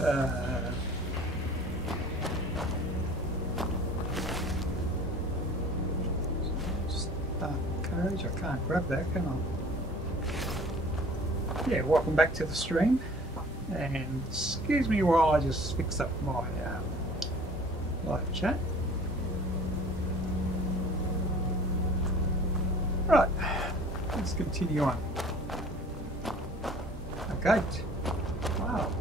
Uh, Carriage, I can't grab that, can I? Yeah, welcome back to the stream. And excuse me while I just fix up my live chat. Right, let's continue on. A gate. Wow.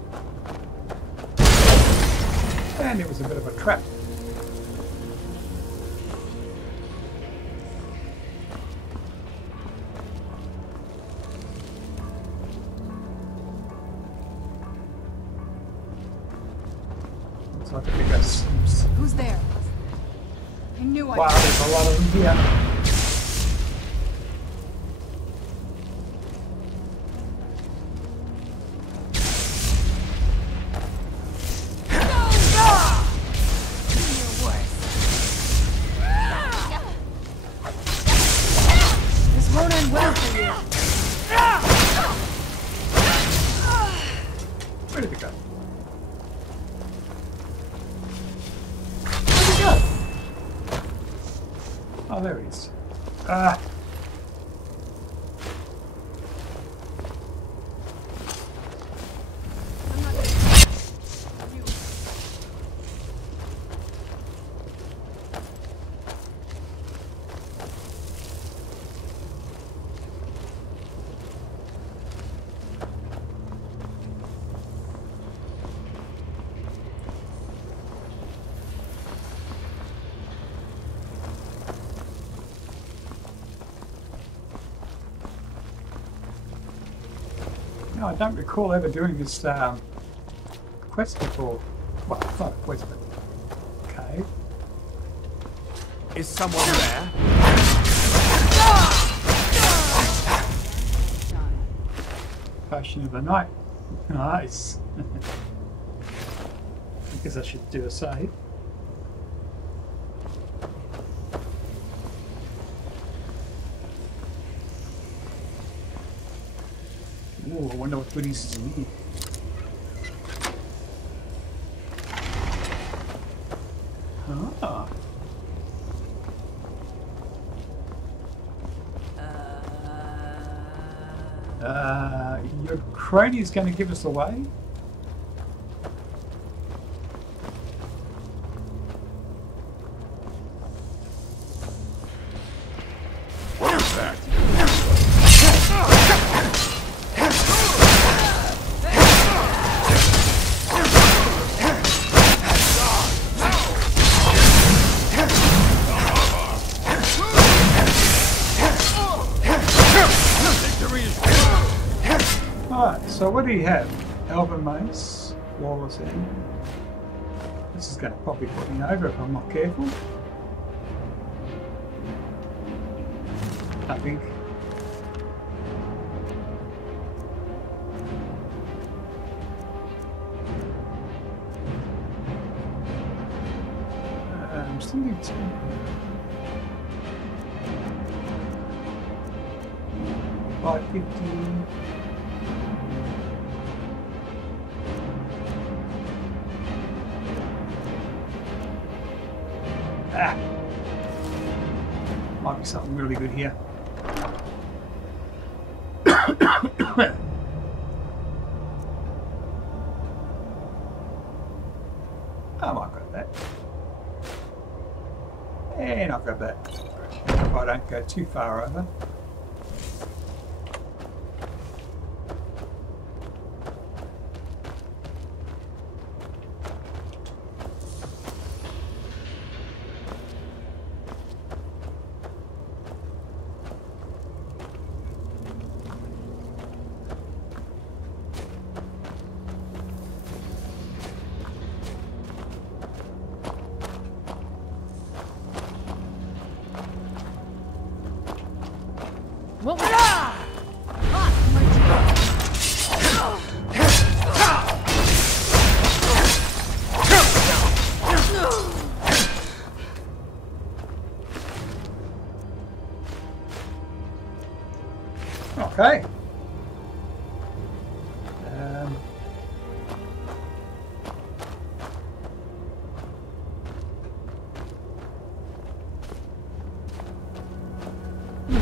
And it was a bit of a trap. Looks like a bigger Sims. Who's there? I knew I. Wow, there's a lot of them here. Where did it go? Where'd it go? Oh, there he is. Ah. No, I don't recall ever doing this quest before. Well, it's not a quest, but cave. Is someone there? Potion of the night. Nice. I guess I should do a save. Ooh, I wonder what goodies is in here. Ah. Your crony is going to give us away? What is that? Alright, so what do you have? Elven Mace, Flawless End. This is going to probably put me over if I'm not careful. I think. I'm still need to. 550. Ah. Might be something really good here. I might grab that. And I'll grab that. If I don't go too far over. What was that? Okay.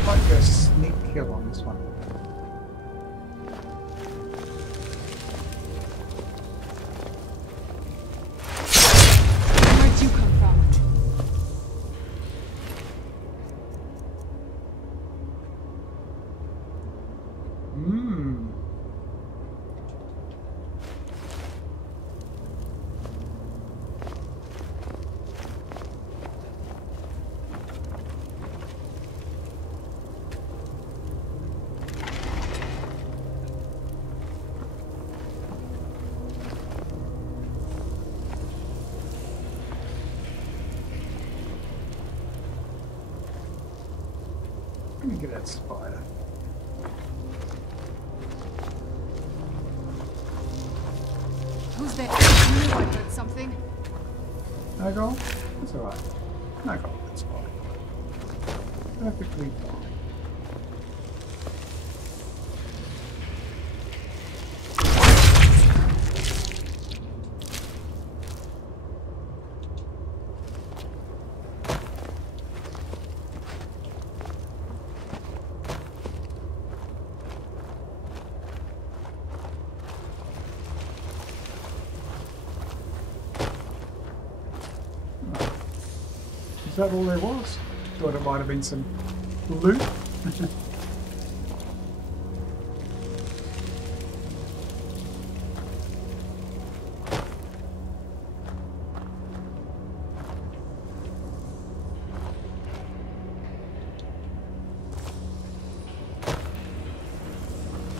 Might go sneak kill on this one. Where'd you come from? Let me get that spider. Who's there? I knew I heard something. No gold? That's alright. No gold, that's fine. Perfectly fine. Is that all there was? Thought it might have been some loot.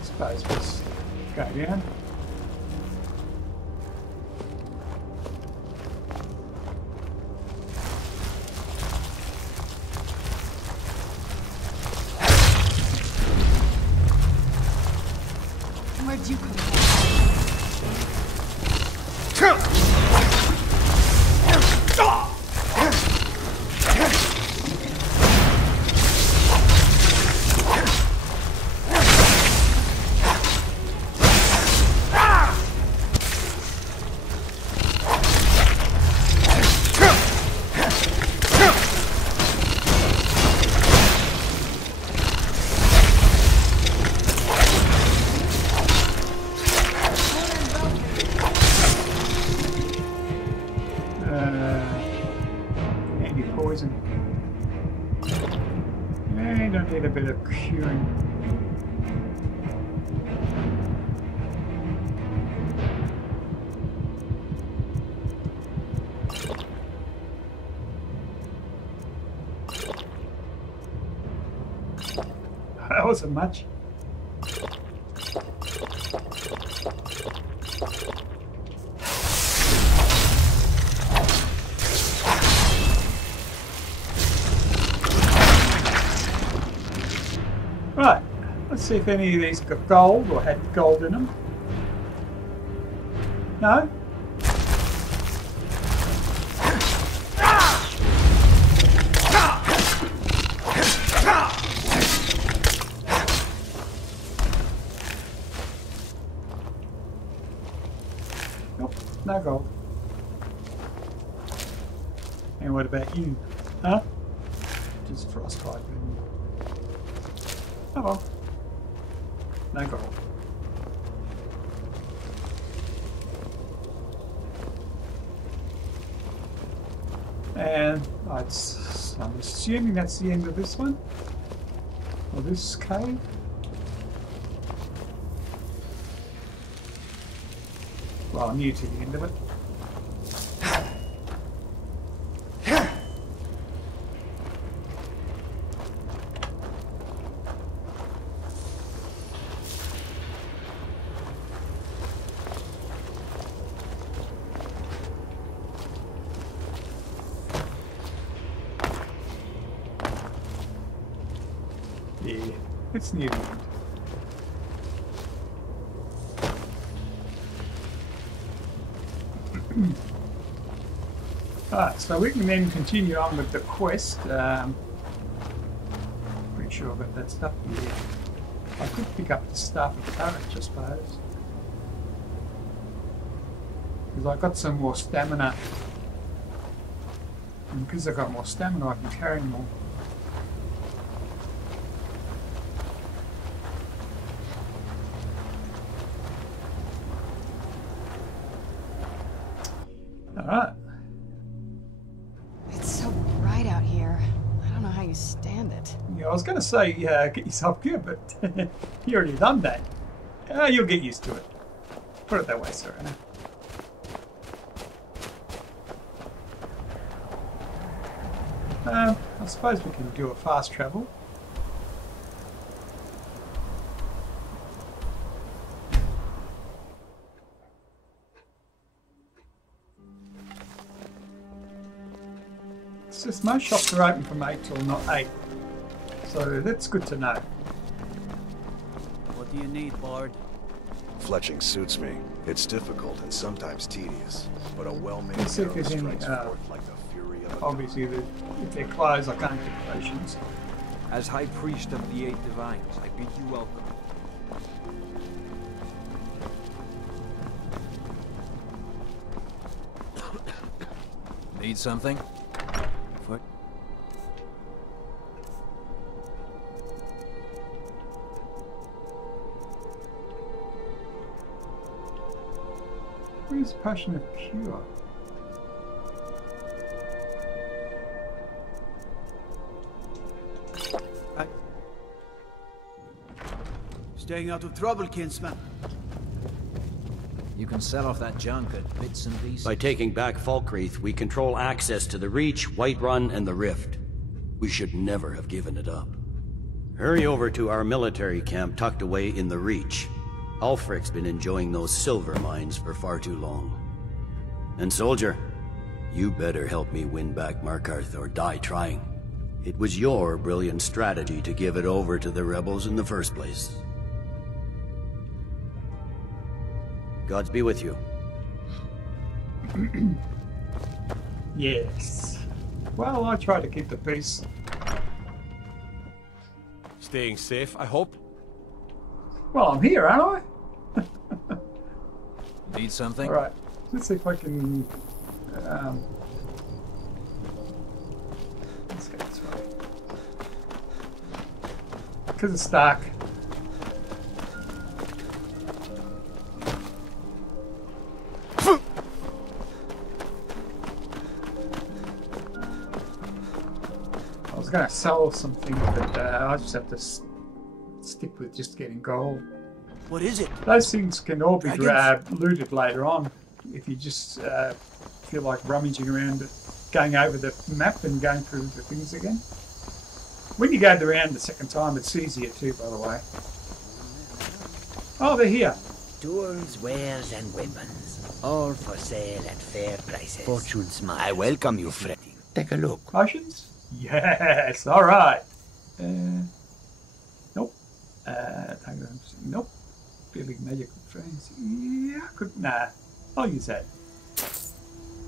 Suppose let's go down. Where'd you come from? Anti-poison. And I need a bit of curing. That wasn't much. Right, let's see if any of these got gold or had gold in them. No? Nope, no gold. And what about you? Huh? Just frostbite. Oh well. No gold. And I'm assuming that's the end of this one. Or this cave. Well, I'm new to the end of it. Yeah, it's near the end. Alright, so we can then continue on with the quest. Pretty sure I've got that stuff here. I could pick up the stuff of courage, I suppose. Because I've got some more stamina. And because I've got more stamina, I can carry more. Alright. It's so bright out here. I don't know how you stand it. Yeah, I was going to say, get yourself gear, but you already done that. You'll get used to it. Put it that way, sir. I suppose we can do a fast travel. It's just most shops are open from 8 till not 8. So that's good to know. What do you need, Bard? Fletching suits me. It's difficult and sometimes tedious, but a well-made Let's see if arrow there's any, strikes forth like the fury of a obviously, if they're closed, I can't get potions. As High Priest of the Eight Divines, I bid you welcome. Need something? Foot? Where's Passion of Cure? Staying out of trouble, kinsman. You can sell off that junk at bits and pieces. By taking back Falkreath, we control access to the Reach, Whiterun, and the Rift. We should never have given it up. Hurry over to our military camp tucked away in the Reach. Ulfric's been enjoying those silver mines for far too long. And soldier, you better help me win back Markarth or die trying. It was your brilliant strategy to give it over to the rebels in the first place. Gods be with you. Yes. Well, I try to keep the peace. Staying safe, I hope. Well, I'm here, aren't I? Need something? Alright, let's see if I can... let's go this way. Because it's dark. I was going to sell some things, but I just have to stick with just getting gold. What is it? Those things can all be Dragons? looted later on if you just feel like rummaging around, going over the map and going through the things again. When you go around the second time, it's easier too, by the way. Oh, they're here. Tools, wares, and weapons, all for sale at fair prices. Fortune smile. I welcome you, friend. Take a look. Potions? Yes, alright. Nope. Nope. Building magical trains. Yeah, nah. I'll use that.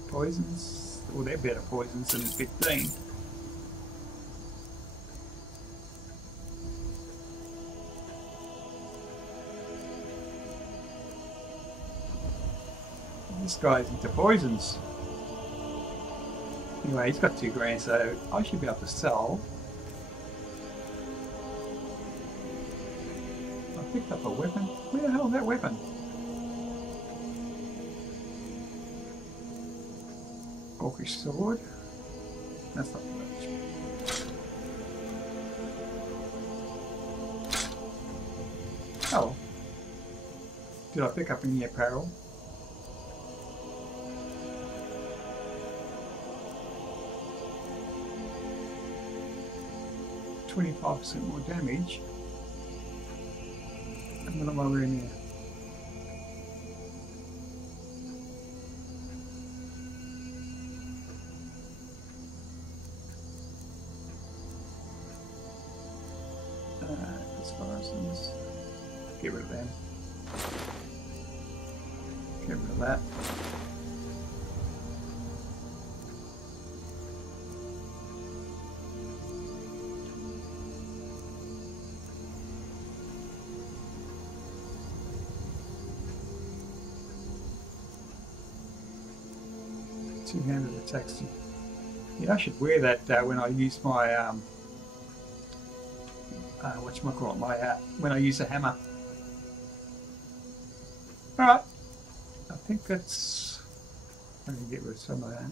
Poisons. Oh, they're better poisons than 15. This guy's into poisons. Anyway, he's got 2 grand, so I should be able to sell. I picked up a weapon. Where the hell is that weapon? Orcish sword. That's not much. Oh. Did I pick up any apparel? 25% more damage. And what am I wearing here? As far as get rid of them. Get rid of that. Two-handed attacks. Yeah, I should wear that when I use my whatchamacallit, when I use a hammer. Alright. I think that's I can get rid of some of that.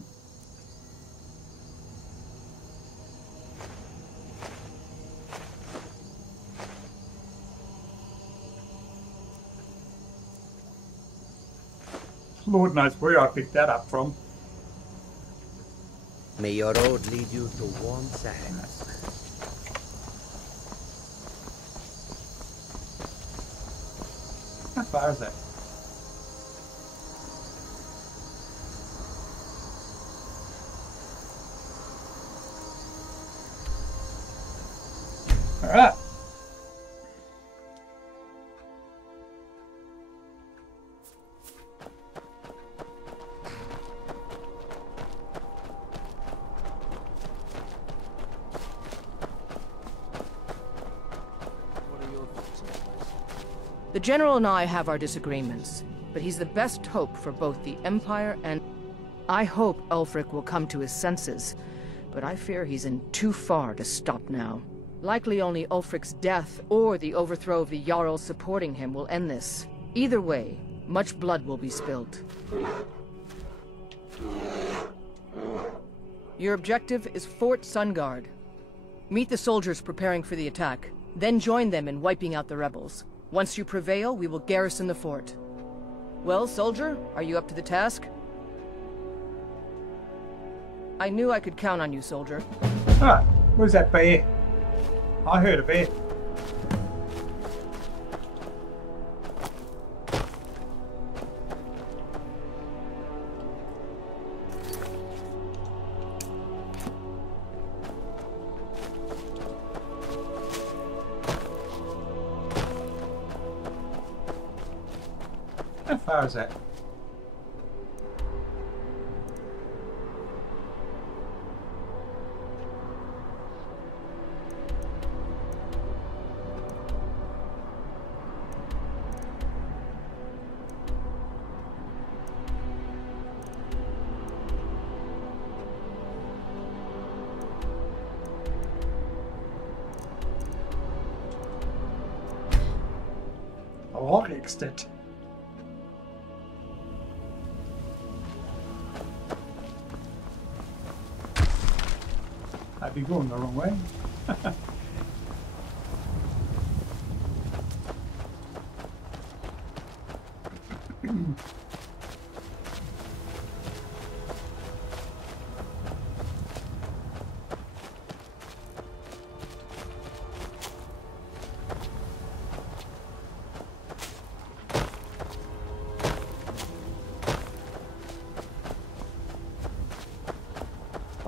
Lord knows where I picked that up from. May your road lead you to warm sands. How far is that? All right. The General and I have our disagreements, but he's the best hope for both the Empire and... I hope Ulfric will come to his senses, but I fear he's in too far to stop now. Likely only Ulfric's death or the overthrow of the Jarl supporting him will end this. Either way, much blood will be spilled. Your objective is Fort Sunguard. Meet the soldiers preparing for the attack, then join them in wiping out the rebels. Once you prevail, we will garrison the fort. Well, soldier, are you up to the task? I knew I could count on you, soldier. Ah, where's that bear? I heard a bear. How far is that? A lot extent. I'd be going the wrong way.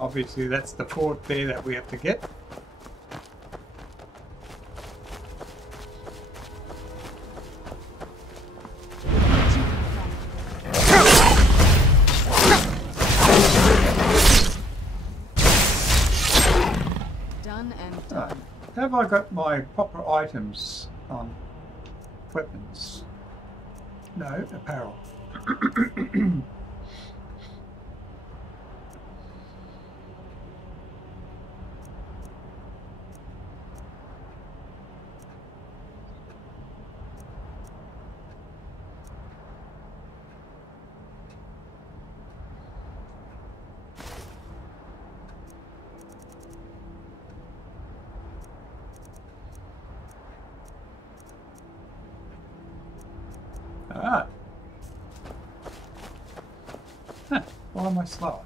Obviously, that's the fort there that we have to get. Done and done. Have I got my proper items on weapons? No, apparel. Ah. Huh. Why am I slower?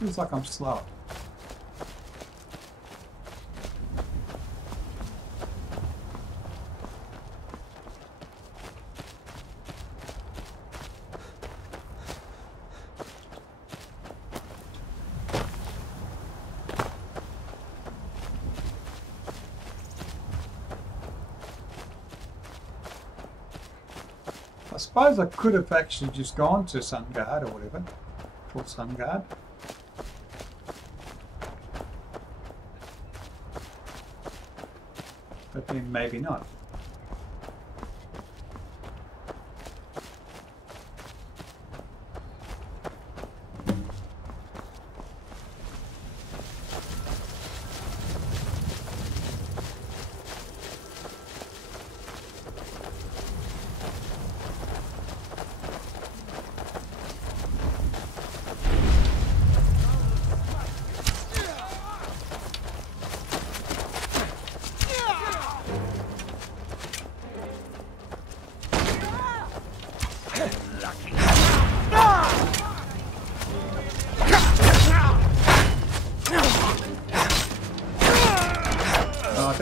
Feels like I'm slower. I suppose I could have actually just gone to Sunguard or whatever, Fort Sunguard. But then maybe not.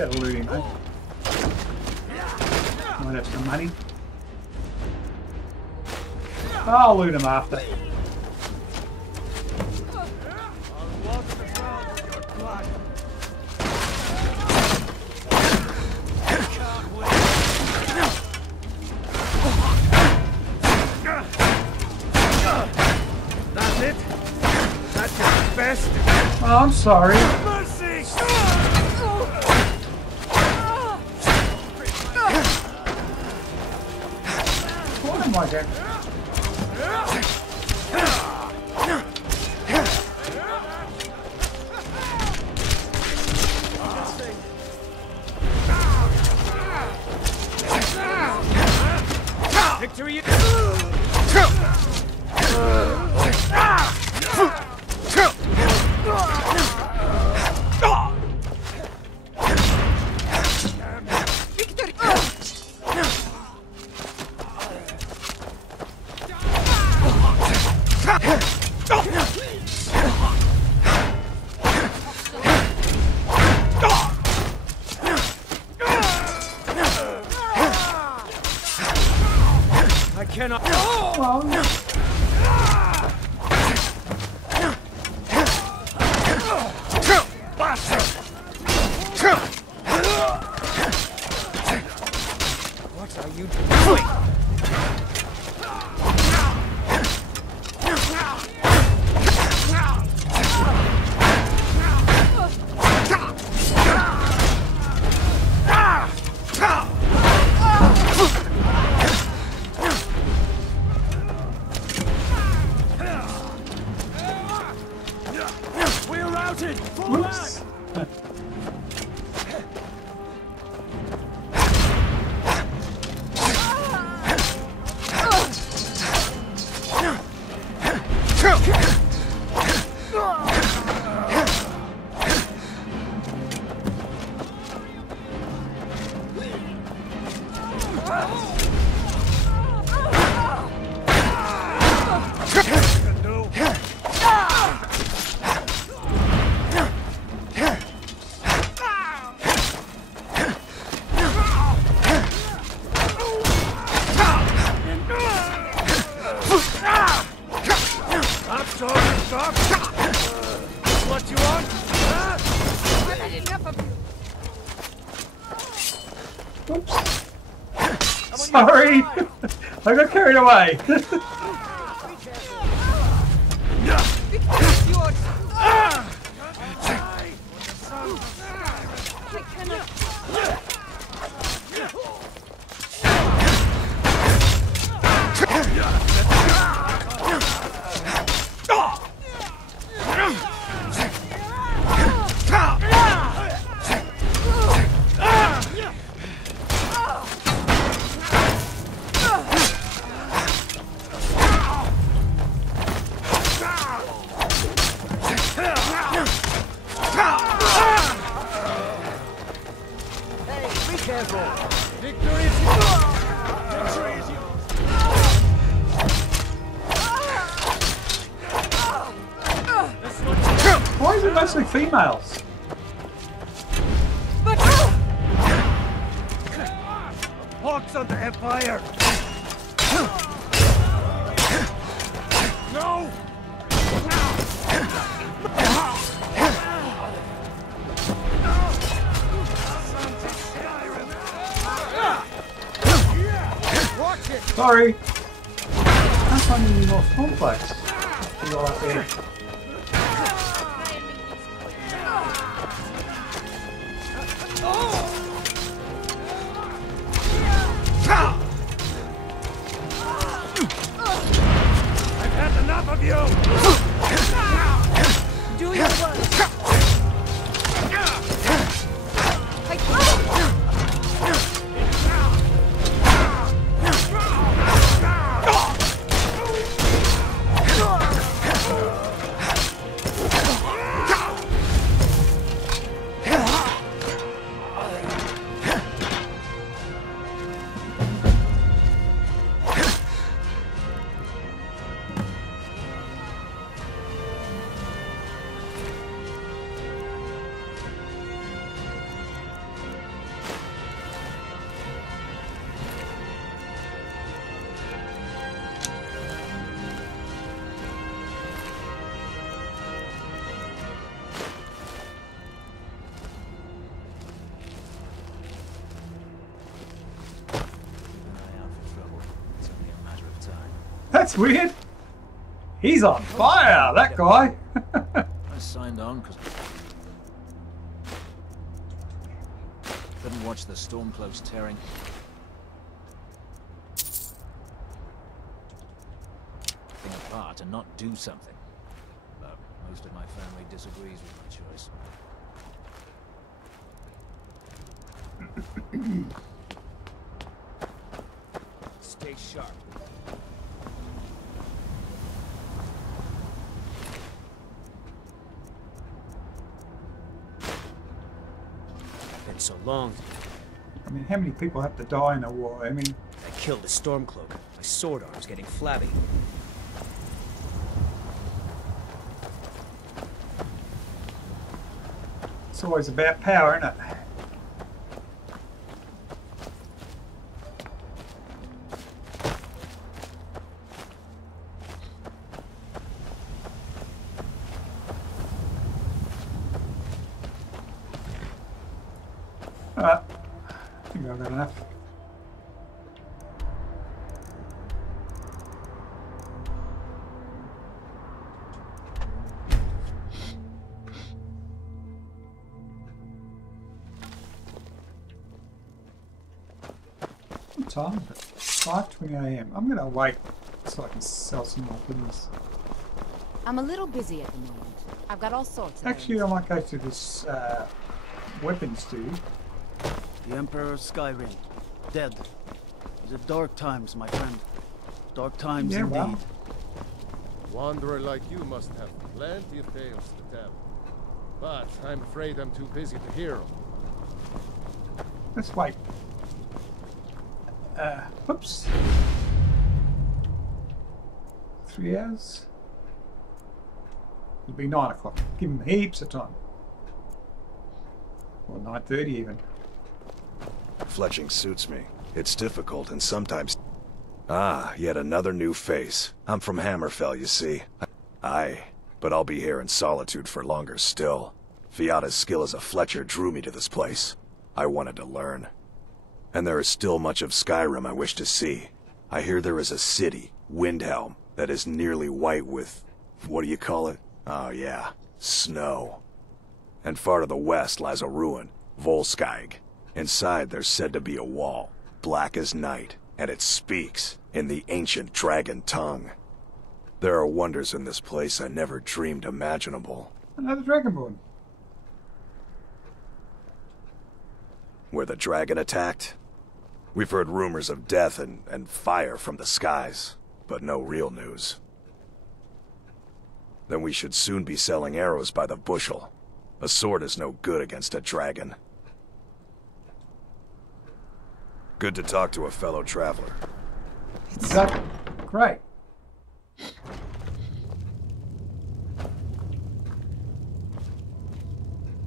Better loot him, eh? Might have some money. I'll loot him after. That's it? That's your best? Oh, I'm sorry. Mercy! Why am I going? Victory! I cannot. What are you doing? We're routed! Fall back! Whoops. I'm sorry, Doc. What you want? Huh? I've had enough of you. Whoops. Sorry. I got carried away. Victory is yours. I cannot. Be careful. Victory is yours! Victory is yours! Why is it mostly females? Hawks on the Empire! No! Watch it! Sorry. Can't find any more cornflakes. Go up there. I've had enough of you! Do your work. That's weird. He's on fire, that guy. I signed on because couldn't watch the stormcloaks tearing. Thing apart and not do something. But most of my family disagrees with my choice. Stay sharp. Been so long. I mean, how many people have to die in a war? I mean, I killed a stormcloak. My sword arm's getting flabby. it's always about power, isn't it? I think I've got enough. What time is it? 5:20 AM. I'm going to wait so I can sell some more things. I'm a little busy at the moment. I've got all sorts of Actually, I might go to this weapons dude. The Emperor of SkyRim, dead. These are dark times, my friend. Dark times indeed. Well. Wanderer like you must have plenty of tales to tell. But I'm afraid I'm too busy to hear them. Let's wait. Whoops. 3 hours. It'll be 9 o'clock. Give him heaps of time. Or 9:30 even. Fletching suits me. It's difficult and sometimes... Ah, yet another new face. I'm from Hammerfell, you see. Aye, but I'll be here in solitude for longer still. Fiata's skill as a Fletcher drew me to this place. I wanted to learn. And there is still much of Skyrim I wish to see. I hear there is a city, Windhelm, that is nearly white with... what do you call it? Oh yeah, snow. And far to the west lies a ruin, Volskag. Inside there's said to be a wall, black as night, and it speaks in the ancient dragon tongue. There are wonders in this place I never dreamed imaginable. Another Dragonborn. Where the dragon attacked? We've heard rumors of death and fire from the skies, but no real news. Then we should soon be selling arrows by the bushel. A sword is no good against a dragon. Good to talk to a fellow traveler. Exactly. Great.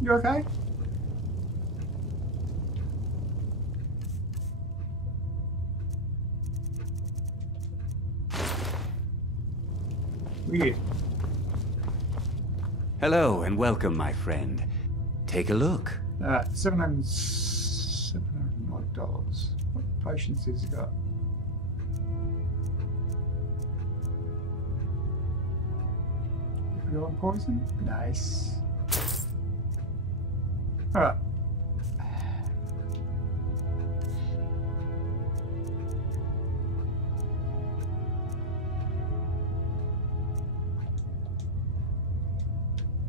You okay? Weird. Hello and welcome, my friend. Take a look. $700 $700. What potions has he got? Everyone poison? Nice. Alright.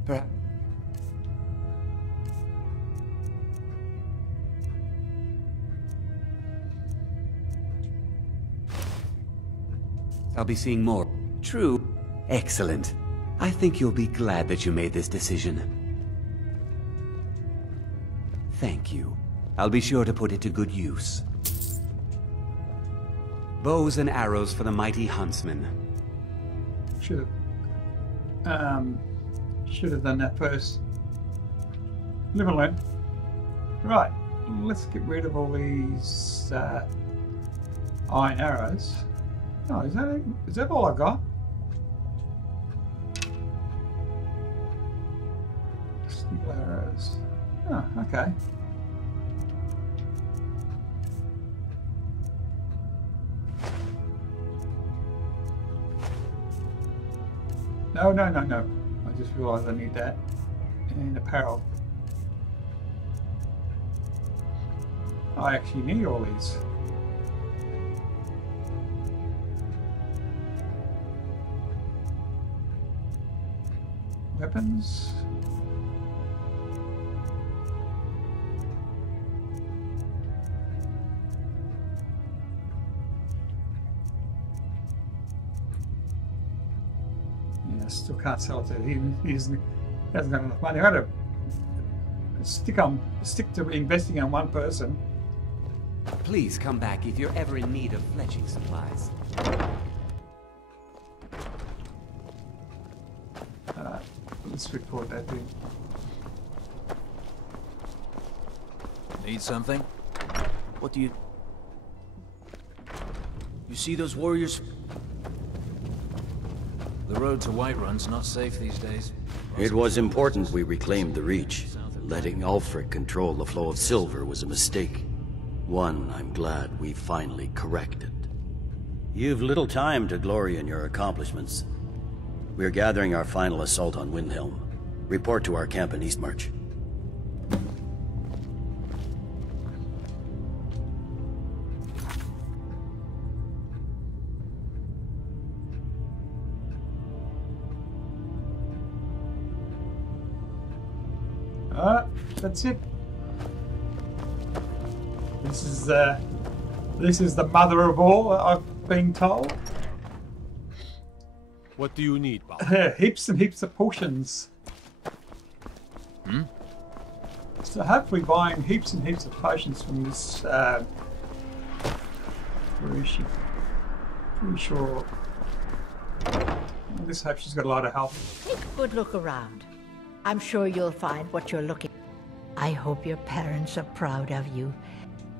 Right. I'll be seeing more. True. Excellent. I think you'll be glad that you made this decision. Thank you. I'll be sure to put it to good use. Bows and arrows for the mighty huntsman. Should have done that first. Live and learn. Right, let's get rid of all these iron arrows. Oh, is that all I got? Steel arrows. Oh, okay. No, no, no, no. I just realised I need that. And apparel. I actually need all these. Weapons. Yeah, still can't sell it to him. He hasn't got enough money. I got to stick to investing in one person. Please come back if you're ever in need of fletching supplies. Let's report that thing. Need something? What do you... You see those warriors? The road to Whiterun's not safe these days. It was important we reclaimed the Reach. Letting Ulfric control the flow of silver was a mistake. One I'm glad we finally corrected. You've little time to glory in your accomplishments. We're gathering our final assault on Windhelm. Report to our camp in Eastmarch. That's it. This is the mother of all, I've been told. What do you need, Bob? Heaps and heaps of potions. Hmm? So hopefully buying heaps and heaps of potions from this, where is she? Pretty sure. I just hope she's got a lot of health. Take a good look around. I'm sure you'll find what you're looking for. I hope your parents are proud of you.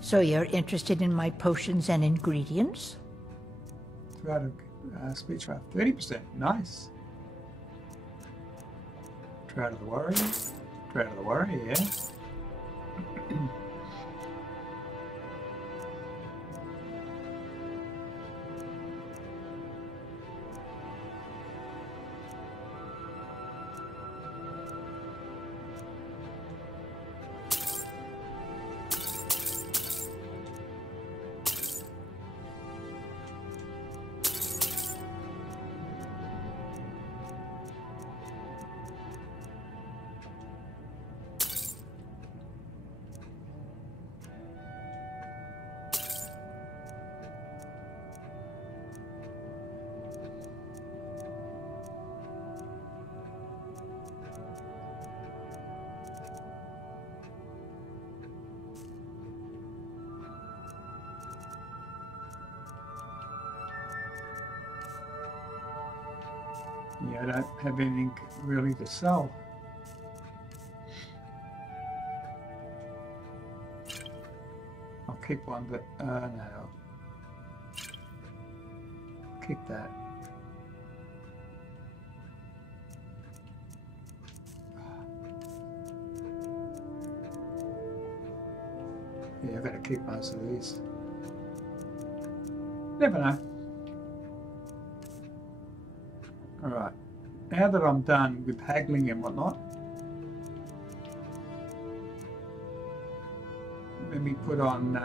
So you're interested in my potions and ingredients? Out of speech rate, 30%. Nice. Try out of the worry. Try out of the worry, yeah. Yeah, I don't have anything really to sell. I'll keep one, but no. Keep that. Yeah, I've got to keep most of these. Never know. Alright, now that I'm done with haggling and whatnot, let me put on the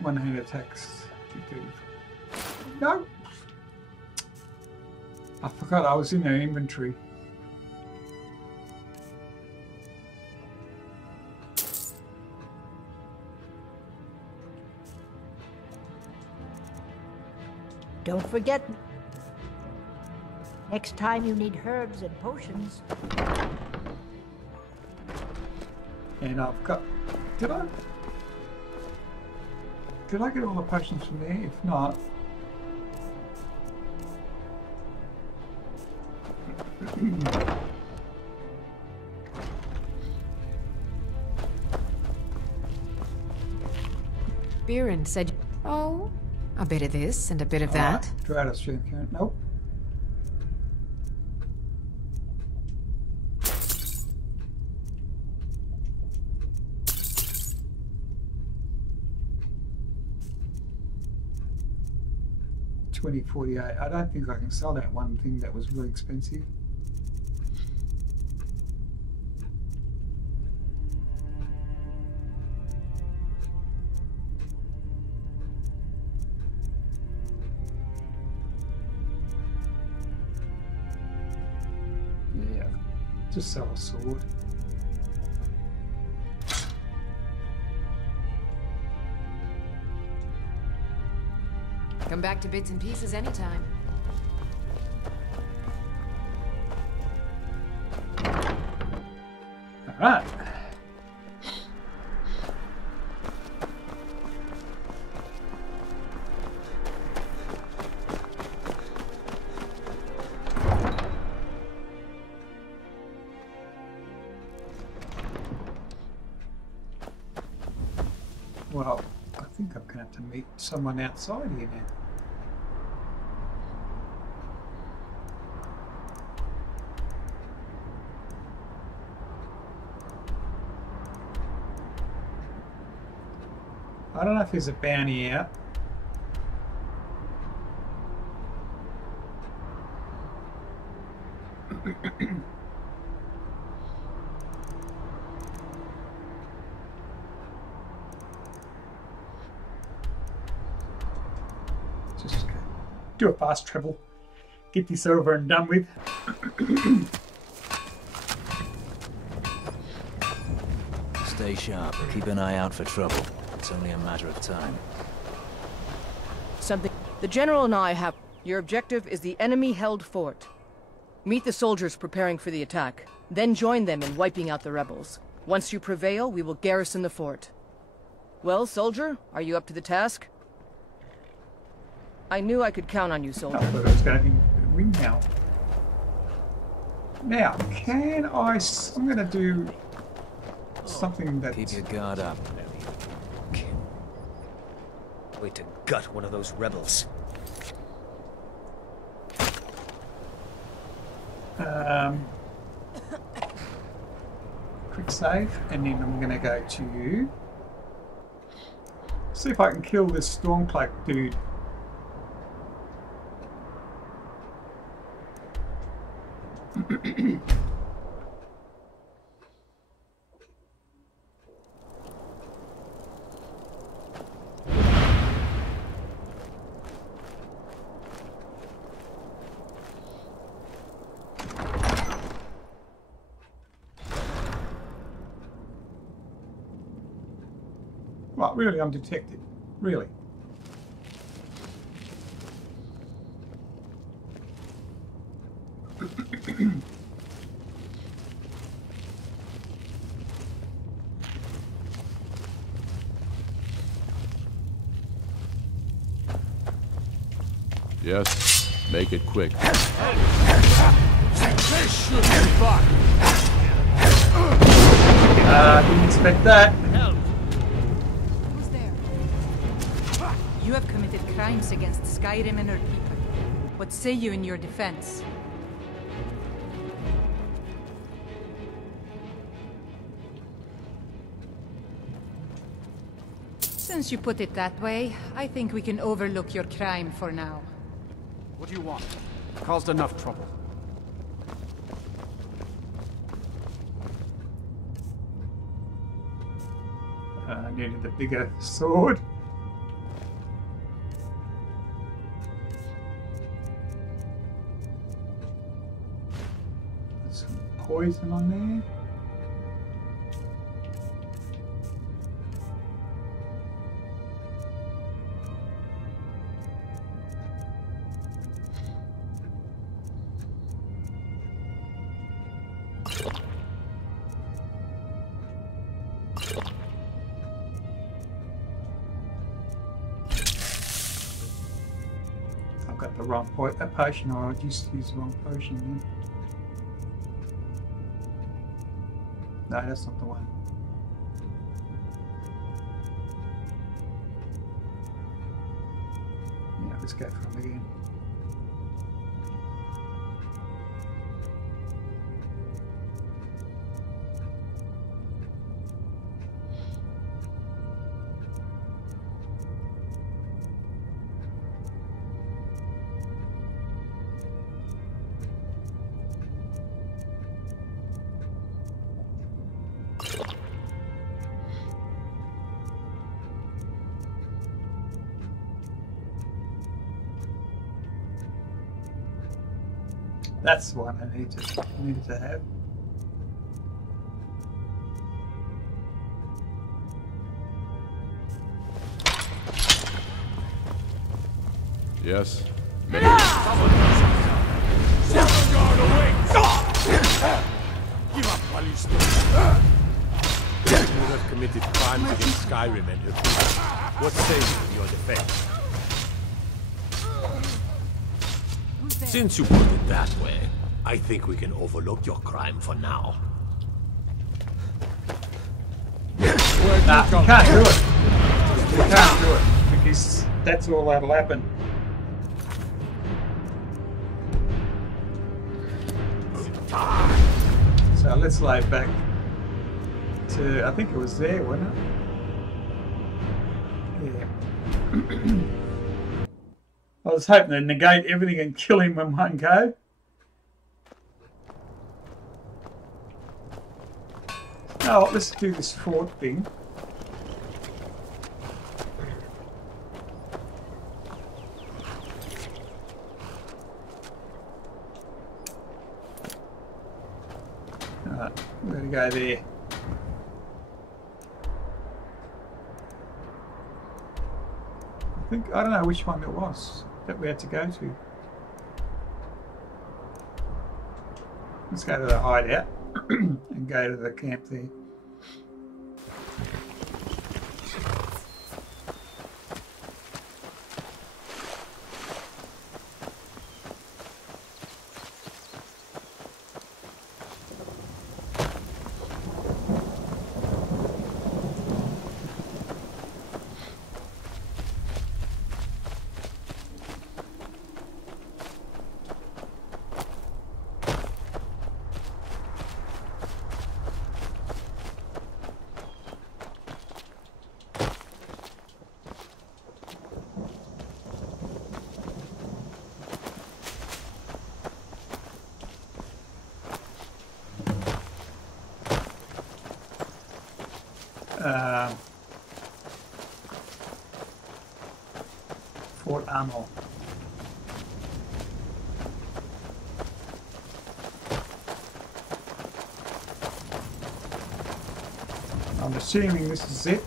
one-hand attacks. No! I forgot I was in their inventory. Don't forget, next time you need herbs and potions. And I've got... Did I get all the potions from there? If not... Biren said, oh, a bit of this and a bit of that. Try out a strength count. Nope. 2048. I don't think I can sell that one thing that was really expensive. Yeah, just sell a sword. Come back to bits and pieces anytime. All right. Well, I think I'm going to have to meet someone outside here now. I don't know if there's a bounty out. Just do a fast travel. Get this over and done with. Stay sharp. Keep an eye out for trouble. It's only a matter of time. Something the General and I have. Your objective is the enemy-held fort. Meet the soldiers preparing for the attack. Then join them in wiping out the rebels. Once you prevail, we will garrison the fort. Well, soldier, are you up to the task? I knew I could count on you, soldier. I thought it was going to be a win now. Now, can I... I'm going to do something that... Keep your guard up. Wait to gut one of those rebels. Quick save, and then I'm going to go to... See if I can kill this Stormcloak dude. Right, really, I'm detected. Really. Yes, make it quick. Didn't expect that. Who's there? You have committed crimes against SkyRim and her people. What say you in your defense? Since you put it that way, I think we can overlook your crime for now. What do you want? Caused enough trouble. I needed a bigger sword. There's some poison on there. I've got the wrong potion, or I just used the wrong potion then. No, that's not the one. Yeah, let's go from again. That's the one I needed to have. Yes. Give up while you still. You have committed crimes against SkyRim and her people. What say you in your defense? Since you put it that way, I think we can overlook your crime for now. Nah, you can't do it. You can't do it because that's all that'll happen. So let's load back to, I think it was there, wasn't it? Yeah. I was hoping to negate everything and kill him in one go. Oh, let's do this fort thing. Alright, we're going to go there. I don't know which one it was that we had to go to. Let's go to the hideout and go to the camp there. Fort Ammo. I'm assuming this is it.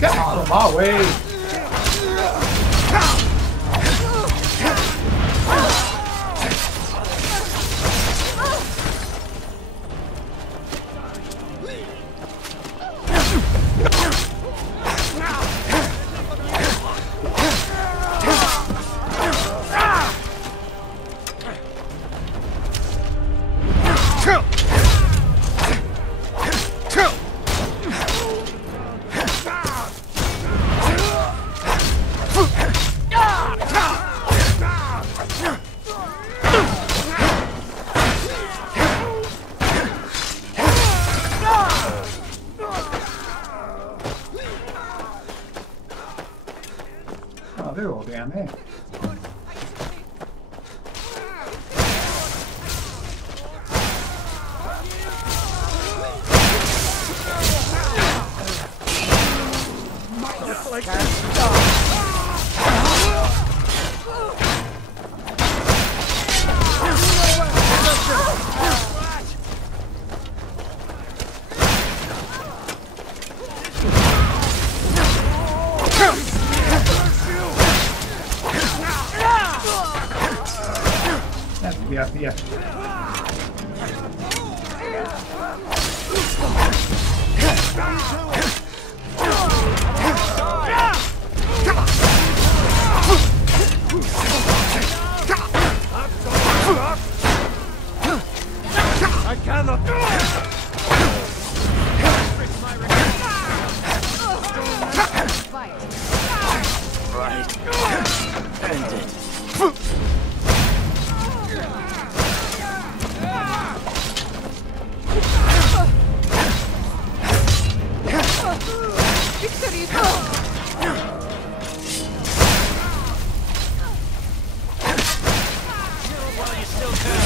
Get out of my way! Oh, they're all down there. Have to be up here. I cannot. Right. End it. While you still can.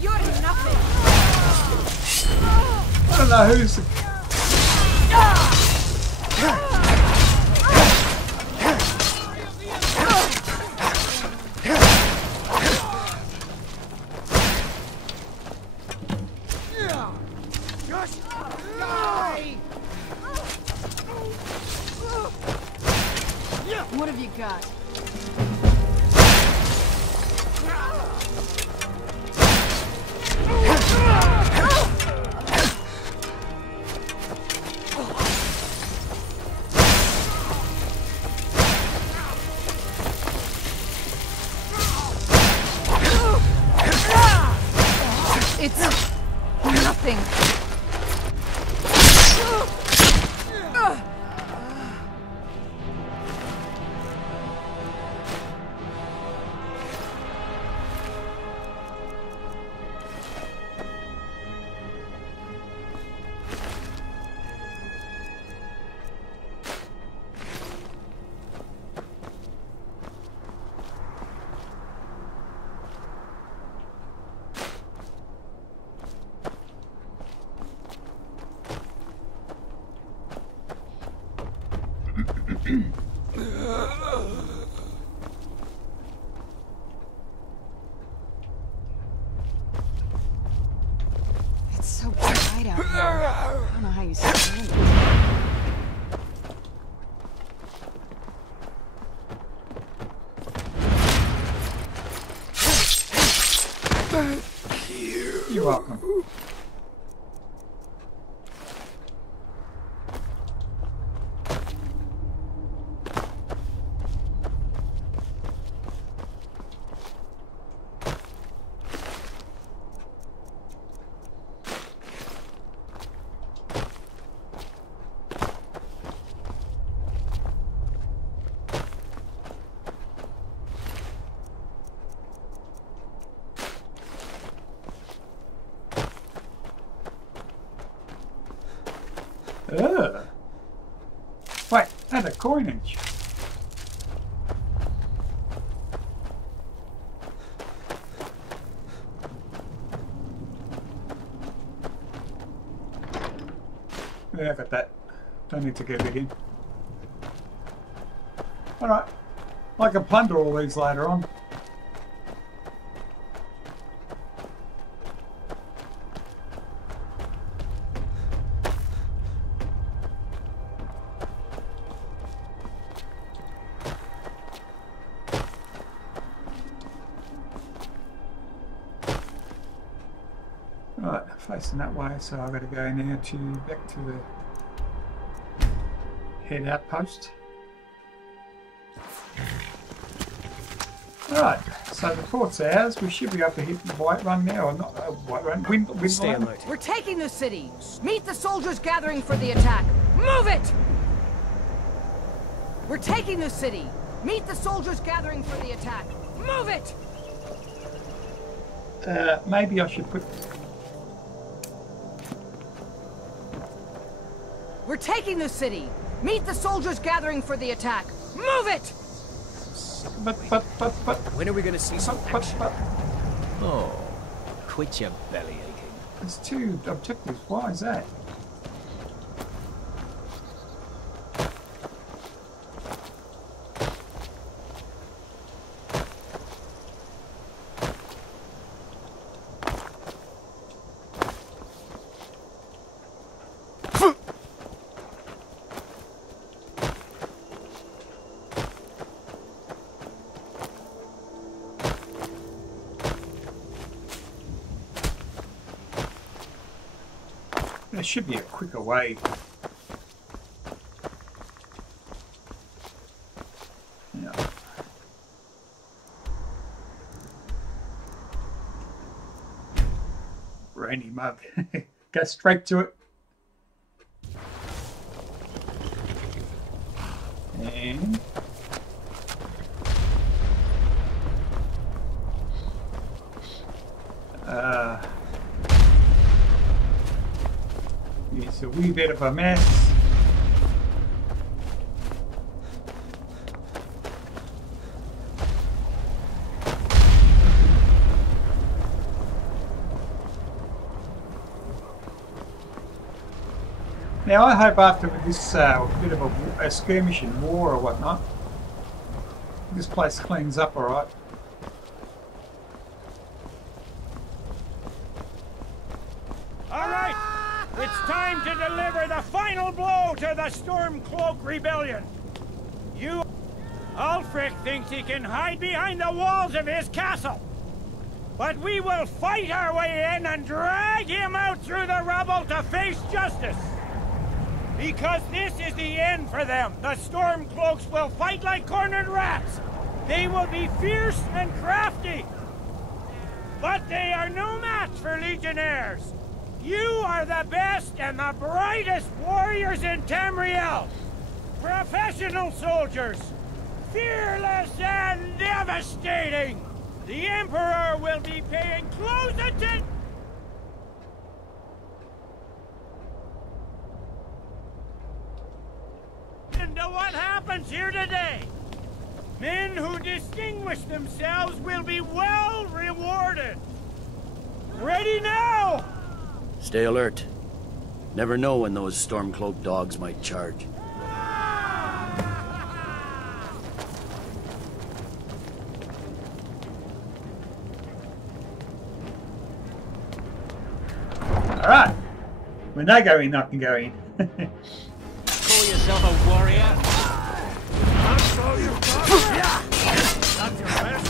You're nothing. I don't know who's. What have you got? It's nothing. It's so bright out here. I don't know how you stand it. You're welcome. Ugh. Wait, that's a coinage. Yeah, I got that. Don't need to get it in. Alright. I can plunder all these later on. Right, facing that way, so I've got to go now to back to the head outpost. Right, so the port's ours. We should be able to hit the White Run now, or not White Run, wind Stay line. alert. We're taking the city. Meet the soldiers gathering for the attack. Move it! We're taking the city. Meet the soldiers gathering for the attack. Move it! Maybe I should put. We're taking the city. Meet the soldiers gathering for the attack. Move it! But. When are we gonna see some action? Oh, quit your belly aching. There's 2 objectives. Why is that? There should be a quicker way. Yeah. Rainy mug. Go straight to it. And it's a wee bit of a mess. Now I hope after this bit of a skirmish and war or whatnot, this place cleans up alright. Alright! It's time to deliver the final blow to the Stormcloak Rebellion! Ulfric thinks he can hide behind the walls of his castle! But we will fight our way in and drag him out through the rubble to face justice! Because this is the end for them. The Stormcloaks will fight like cornered rats. They will be fierce and crafty. But they are no match for Legionnaires. You are the best and the brightest warriors in Tamriel. Professional soldiers. Fearless and devastating. The Emperor will be paying close attention to what happens here today. Men who distinguish themselves will be well rewarded. Ready now! Stay alert. Never know when those Stormcloak dogs might charge. Alright. When they go in, I can go in. Call yourself a warrior? That's all you got? That's your best?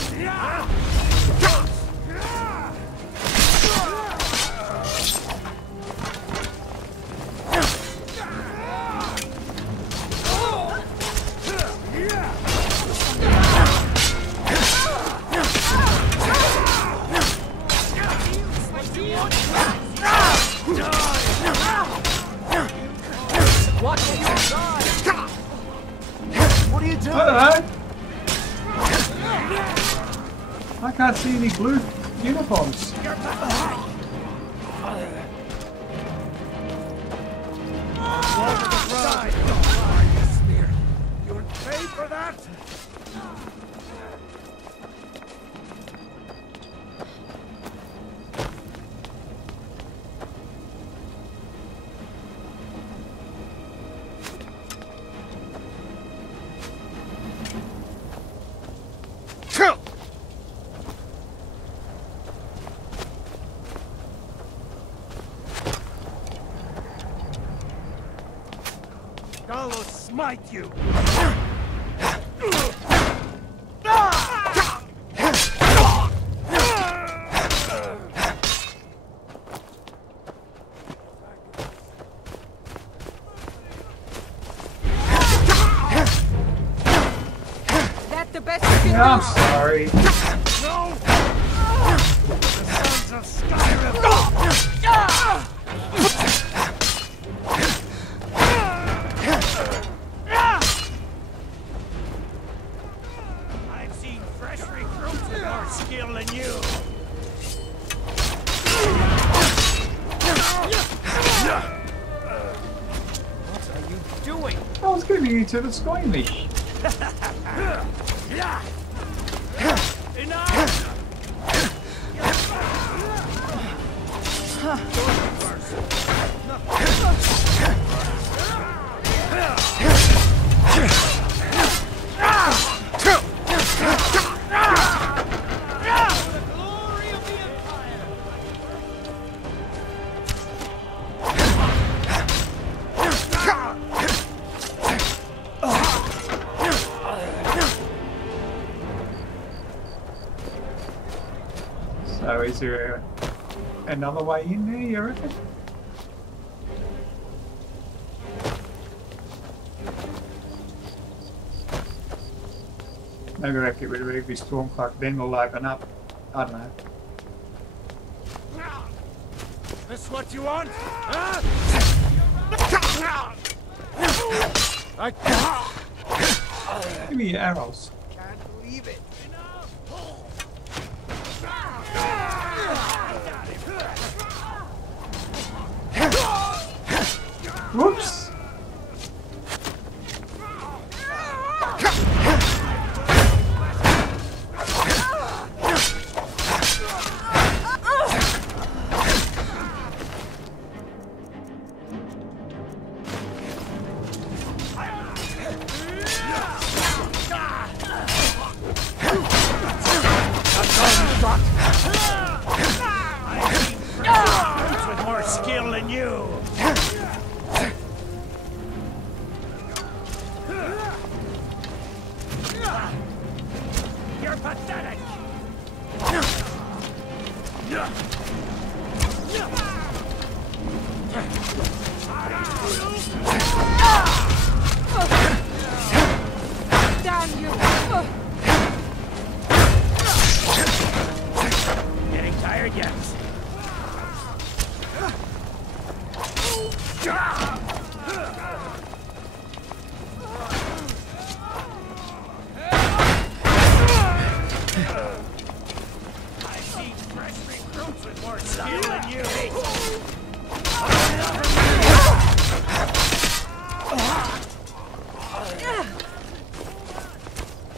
Watch your side! What are you doing? Hello. I can't see any blue uniforms. You would pay for that? God will smite you! That the best you can Yeah, I'm do? sorry. No! The sons of SkyRim! I've seen fresh recruits with more skill than you. What are you doing? I was getting into the skirmish. Enough! So is there another way in there, you reckon? Maybe I get rid of every storm clock, then we'll open up. I don't know. This what you want? Huh? Give me your arrows. Can't believe it. Whoops! With more skill than you. You're pathetic. Damn you! Getting tired yet? I've seen fresh recruits with more skill than you.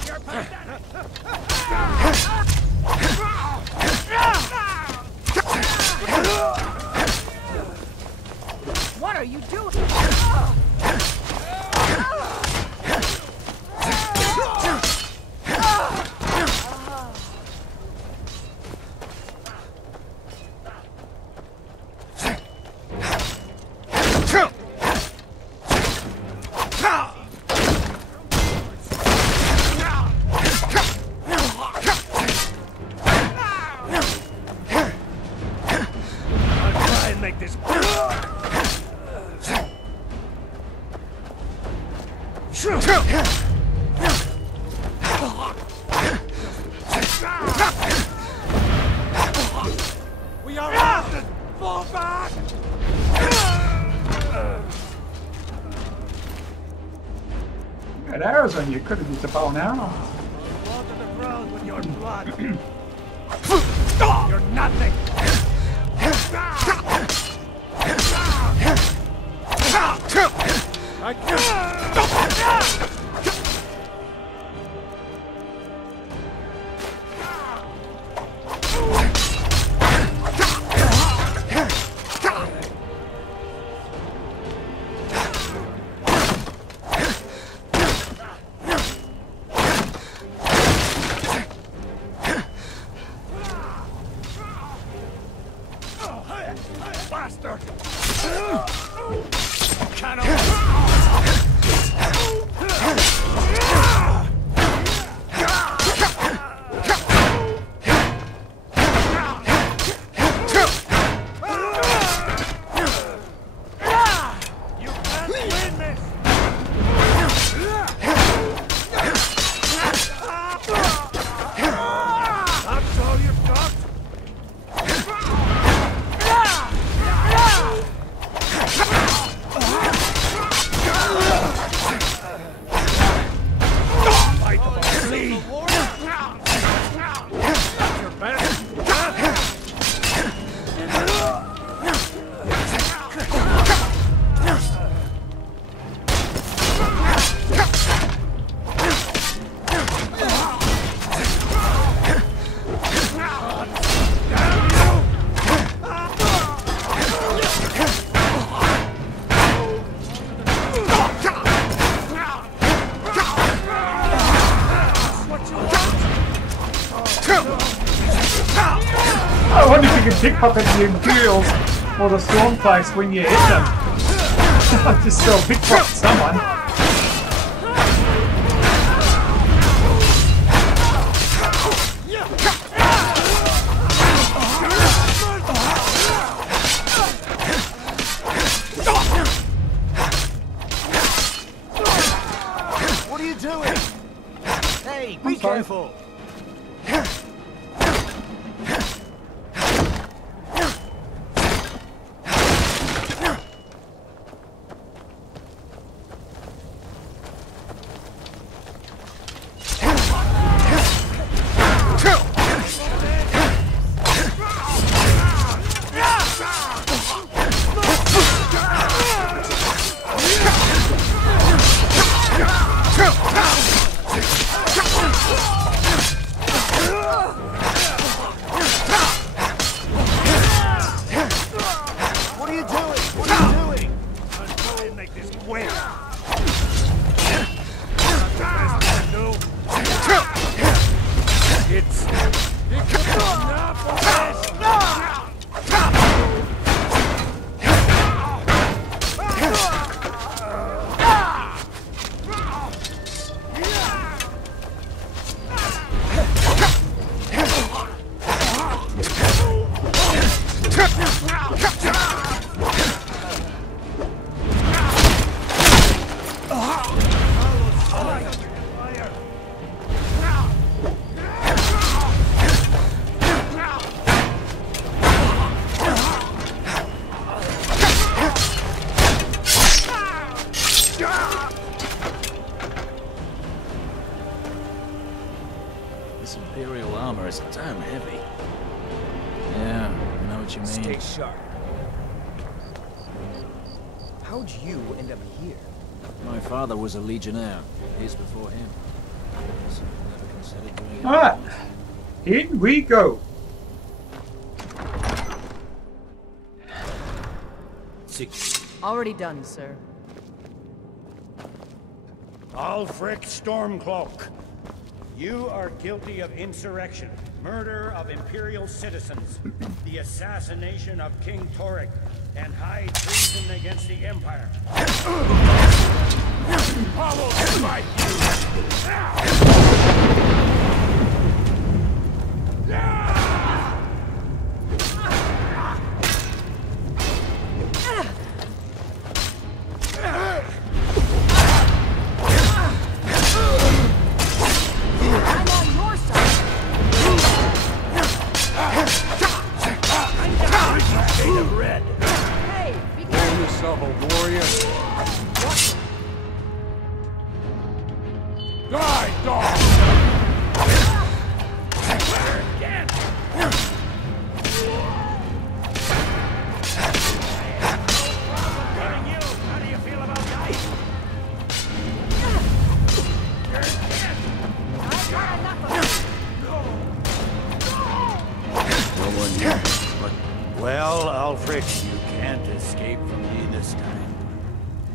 You're pathetic. What are you doing? I'll try and make this. We are out! Fall back! Got arrows on you, could have used a bow and arrow. Fall to the ground with your blood. You're nothing. I Bastard! You can't win this! That's all you've got? I wonder if you can pickpocket the Imperials or the Storm Place when you hit them. I just saw pickpocket someone. What are you doing? Hey, be careful! This Imperial armor is damn heavy. Yeah, I know what you mean. Stay sharp. How'd you end up here? My father was a legionnaire. Years before him. So I never considered doing it. Alright, in we go. Already done, sir. Ulfric Stormcloak, you are guilty of insurrection, murder of Imperial citizens, the assassination of King Torek, and high treason against the Empire. I will smite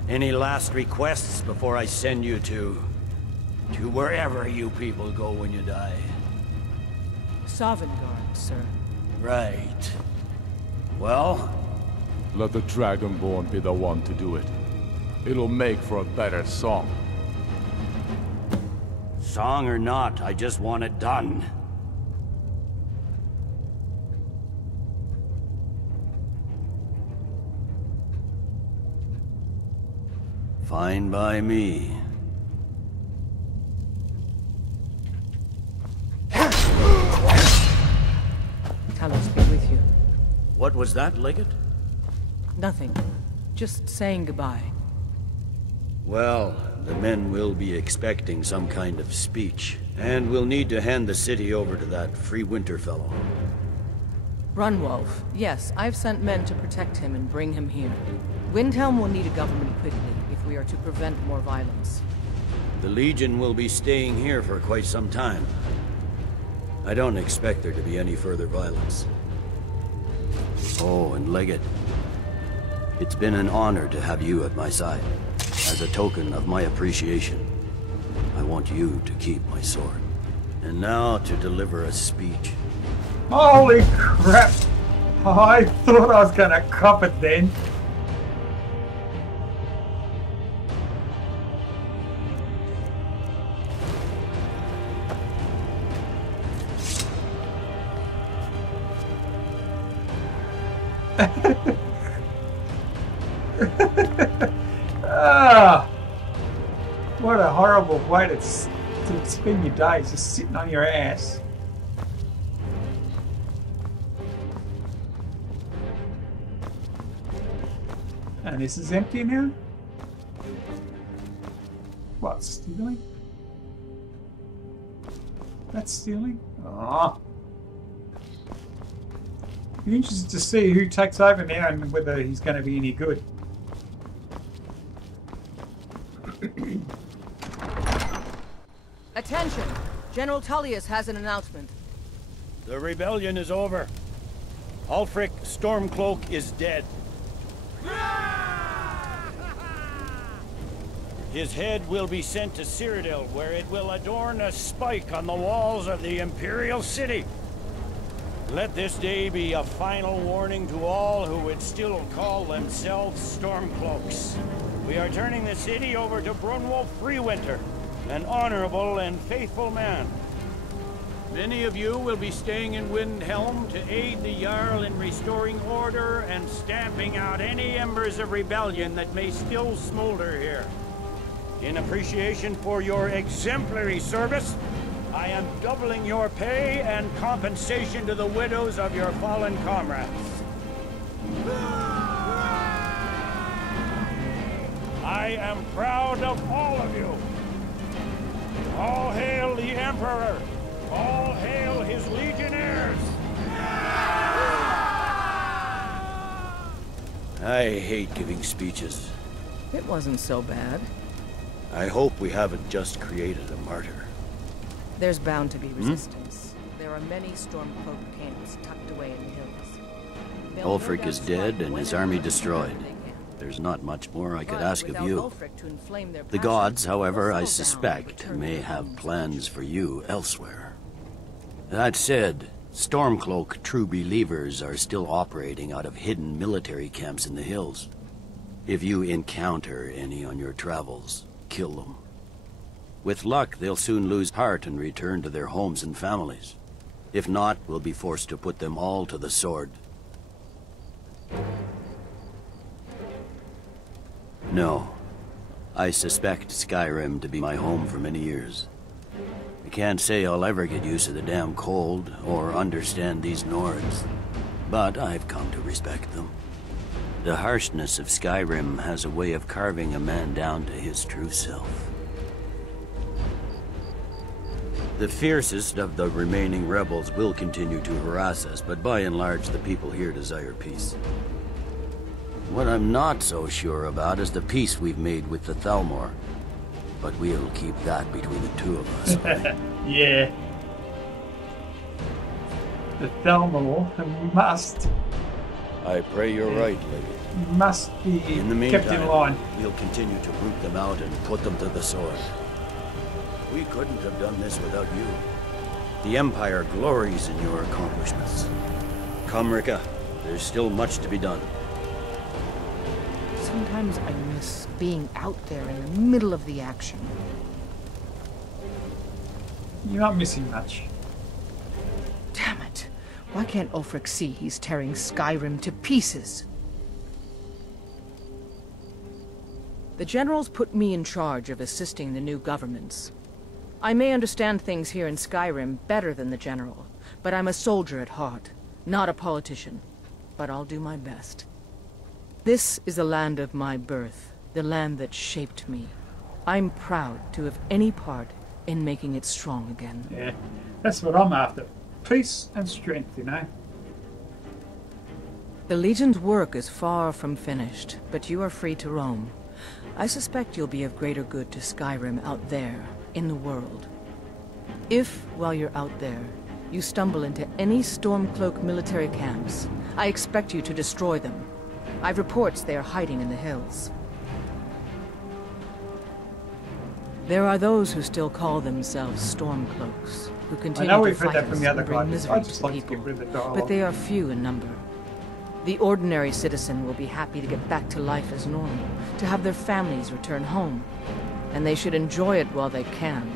Any last requests before I send you to wherever you people go when you die? Sovngarde, sir. Right. Well? Let the Dragonborn be the one to do it. It'll make for a better song. Song or not, I just want it done. Fine by me. Talos be with you. What was that, Legate? Nothing. Just saying goodbye. Well, the men will be expecting some kind of speech, and we'll need to hand the city over to that Free Winter fellow. Runwolf. Yes, I've sent men to protect him and bring him here. Windhelm will need a government quickly if we are to prevent more violence. The Legion will be staying here for quite some time. I don't expect there to be any further violence. Oh, and Legate, it's been an honor to have you at my side. As a token of my appreciation, I want you to keep my sword. And now to deliver a speech. Holy crap! I thought I was gonna cop it then. Ah, what a horrible way to spend your days, just sitting on your ass. And this is empty now? What, stealing? That's stealing? Oh. Be interested to see who takes over now and whether he's going to be any good. Attention! General Tullius has an announcement. The rebellion is over. Ulfric Stormcloak is dead. His head will be sent to Cyrodiil, where it will adorn a spike on the walls of the Imperial City. Let this day be a final warning to all who would still call themselves Stormcloaks. We are turning the city over to Brunwolf Freewinter, an honorable and faithful man. Many of you will be staying in Windhelm to aid the Jarl in restoring order and stamping out any embers of rebellion that may still smolder here. In appreciation for your exemplary service, I am doubling your pay and compensation to the widows of your fallen comrades. I am proud of all of you. All hail the Emperor! All hail his legionnaires! I hate giving speeches. It wasn't so bad. I hope we haven't just created a martyr. There's bound to be resistance. There are many Stormcloak camps tucked away in the hills. Ulfric is dead and his army destroyed. There's not much more I could ask of you. The gods, however, I suspect, may have plans for you elsewhere. That said, Stormcloak true believers are still operating out of hidden military camps in the hills. If you encounter any on your travels, kill them. With luck, they'll soon lose heart and return to their homes and families. If not, we'll be forced to put them all to the sword. No. I suspect SkyRim to be my home for many years. I can't say I'll ever get used to the damn cold, or understand these Nords. But I've come to respect them. The harshness of SkyRim has a way of carving a man down to his true self. The fiercest of the remaining rebels will continue to harass us, but by and large the people here desire peace. What I'm not so sure about is the peace we've made with the Thalmor. But we'll keep that between the two of us. Yeah. The Thalmor must... I pray you're right, lady. Must be in the meantime, kept in line. We'll continue to root them out and put them to the sword. We couldn't have done this without you. The Empire glories in your accomplishments. Come, Rika. There's still much to be done. Sometimes I miss being out there in the middle of the action. You're not missing much. Damn it. Why can't Ulfric see he's tearing SkyRim to pieces? The generals put me in charge of assisting the new governments. I may understand things here in SkyRim better than the general, but I'm a soldier at heart, not a politician. But I'll do my best. This is the land of my birth, the land that shaped me. I'm proud to have any part in making it strong again. Yeah, that's what I'm after. Peace and strength, you know. The Legion's work is far from finished, but you are free to roam. I suspect you'll be of greater good to SkyRim out there, in the world. If, while you're out there, you stumble into any Stormcloak military camps, I expect you to destroy them. I've reports they are hiding in the hills. There are those who still call themselves Stormcloaks. who I continue know to we've heard fight that from us the other and bring guys. misery I to just the like to people. get rid of the dialogue. But they are few in number. The ordinary citizen will be happy to get back to life as normal, to have their families return home. And they should enjoy it while they can.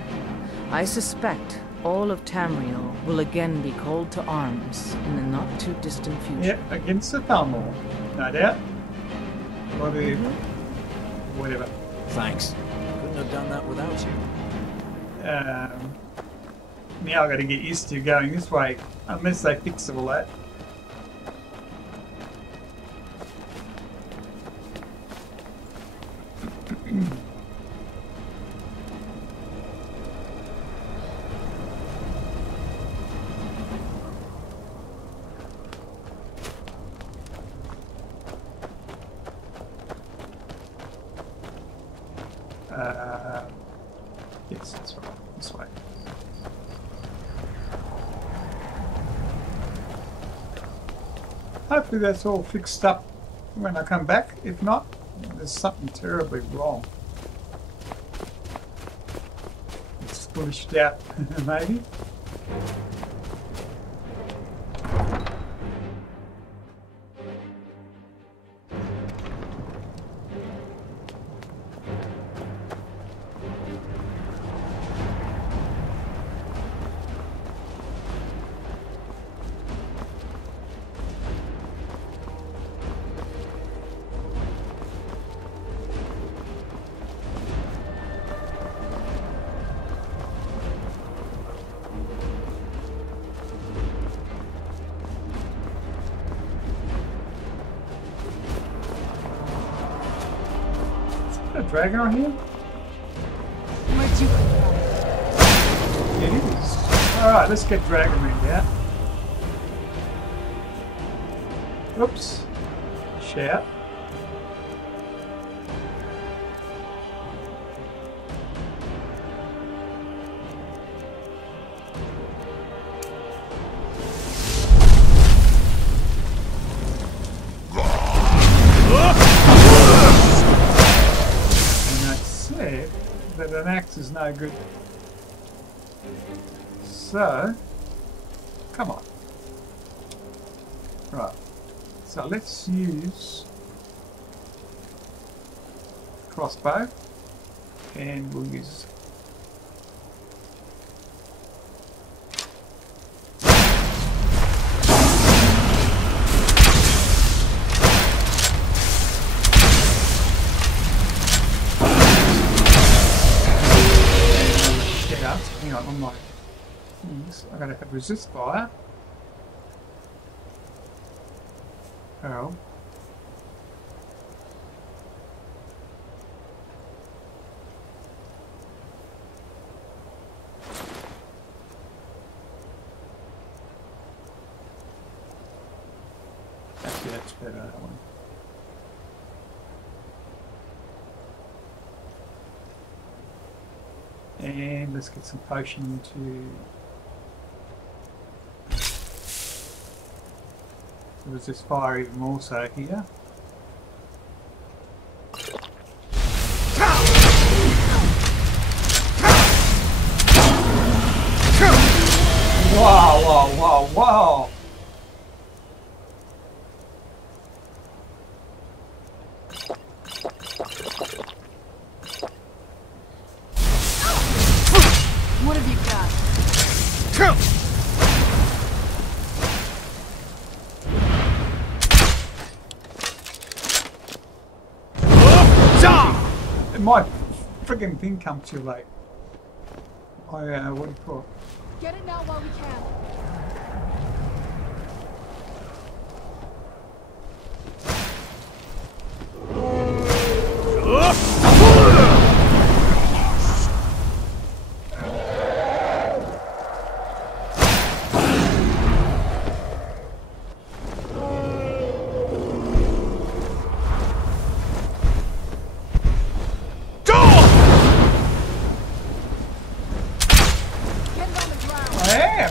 I suspect all of Tamriel will again be called to arms in the not-too-distant future. Yeah, against the Thalmor, no doubt. Or the... whatever. Thanks. Couldn't have done that without you. Now I've got to get used to going this way, unless they fix all that. Yes, that's right. This way. Hopefully that's all fixed up when I come back. If not, there's something terribly wrong. It's glitched out, maybe. A dragon on here? It is. Alright, let's get Dragon Ring out. Oops. Shout. That an axe is no good. So, come on. Right. So let's use crossbow, and we'll use hang on my things. I'm gonna have resist fire. Oh. Actually, that's better, that one. And let's get some potion to resist fire even more so here. Wow, wow, wow, wow! What have you got? My friggin' thing come too late. What do you call it? Get it now while we can.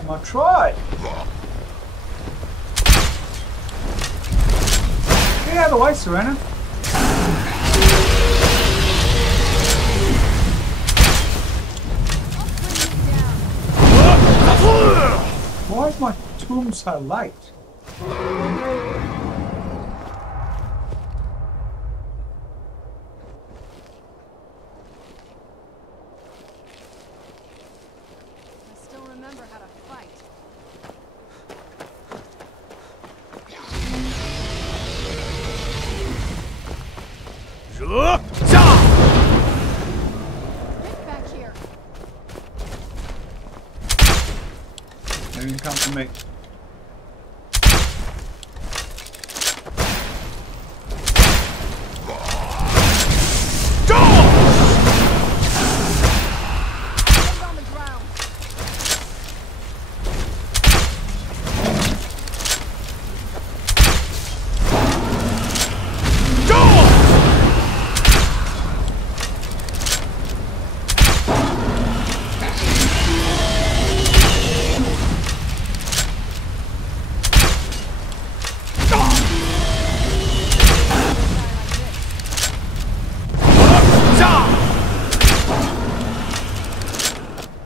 I tried. Get out of the way, Serena. Why is my tomb so late? I still remember how to fight. Get back here. They didn't come to me.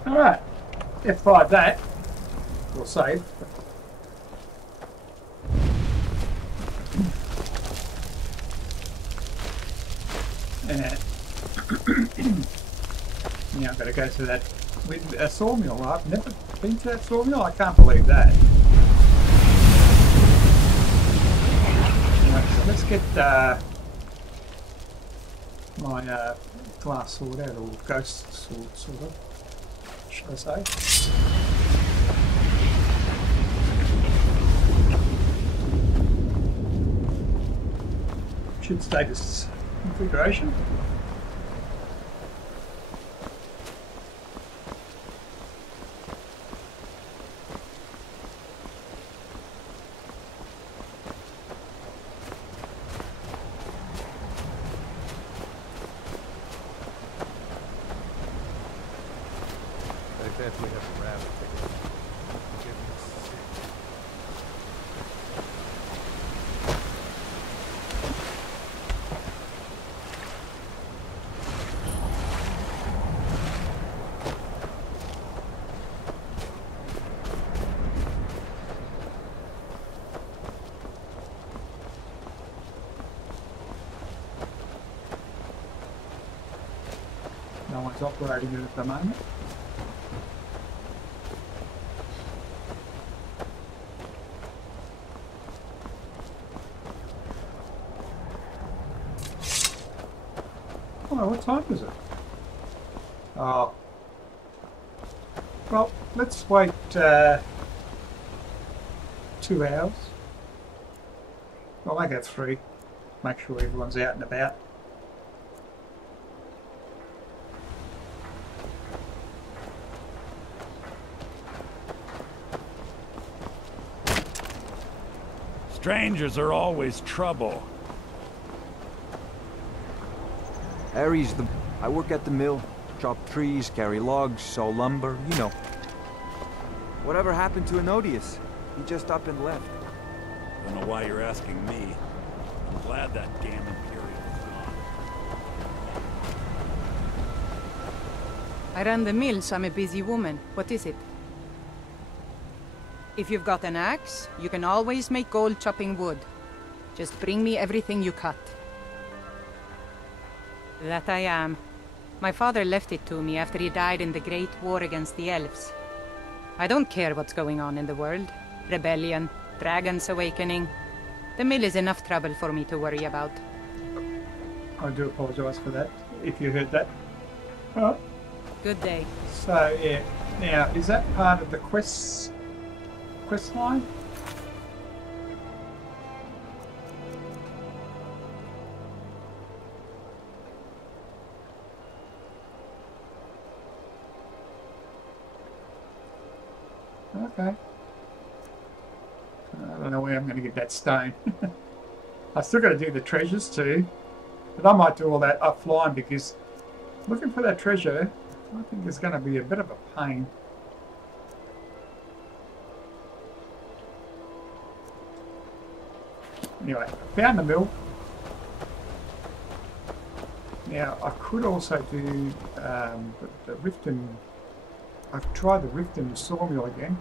Alright, F5 that. We'll save. And now I've got to go to that sawmill. I've never been to that sawmill. I can't believe that. Anyway, so let's get my glass sword out, or ghost sword, sort of, should I say. Should stay this configuration. Definitely have a rabbit ticket. Give me a stick. No one's operating it at the moment. Oh, what time is it? Oh. Well, let's wait 2 hours. I'll make it 3. Make sure everyone's out and about. Strangers are always trouble. Harry's I work at the mill. Chop trees, carry logs, saw lumber, you know. Whatever happened to Anodius? He just up and left. Don't know why you're asking me. I'm glad that damn Imperial is gone. I run the mill, so I'm a busy woman. What is it? If you've got an axe, you can always make gold chopping wood. Just bring me everything you cut. That I am. My father left it to me after he died in the Great War against the elves. I don't care what's going on in the world. Rebellion, dragons awakening. The mill is enough trouble for me to worry about. I do apologise for that, if you heard that. Alright. Good day. So, yeah. Now, is that part of the quest line? Okay. I don't know where I'm going to get that stone. I still got to do the treasures too, but I might do all that offline because looking for that treasure, I think is going to be a bit of a pain. Anyway, I found the mill. Now I could also do the Riften. I've tried the Riften sawmill again.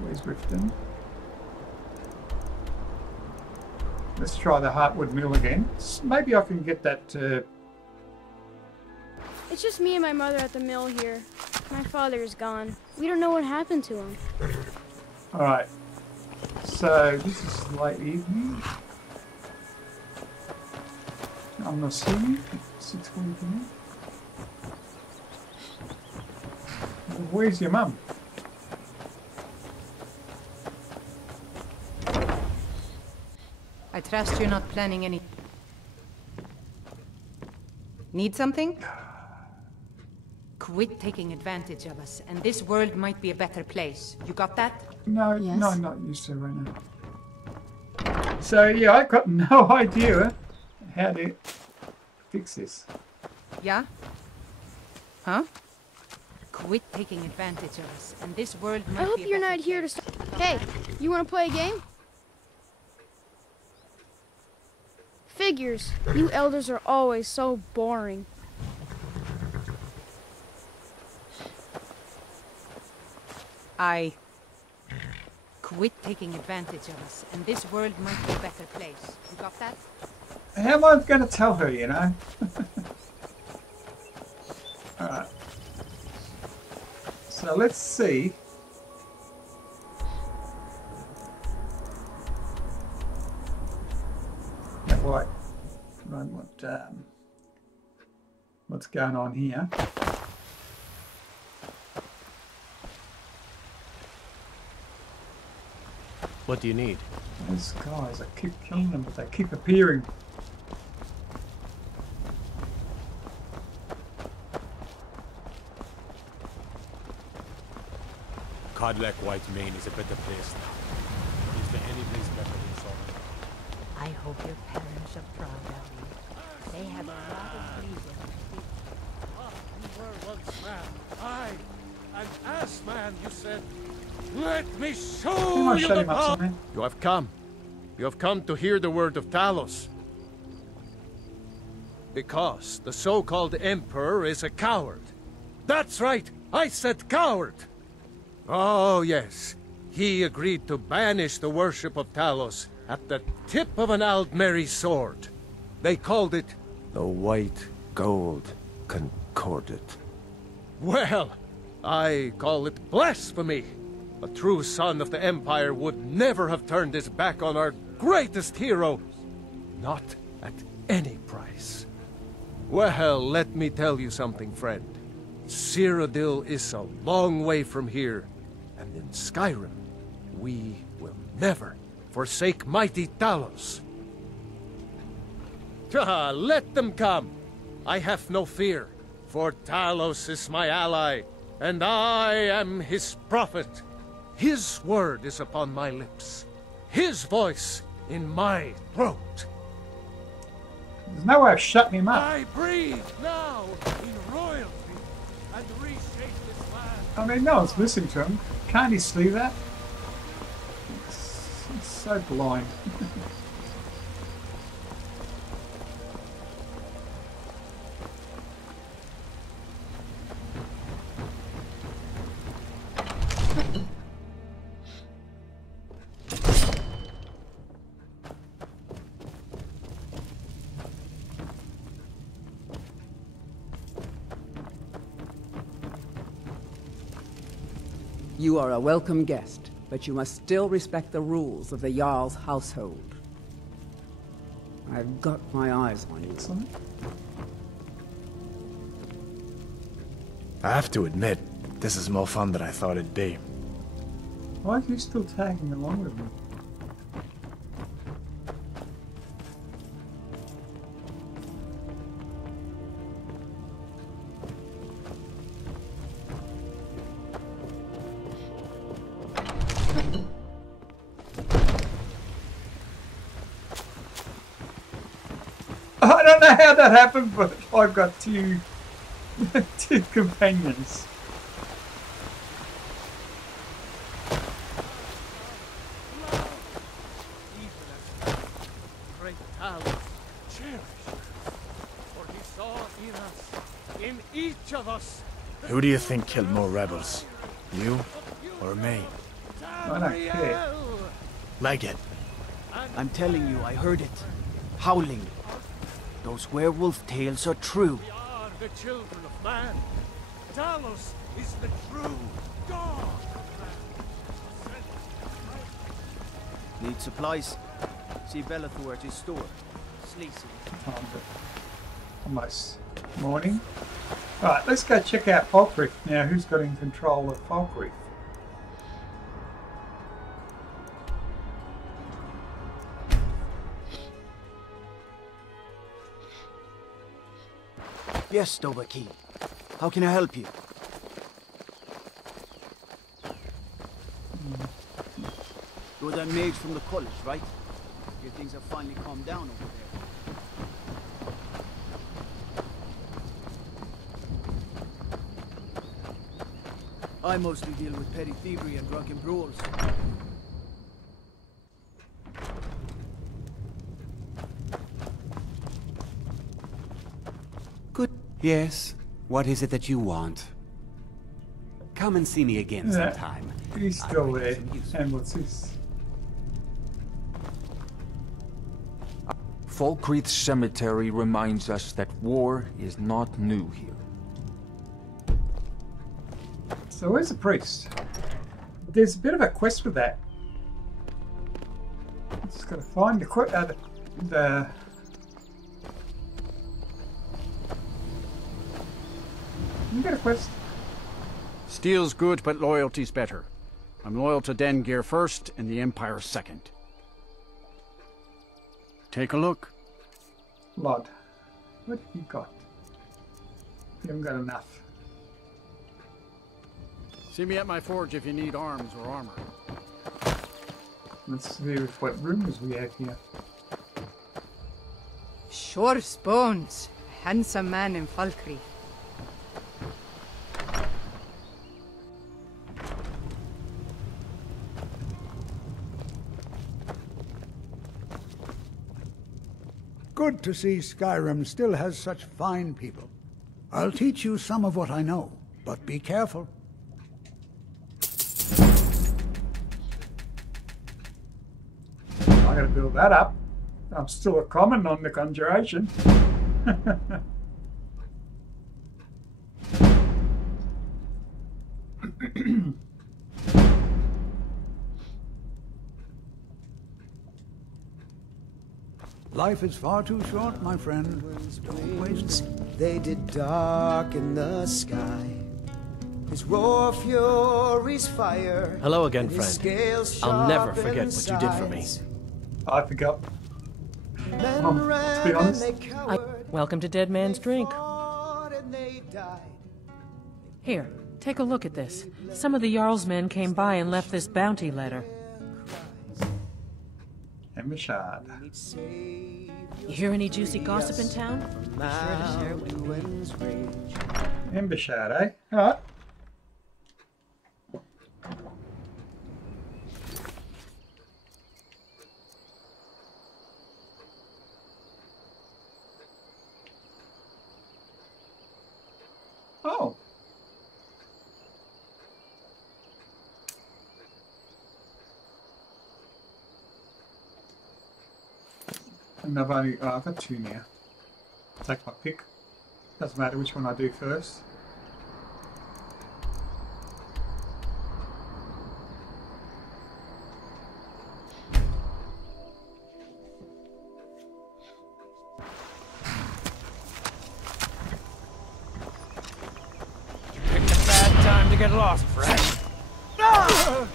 Where's Riften? Let's try the Heartwood Mill again. Maybe I can get that. It's just me and my mother at the mill here. My father is gone. We don't know what happened to him. Alright. So, this is late evening. I'm assuming 6:40 p.m. Where's your mum? I trust you're not planning any... Need something? Quit taking advantage of us, and this world might be a better place. You got that? No, no, I'm not used to it right now. So, yeah, I've got no idea how to fix this. Yeah? Huh? Quit taking advantage of us, and this world might be I hope you're not place. here to start. Hey, you want to play a game? Figures. You elders are always so boring. I quit taking advantage of us, and this world might be a better place. You got that? How am I going to tell her, you know? Alright. So let's see. What's going on here? What do you need? These guys, I keep killing them, but they keep appearing. Codlec White Mane is a better place now. Is there any place better than Solomon? I hope your parents are proud of you. They have a lot of reason. You were once man. I, an ass man, you said. Let me show you the power. You have come. You have come to hear the word of Talos. Because the so-called Emperor is a coward. That's right, I said coward. Oh, yes. He agreed to banish the worship of Talos at the tip of an Aldmeri sword. They called it the White Gold Concordat. Well, I call it blasphemy. A true son of the Empire would never have turned his back on our greatest hero. Not at any price. Well, let me tell you something, friend. Cyrodiil is a long way from here. And in SkyRim, we will never forsake mighty Talos. Let them come. I have no fear, for Talos is my ally, and I am his prophet. His word is upon my lips. His voice in my throat. There's no way of shutting him up. I breathe now in royalty and reshape this land. I mean, no one's listening to him. Can't he see that? It's so blind. You are a welcome guest, but you must still respect the rules of the Jarl's household. I've got my eyes on you. I have to admit, this is more fun than I thought it'd be. Why are you still tagging along with me? I don't know how that happened, but I've got two companions. Great Talos cherished, for he saw in us, in each of us. Who do you think killed more rebels? You or me? I I don't care. Maggot. I'm telling you, I heard it. Howling. Those werewolf tales are true. We are the children of man. Talos is the true God. Need supplies? See Bellathor at his store. Sleazy. Almost morning. Right, let's go check out Falkreath now. Who's got in control of Falkreath? Yes, Dovahkiin. How can I help you? You're that mage from the college, right? Your things have finally calmed down over there. I mostly deal with petty thievery and drunken brawls. Good. Yes. What is it that you want? Come and see me again sometime. He's still there. And what's this? Falkreath Cemetery reminds us that war is not new here. So where's the priest? There's a bit of a quest with that. Just gotta find the You got a quest? Steel's good, but loyalty's better. I'm loyal to Dengeir first, and the Empire second. Take a look. Lord, what have you got? You haven't got enough. See me at my forge if you need arms or armor. Let's see what rumors we have here. Sure bones. Handsome man in Falkreath. Good to see SkyRim still has such fine people. I'll teach you some of what I know, but be careful. I gotta build that up. I'm still a common on the conjuration. Life is far too short, my friend. Don't waste it. They did darken the sky. His roar of fury's fire. Hello again, friend. I'll never forget what you did for me. I forgot. To be honest. Welcome to Dead Man's Drink. Here, take a look at this. Some of the Jarl's men came by and left this bounty letter. Emishard. You hear any juicy gossip in town? Be sure to share it with me. Emishard, eh? Alright. Oh. And I've only, I've got two now. Take my pick. Doesn't matter which one I do first. Picked a bad time to get lost, friend. Ah!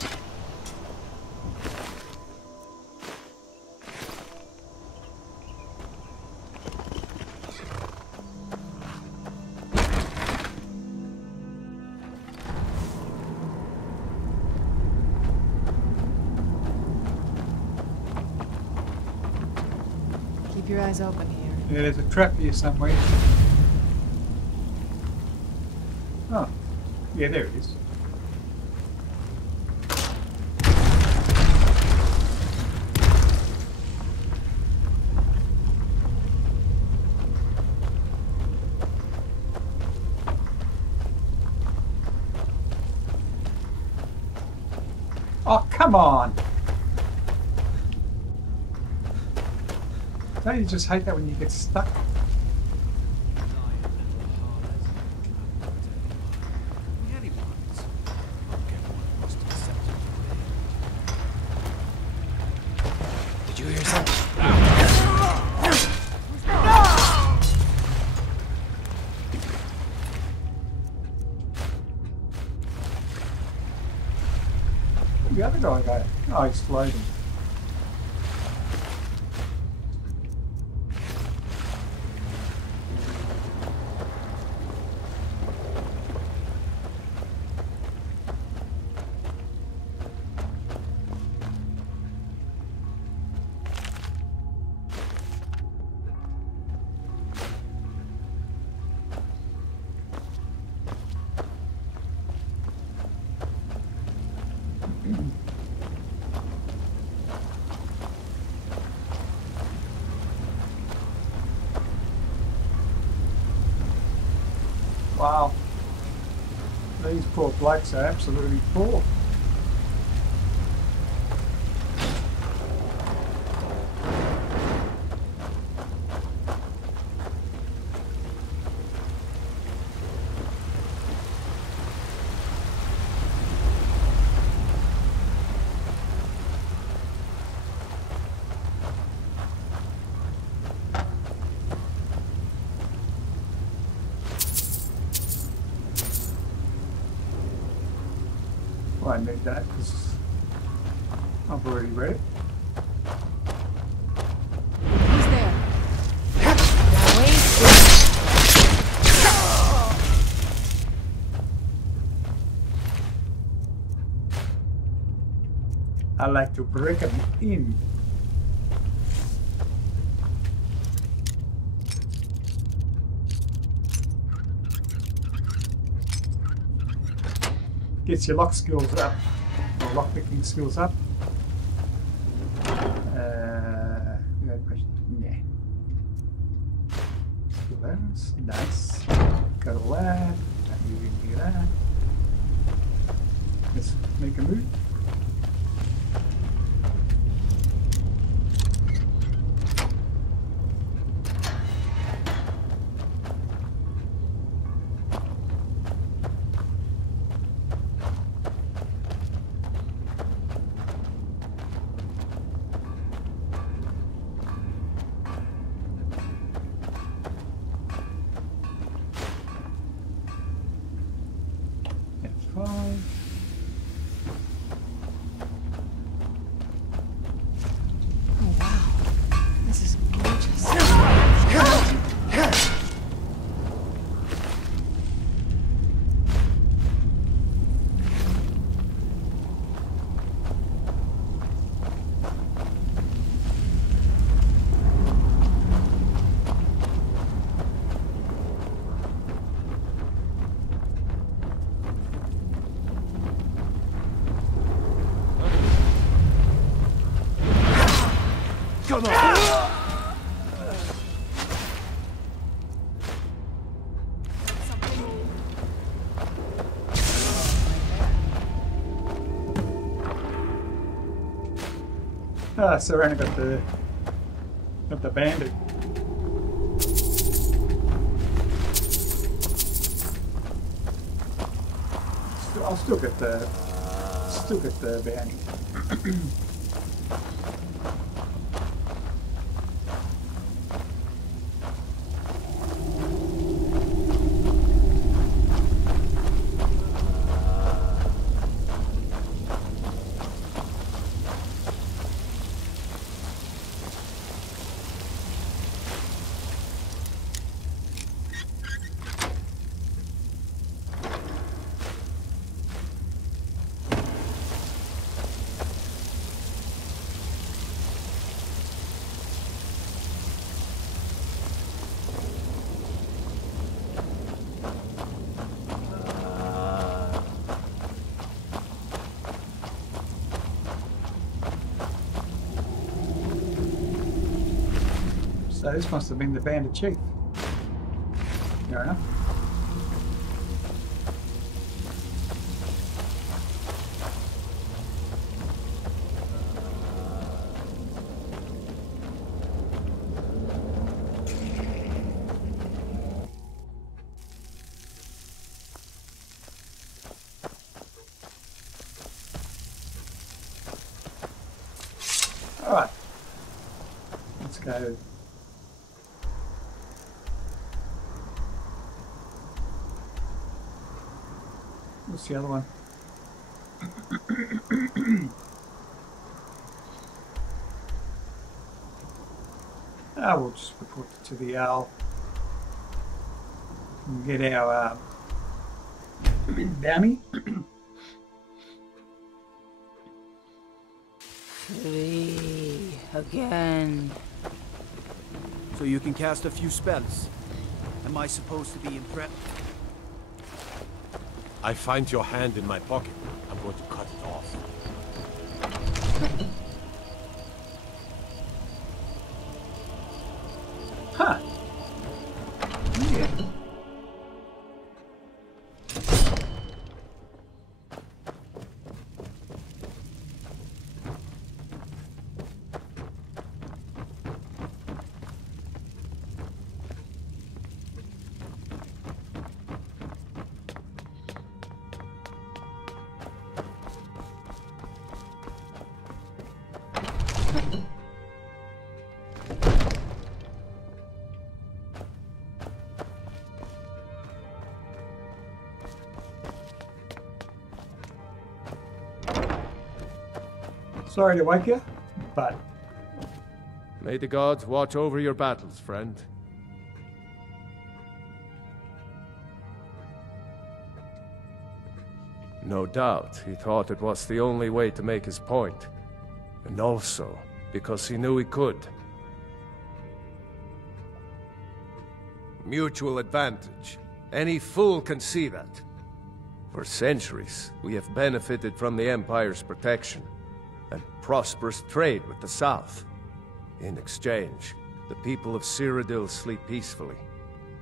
Keep your eyes open here. Yeah, there's a trap here somewhere. Oh, yeah, there it is. Oh, come on! Don't you just hate that when you get stuck? Did you hear something? The other guy go? Oh, he's floating. Wow. These poor blokes are absolutely poor. Well, I need that because I've already read it. Who's there? I like to break them in. Gets your lock skills up, or lock picking skills up. Yeah. Skill those. Nice. Got all that. Don't need any of that. Let's make a move. Come on! Ah, Serena got the bandit. I'll still get the bandit. So this must have been the bandit chief. Fair enough. Alright. Let's go. What's the other one? We'll just report it to the owl. And get our bounty. Free again. So you can cast a few spells. Am I supposed to be impressed? I find your hand in my pocket. I'm going to cut it off. Huh. Yeah. Sorry to wake you, but... May the gods watch over your battles, friend. No doubt, he thought it was the only way to make his point. And also, because he knew he could. Mutual advantage. Any fool can see that. For centuries, we have benefited from the Empire's protection and prosperous trade with the South. In exchange, the people of Cyrodiil sleep peacefully,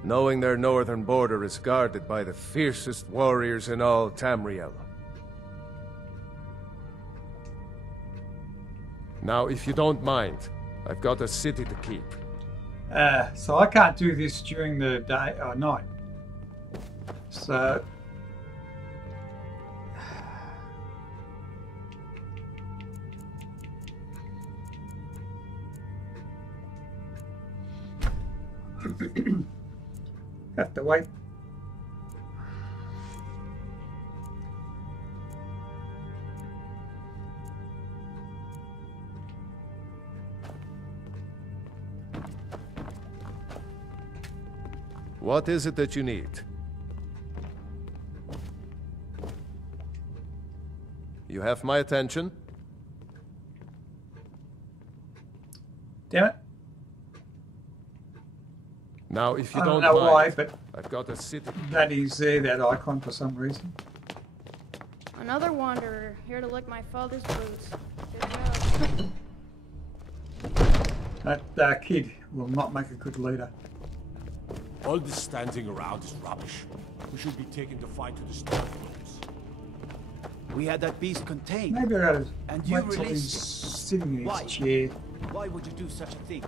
knowing their northern border is guarded by the fiercest warriors in all Tamriel. Now, if you don't mind, I've got a city to keep. So I can't do this during the day or night. So... have to wait. What is it that you need? You have my attention? Damn it. Now, if you I don't know mind, why, but I've got a city. That is there, that icon, for some reason. Another wanderer, here to lick my father's boots. Good job. That kid will not make a good leader. All this standing around is rubbish. We should be taking the fight to the Stormcloaks. We had that beast contained. Maybe I gotta and wait you till he's released sitting in Why? his chair. Why would you do such a thing?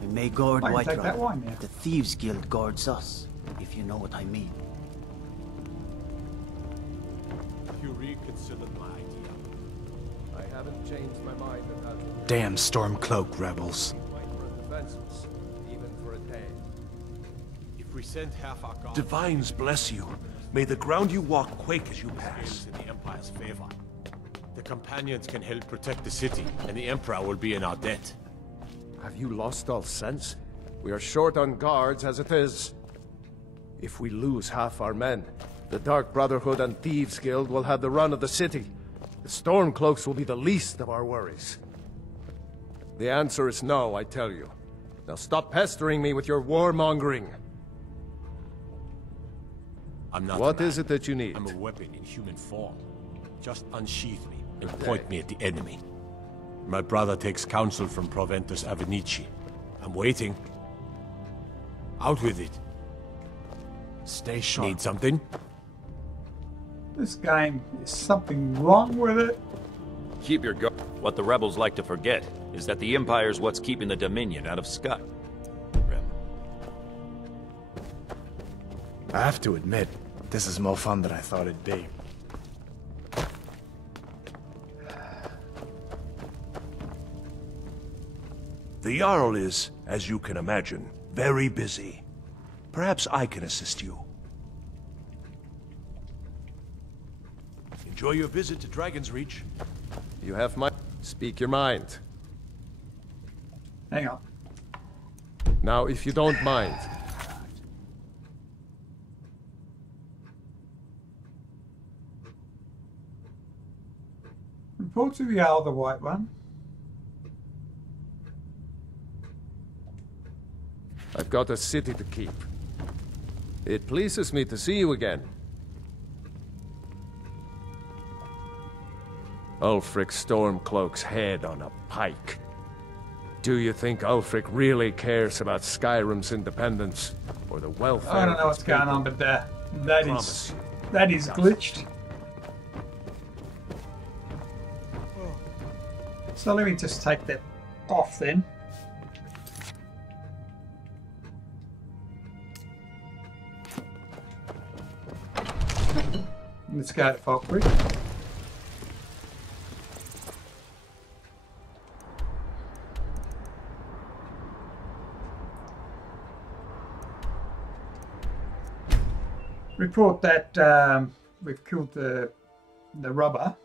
We may guard I can take that Whiterun. one, yeah. The Thieves Guild guards us, if you know what I mean. You reconsidered my idea. I haven't changed my mind about it. Damn Stormcloak rebels. Defenseless, even for a day. If we send half our guards... Divines bless you. May the ground you walk quake as you pass. ...in the Empire's favor. The companions can help protect the city, and the Emperor will be in our debt. Have you lost all sense? We are short on guards as it is. If we lose half our men, the Dark Brotherhood and Thieves Guild will have the run of the city. The Stormcloaks will be the least of our worries. The answer is no, I tell you. Now stop pestering me with your warmongering. I'm not What is it that you need? I'm a weapon in human form. Just unsheath me and point me at the enemy. My brother takes counsel from Proventus Avenici. I'm waiting. Out with it. Stay sharp. Need something? This game, is something wrong with it? Keep your guard. What the rebels like to forget is that the Empire's what's keeping the Dominion out of SkyRim. I have to admit, this is more fun than I thought it'd be. The Jarl is, as you can imagine, very busy. Perhaps I can assist you. Enjoy your visit to Dragon's Reach. You have my... Speak your mind. Hang on. Now, if you don't mind. Report to the Jarl, the White One. I've got a city to keep. It pleases me to see you again. Ulfric Stormcloak's head on a pike. Do you think Ulfric really cares about Skyrim's independence or the welfare? I don't know what's going on, but that is glitched. So let me just take that off then. Let's go to Falkreath. Report that we've killed the robber.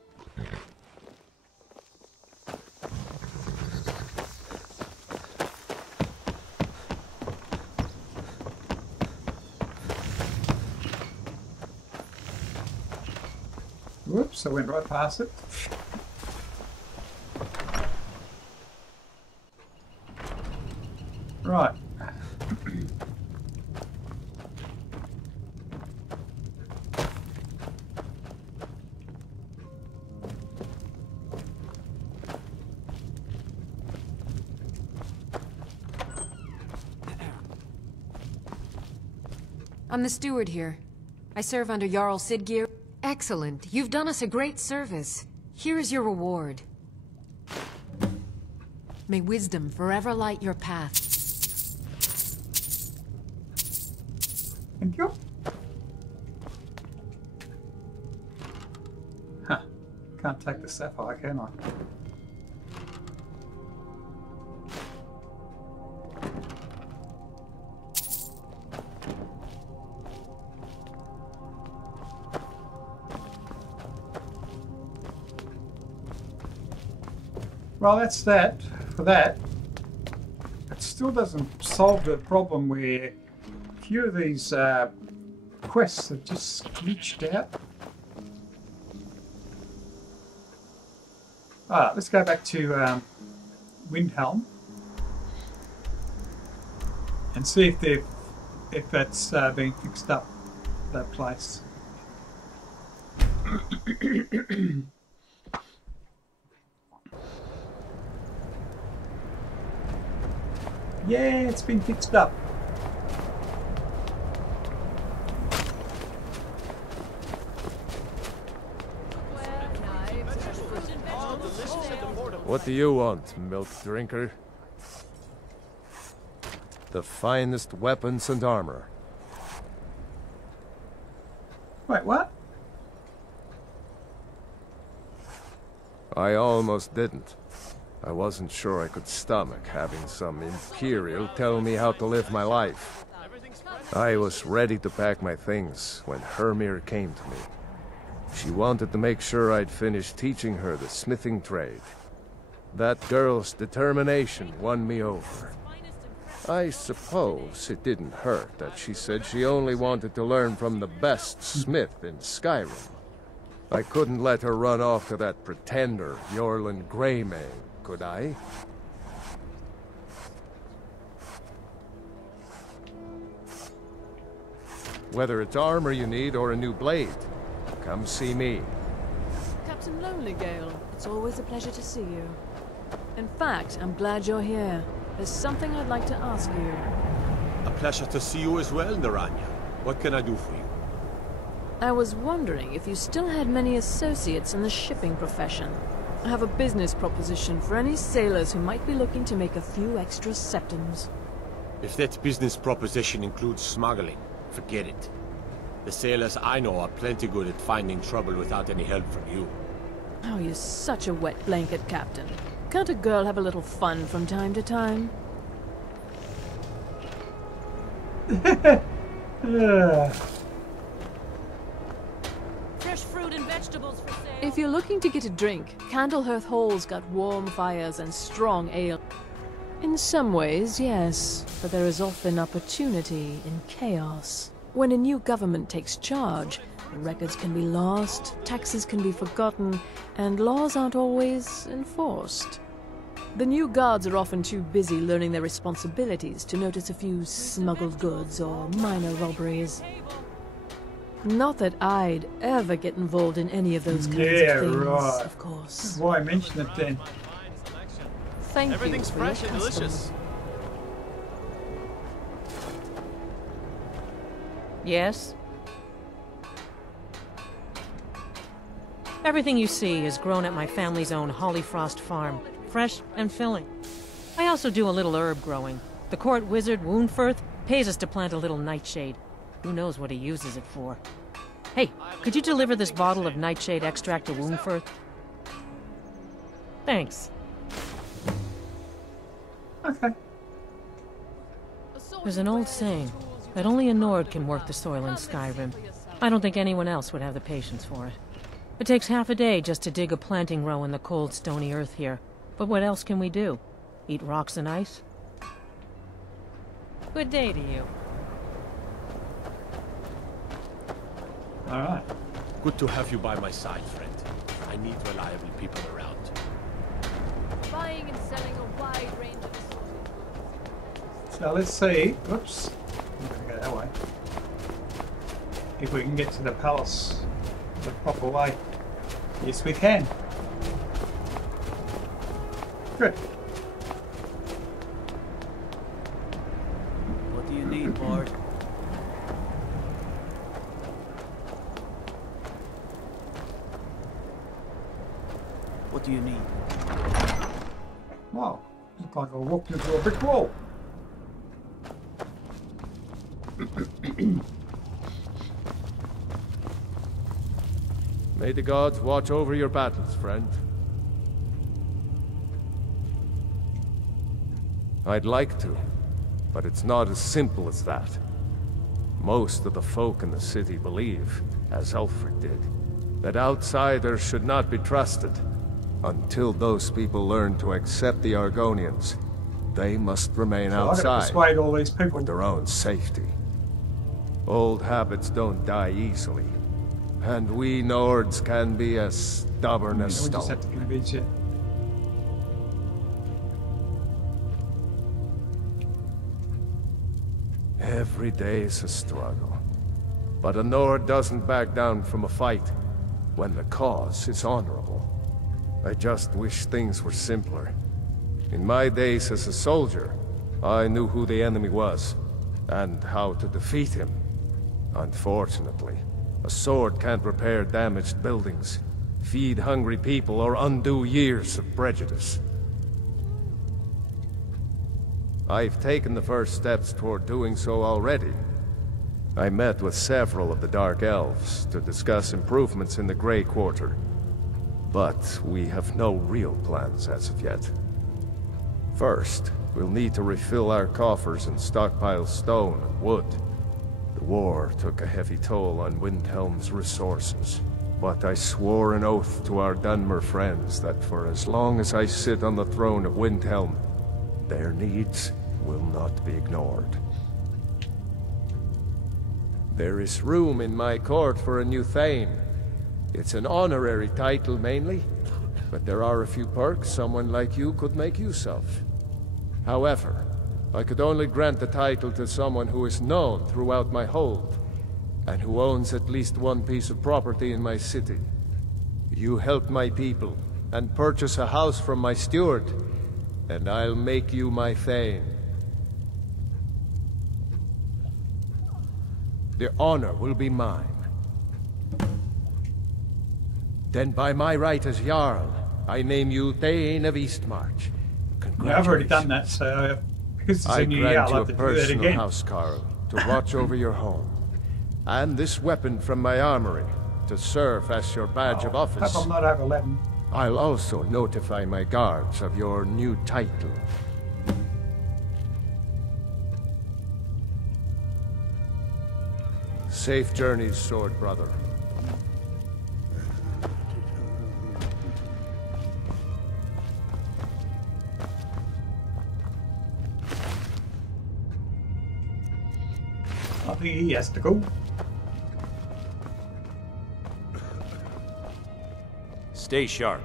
Whoops, I went right past it. Right. I'm the steward here. I serve under Jarl Siggeir. Excellent. You've done us a great service. Here is your reward. May wisdom forever light your path. Thank you. Huh. Can't take the sapphire, can I? Well, that's that for that. It still doesn't solve the problem where a few of these quests have just glitched out. Alright, let's go back to Windhelm and see if that's been fixed up, that place. Yeah, it's been fixed up. What do you want, milk drinker? The finest weapons and armor. Wait, what? I almost didn't. I wasn't sure I could stomach having some Imperial tell me how to live my life. I was ready to pack my things when Hermir came to me. She wanted to make sure I'd finish teaching her the smithing trade. That girl's determination won me over. I suppose it didn't hurt that she said she only wanted to learn from the best smith in Skyrim. I couldn't let her run off to that pretender, Jorlin Greymane, could I? Whether it's armor you need or a new blade, come see me. Captain Lonelygale, it's always a pleasure to see you. In fact, I'm glad you're here. There's something I'd like to ask you. A pleasure to see you as well, Naranya. What can I do for you? I was wondering if you still had many associates in the shipping profession. I have a business proposition for any sailors who might be looking to make a few extra septims. If that business proposition includes smuggling, forget it. The sailors I know are plenty good at finding trouble without any help from you. Oh, you're such a wet blanket, Captain. Can't a girl have a little fun from time to time? Fresh fruit and vegetables for sale. If you're looking to get a drink, Candlehearth Hall's got warm fires and strong ale. In some ways, yes, but there is often opportunity in chaos. When a new government takes charge, records can be lost, taxes can be forgotten, and laws aren't always enforced. The new guards are often too busy learning their responsibilities to notice a few smuggled goods or minor robberies. Not that I'd ever get involved in any of those kinds of things, right. of course. Why mention it then? Thank Everything's you for fresh your and custom. delicious. Yes? Everything you see is grown at my family's own Hollyfrost farm, fresh and filling. I also do a little herb growing. The court wizard, Woundfirth, pays us to plant a little nightshade. Who knows what he uses it for? Hey, could you deliver this bottle of nightshade extract to Woundfirth? Thanks. Okay. There's an old saying that only a Nord can work the soil in SkyRim. I don't think anyone else would have the patience for it. It takes half a day just to dig a planting row in the cold, stony earth here. But what else can we do? Eat rocks and ice? Good day to you. All right. Good to have you by my side, friend. I need reliable people around. Buying and selling a wide range of assorted. So let's see. Whoops. I'm going to go that way. If we can get to the palace the proper way. Yes, we can. Good. What do you need, Bard? What do you need? Wow. Looks like I walked into a brick wall. May the gods watch over your battles, friend. I'd like to, but it's not as simple as that. Most of the folk in the city believe, as Ulfric did, that outsiders should not be trusted. Until those people learn to accept the Argonians, they must remain So I've got to outside persuade all these people. for their own safety. Old habits don't die easily, and we Nords can be as stubborn as We just have stone. to convince you. Every day is a struggle, but a Nord doesn't back down from a fight when the cause is honorable. I just wish things were simpler. In my days as a soldier, I knew who the enemy was, and how to defeat him. Unfortunately, a sword can't repair damaged buildings, feed hungry people, or undo years of prejudice. I've taken the first steps toward doing so already. I met with several of the Dark Elves to discuss improvements in the Grey Quarter. But we have no real plans as of yet. First, we'll need to refill our coffers and stockpile stone and wood. The war took a heavy toll on Windhelm's resources, but I swore an oath to our Dunmer friends that for as long as I sit on the throne of Windhelm, their needs will not be ignored. There is room in my court for a new Thane. It's an honorary title mainly, but there are a few perks someone like you could make use of. However, I could only grant the title to someone who is known throughout my hold, and who owns at least one piece of property in my city. You help my people, and purchase a house from my steward, and I'll make you my Thane. The honor will be mine. Then by my right as Jarl, I name you Thane of Eastmarch. Yeah, I've already done that, so because it's I a new year, grant I'll you have a to do that personal again. housecarl to watch over your home. and this weapon from my armory to serve as your badge of office. Hope I'm not over 11. I'll also notify my guards of your new title. Safe journeys, sword brother. I think he has to go. Stay sharp.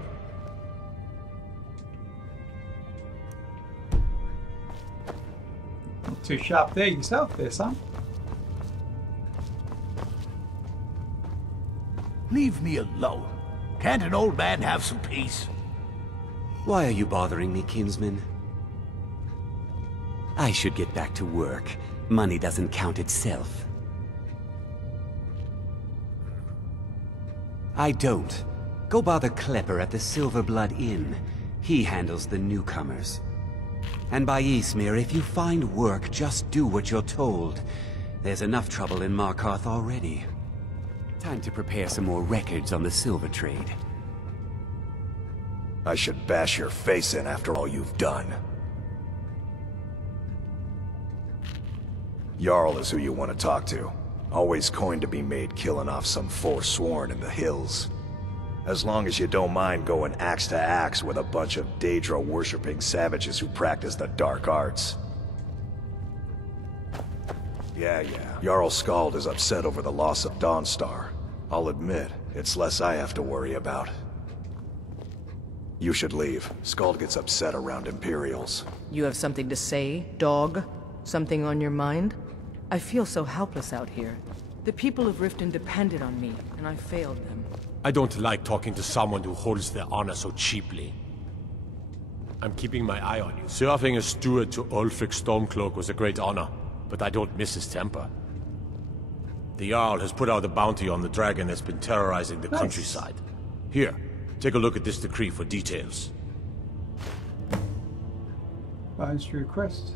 Not too sharp there yourself there, son. Leave me alone. Can't an old man have some peace? Why are you bothering me, kinsman? I should get back to work. Money doesn't count itself. I don't. Go bother Klepper at the Silverblood Inn. He handles the newcomers. And by Ysmir, if you find work, just do what you're told. There's enough trouble in Markarth already. Time to prepare some more records on the silver trade. I should bash your face in after all you've done. Jarl is who you want to talk to. Always coin to be made killing off some forsworn in the hills. As long as you don't mind going axe to axe with a bunch of Daedra-worshipping savages who practice the dark arts. Yeah. Jarl Skald is upset over the loss of Dawnstar. I'll admit, it's less I have to worry about. You should leave. Skald gets upset around Imperials. You have something to say, dog? Something on your mind? I feel so helpless out here. The people of Riften depended on me, and I failed them. I don't like talking to someone who holds their honor so cheaply. I'm keeping my eye on you. Serving as steward to Ulfric Stormcloak was a great honor, but I don't miss his temper. The Jarl has put out a bounty on the dragon that's been terrorizing the countryside. Here, take a look at this decree for details. Bones to request.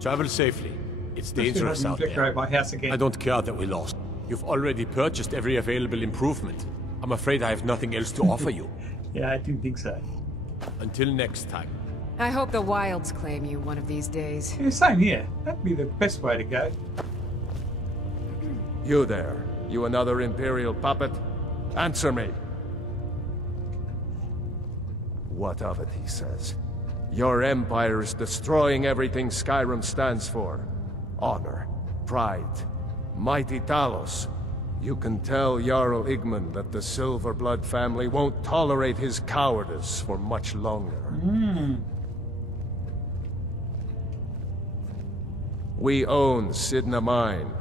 Travel safely. It's dangerous out there. My house again. I don't care that we lost. You've already purchased every available improvement. I'm afraid I have nothing else to offer you. Yeah, I didn't think so. Until next time. I hope the wilds claim you one of these days. Yeah, same here. That'd be the best way to go. You there. You another Imperial puppet? Answer me. What of it, he says. Your empire is destroying everything SkyRim stands for. Honor, pride, mighty Talos. You can tell Jarl Igmund that the Silverblood family won't tolerate his cowardice for much longer. We own Sidna Mine,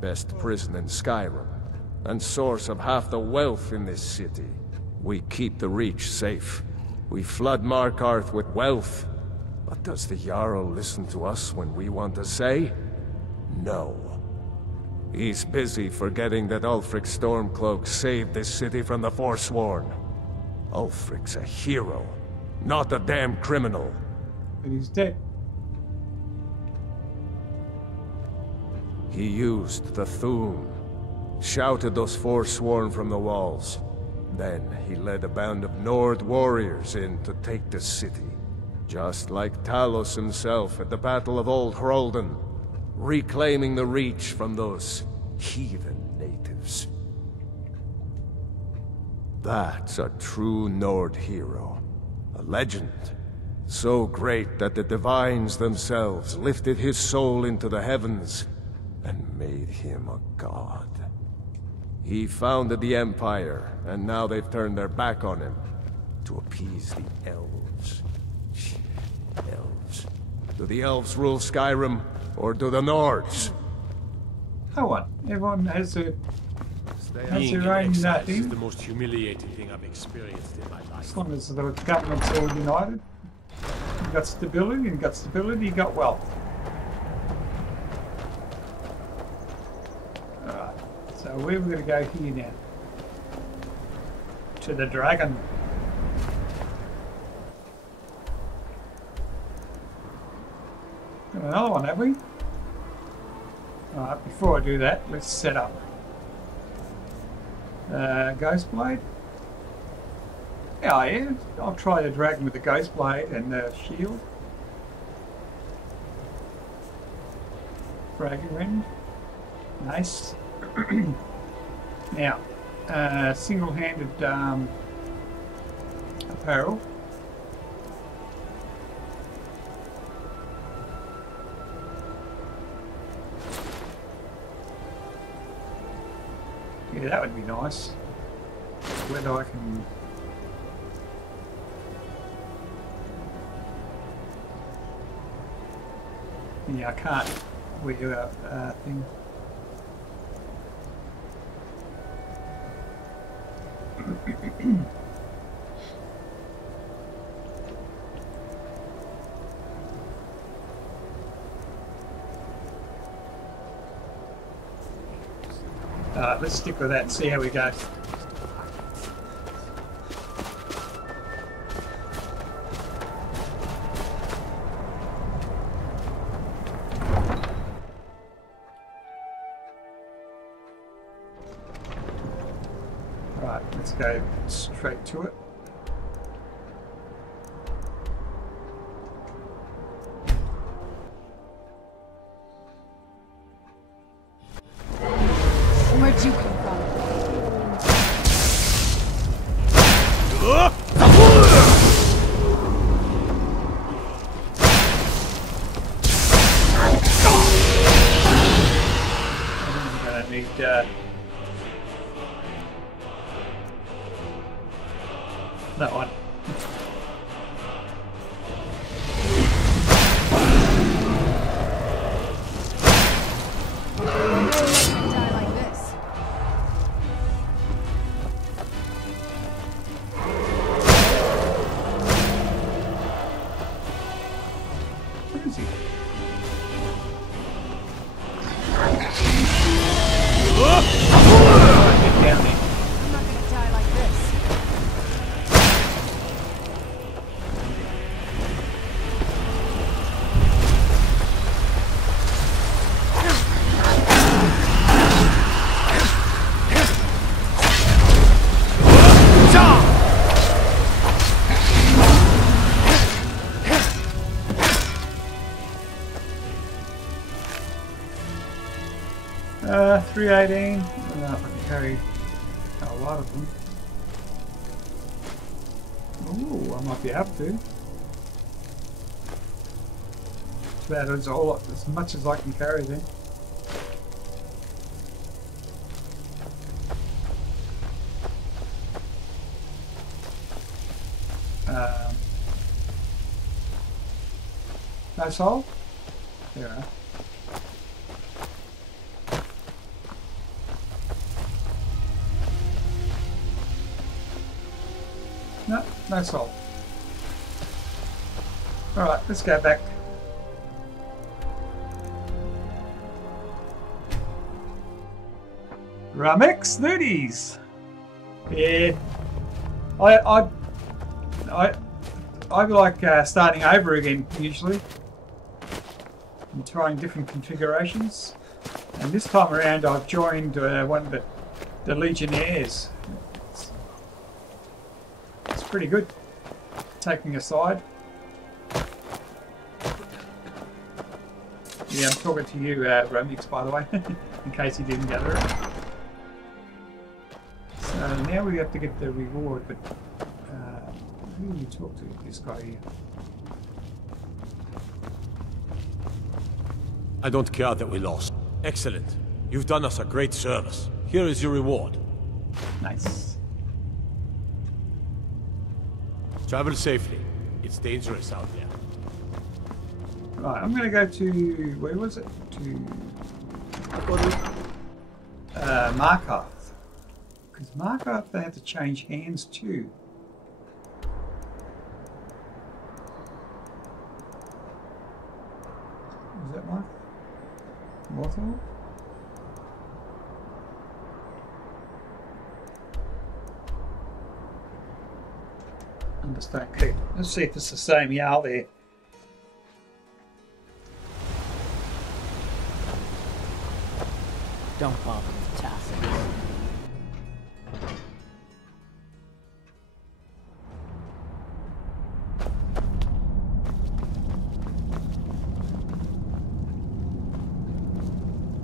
best prison in SkyRim, and source of half the wealth in this city. We keep the Reach safe. We flood Markarth with wealth. But does the Jarl listen to us when we want to say? No. He's busy forgetting that Ulfric Stormcloak saved this city from the Forsworn. Ulfric's a hero, not a damn criminal. But he's dead. He used the Thun, shouted those Forsworn from the walls. Then he led a band of Nord warriors in to take the city. Just like Talos himself at the Battle of Old Hroldan, reclaiming the Reach from those heathen natives. That's a true Nord hero. A legend. So great that the divines themselves lifted his soul into the heavens and made him a god. He founded the Empire, and now they've turned their back on him to appease the elves. Elves. Do the elves rule SkyRim, or do the Nords? No one. Everyone has their Being in own exile is thing. the most humiliating thing I've experienced in my life. As long as the government's all united, you got stability, you got wealth. Alright, so where are we going to go here now? To the dragon. Got another one, have we? Alright, before I do that, let's set up Ghost Blade. Yeah, I'll try the dragon with the Ghost Blade and the shield. Dragon Rend. Nice. Now, single-handed apparel. Yeah, that would be nice. Whether I can... Yeah, I can't wear a thing. Let's stick with that and see how we go. Right, let's go straight to it. Where'd you come from? I'm gonna need that one. Uh, 318. I don't know if I can carry a lot of them. Ooh, I might be able to. That is all as much as I can carry then. That's all? There we are. No, that's all. Alright, let's go back. Rumix Nudies! Yeah. I like starting over again usually. And trying different configurations. And this time around I've joined one of the Legionnaires. It's pretty good. Taking a side. Yeah, I'm talking to you, Romix, by the way, in case you didn't gather it. So now we have to get the reward, but who do you talk to? This guy here. I don't care that we lost. Excellent. You've done us a great service. Here is your reward. Nice. Travel safely. It's dangerous out there. Right, I'm going to go to... where was it? To... Markarth. Because Markarth, they have to change hands too. Is that Markarth? Morthal? Understand. Okay, let's see if it's the same Jarl there. Don't bother with Tassel.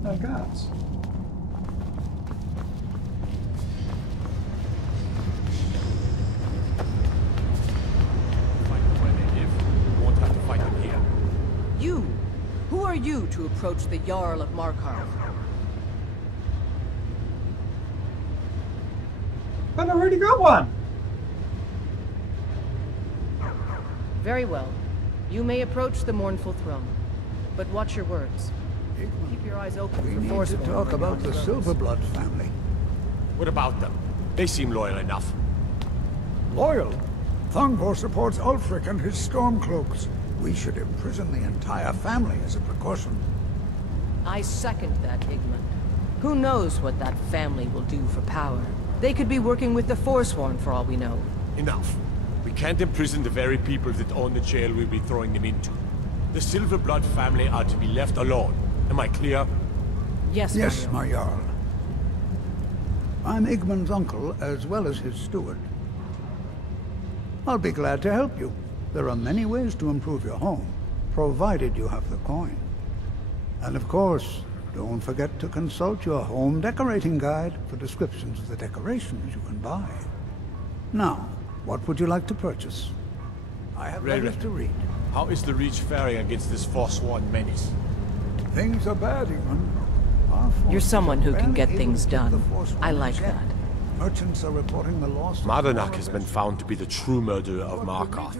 No guards. You! Who are you to approach the Jarl of Markarth? But I already got one! Very well. You may approach the mournful throne. But watch your words. Keep your eyes open We for need to Forsworn talk when about you're the on thrones. Silverblood family. What about them? They seem loyal enough. Loyal? Thongvor supports Ulfric and his Stormcloaks. We should imprison the entire family as a precaution. I second that, Igmund. Who knows what that family will do for power? They could be working with the Forsworn for all we know. Enough. We can't imprison the very people that own the jail we'll be throwing them into. The Silverblood family are to be left alone. Am I clear? Yes, Yes, my Jarl. I'm Igmund's uncle, as well as his steward. I'll be glad to help you. There are many ways to improve your home, provided you have the coin. And of course, don't forget to consult your home decorating guide for descriptions of the decorations you can buy. Now, what would you like to purchase? I have letters to read. How is the Reach faring against this Forsworn menace? Things are bad, Igmund. You're someone who can get things done. I like that. Merchants are reporting the loss of Mardonak has been found to be the true murderer of Markarth.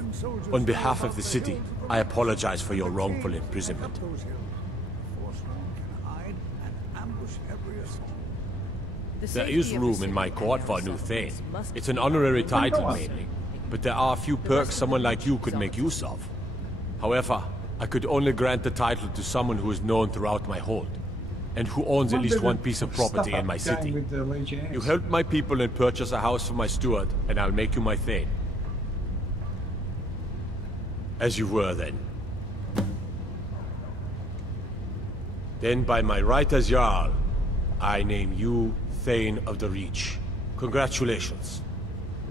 On behalf of the city, I apologize for your wrongful imprisonment. There is room in my court for a new Thane. It's an honorary title mainly, but there are a few perks someone like you could make use of. However, I could only grant the title to someone who is known throughout my hold, and who owns at least one piece of property in my city. You help my people and purchase a house for my steward, and I'll make you my Thane. As you were then. Then by my right as Jarl, I name you Thane of the Reach. Congratulations.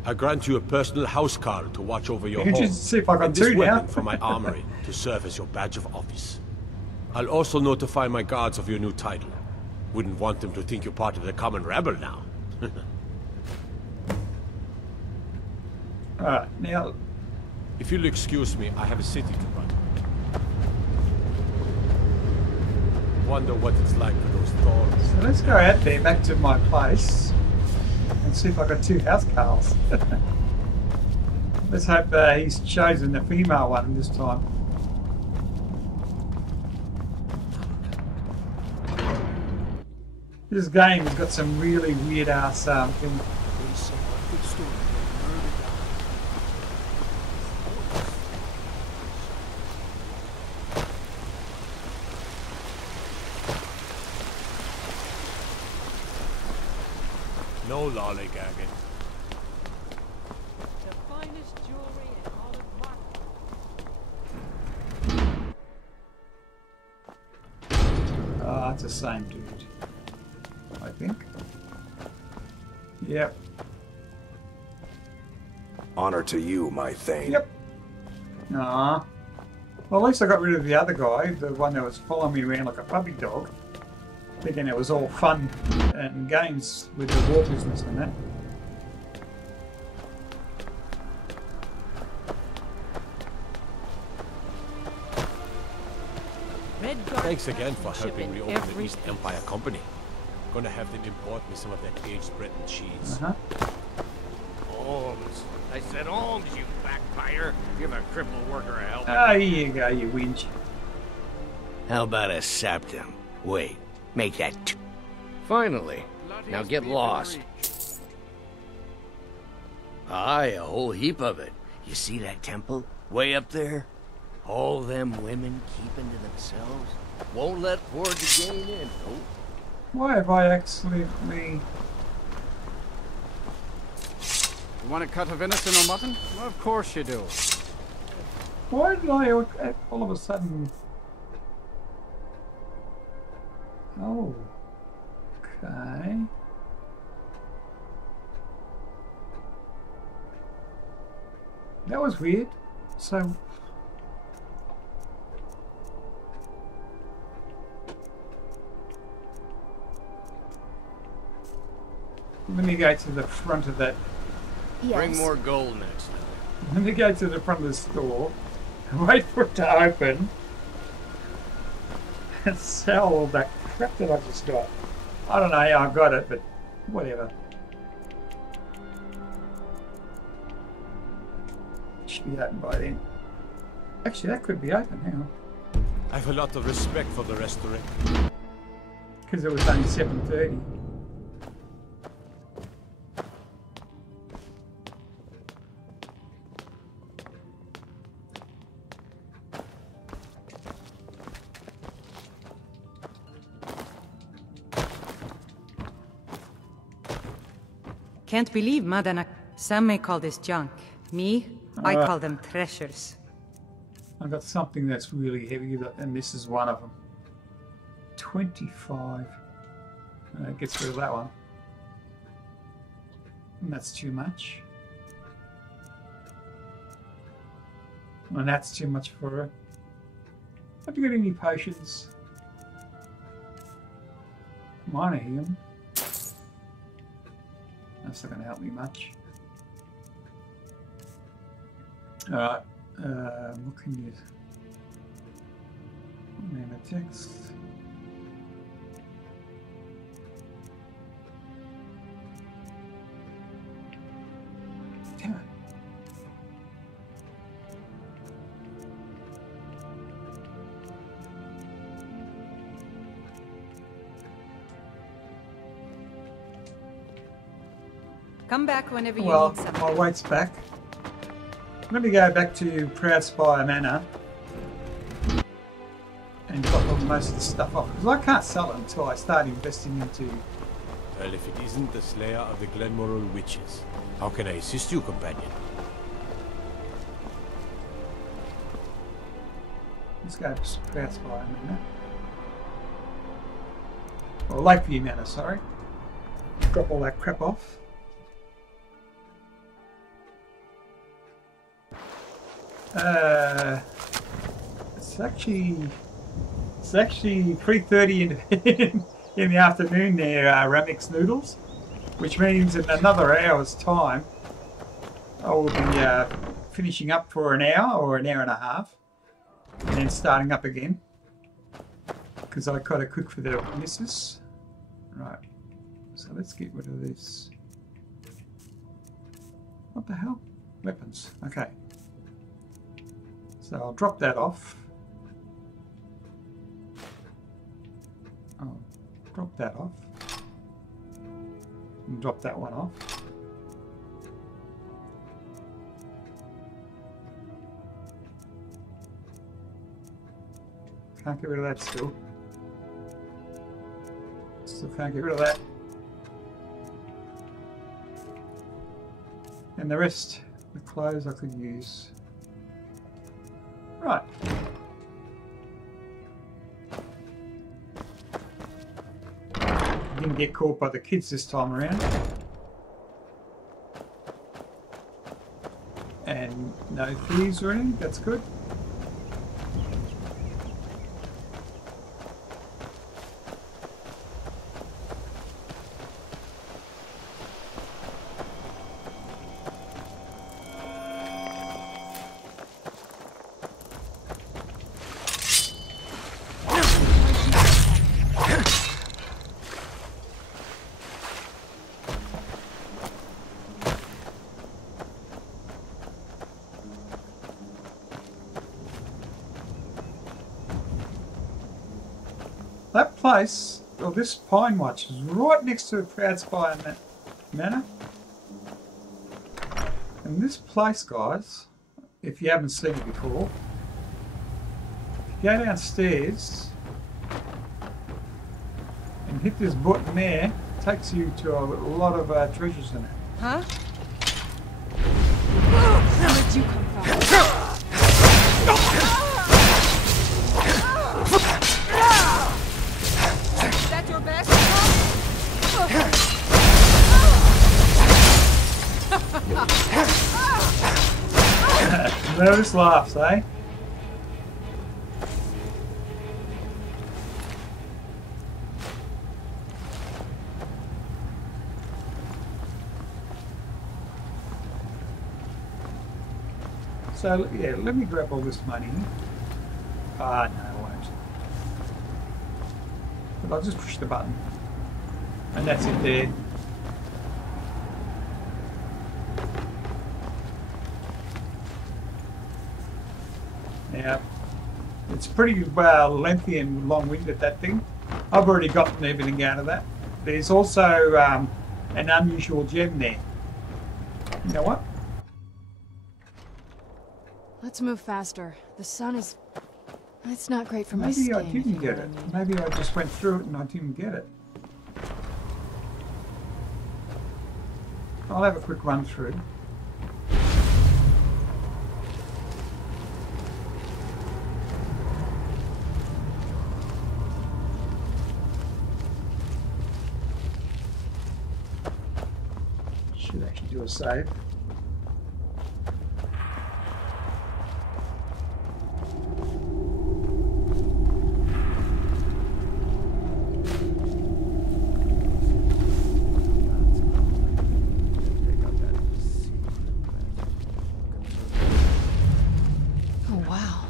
I grant you a personal housecarl to watch over your home, see if I can and this do weapon that. from my armory to serve as your badge of office. I'll also notify my guards of your new title. Wouldn't want them to think you're part of the common rabble now. Now... If you'll excuse me, I have a city to run. Wonder what it's like for those thorns. So let's go out there, back to my place, and see if I got two housecarls. Let's hope he's chosen the female one this time. This game has got some really weird ass things. No lollygagging. The finest jewelry in all of Oh, it's the same dude, I think. Yep. Honor to you, my Thane. Yep. Nah. Well, at least I got rid of the other guy, the one that was following me around like a puppy dog. Thinking it was all fun and games with the war business and that. Thanks again for helping in reopen the every East Empire Company. Gonna have them import me some of that aged bread and cheese. Holmes. I said Holmes, you backbiter. Give a crippled worker a helping. Ah, here you go, you winch. How about a septum? Wait, make that Finally. Now get lost. Aye, a whole heap of it. You see that temple? Way up there? All them women keeping to themselves? Won't let poor gain in, no. Why have I accidentally... You want a cut of venison or mutton? Well, of course you do. Why did I all of a sudden... Oh. Okay. That was weird. So... Let me go to the front of that. Yes. Bring more gold next time. Let me go to the front of the store and wait for it to open and sell all that crap that I just got. I don't know how I got it, but whatever. Should be open by then. Actually, that could be open now. I have a lot of respect for the restaurant. Because it was only 7:30. Can't believe Madanak. Some may call this junk. Me, I call them treasures. I've got something that's really heavy, and this is one of them. 25. Gets rid of that one. And that's too much. And that's too much for her. Have you got any potions? Minor healing. That's not going to help me much. Alright, what can you... Name a text. Damn it. Come back whenever you Well, need something. my weight's back. Let me go back to Proud Spire Manor and drop off most of the stuff off, because I can't sell it until I start investing into... Well, if it isn't the slayer of the Glenmoral witches, how can I assist you, companion? Let's go to Proud Spire Manor. Or Lakeview Manor, sorry. Drop all that crap off. It's actually 3:30 in the afternoon there, Ramix Noodles, which means in another hour's time I will be finishing up for an hour or an hour and a half, and then starting up again because I got to cook for the missus. Right, so let's get rid of this. What the hell? Weapons. Okay. So I'll drop that off. I'll drop that off. And drop that one off. Can't get rid of that still. Still can't get rid of that. And the rest, the clothes I could use. Right. Didn't get caught by the kids this time around. And no thieves or anything, that's good. That place, or this pine watch, is right next to the Proud Spire Manor. And this place, guys, if you haven't seen it before, go downstairs and hit this button there, it takes you to a lot of treasures in it. Huh? Where did you come from? Is that your best? Nervous laughs, eh? So, yeah, let me grab all this money. Ah, no, I won't. But I'll just push the button. And that's it there. Now, it's pretty lengthy and long-winded, that thing. I've already gotten everything out of that. There's also an unusual gem there. You know what? Let's move faster. The sun is... It's not great for my Maybe skin. I didn't get it. Maybe I just went through it and I didn't get it. I'll have a quick run through. Should actually do a save. Oh wow,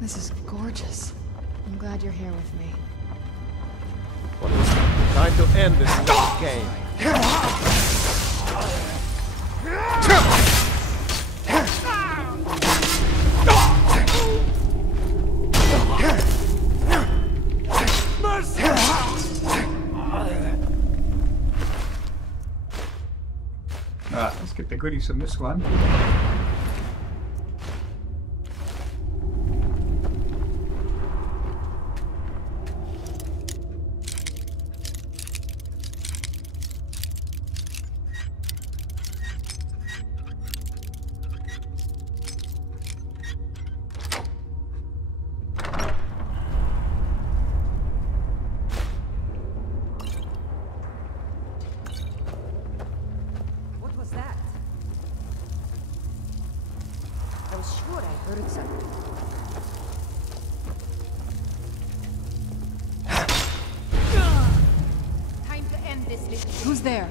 this is gorgeous. I'm glad you're here with me. Time to end this game. Alright, let's get the goodies from this one. Who's there?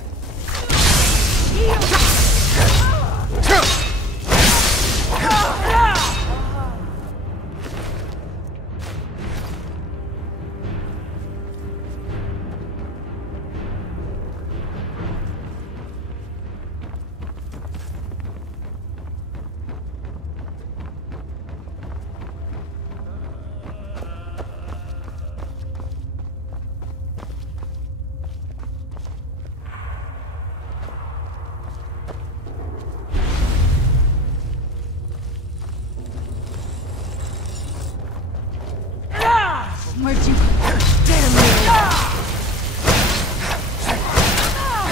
Where'd you get him?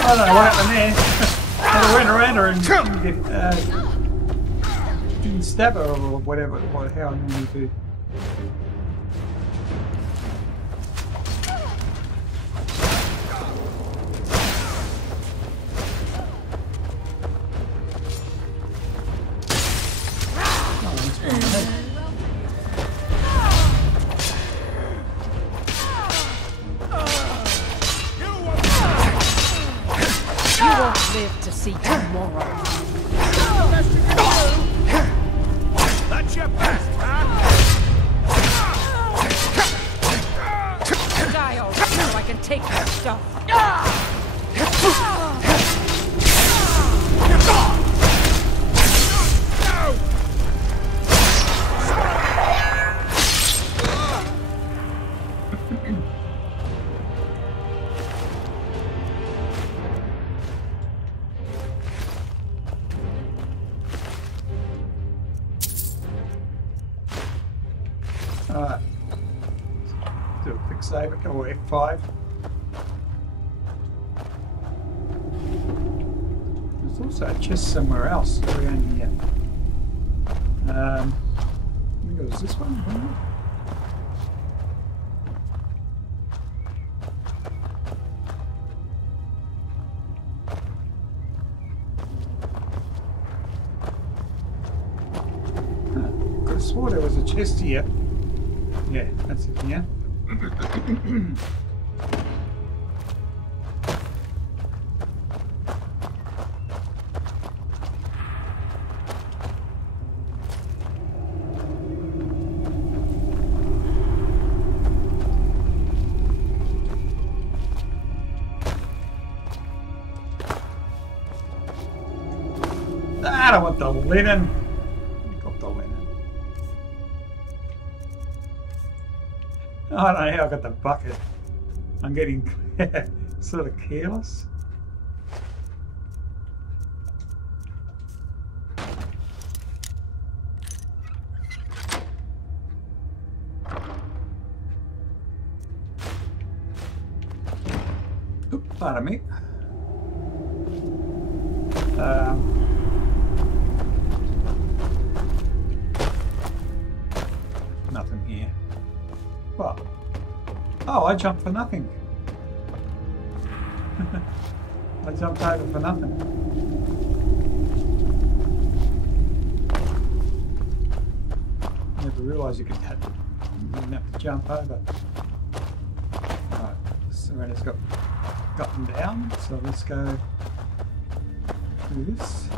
I don't know what happened there. I went around her and didn't stab her or whatever, how I normally do. Live to see tomorrow. That's your best, huh? Die already so I can take your stuff. Alright. Do a quick save, or F5. There's also a chest somewhere else around here. I think it was this one, wasn't it? swore there was a chest here. Yeah, that's it here. I don't want the linen. Got the linen. I don't know how I got the bucket. I'm getting sort of careless. Oop, pardon me. Nothing here. Well, oh, I jumped for nothing. I jumped over for nothing. Never realised you didn't have to jump over. Right, Serena's gotten down, so let's go through this.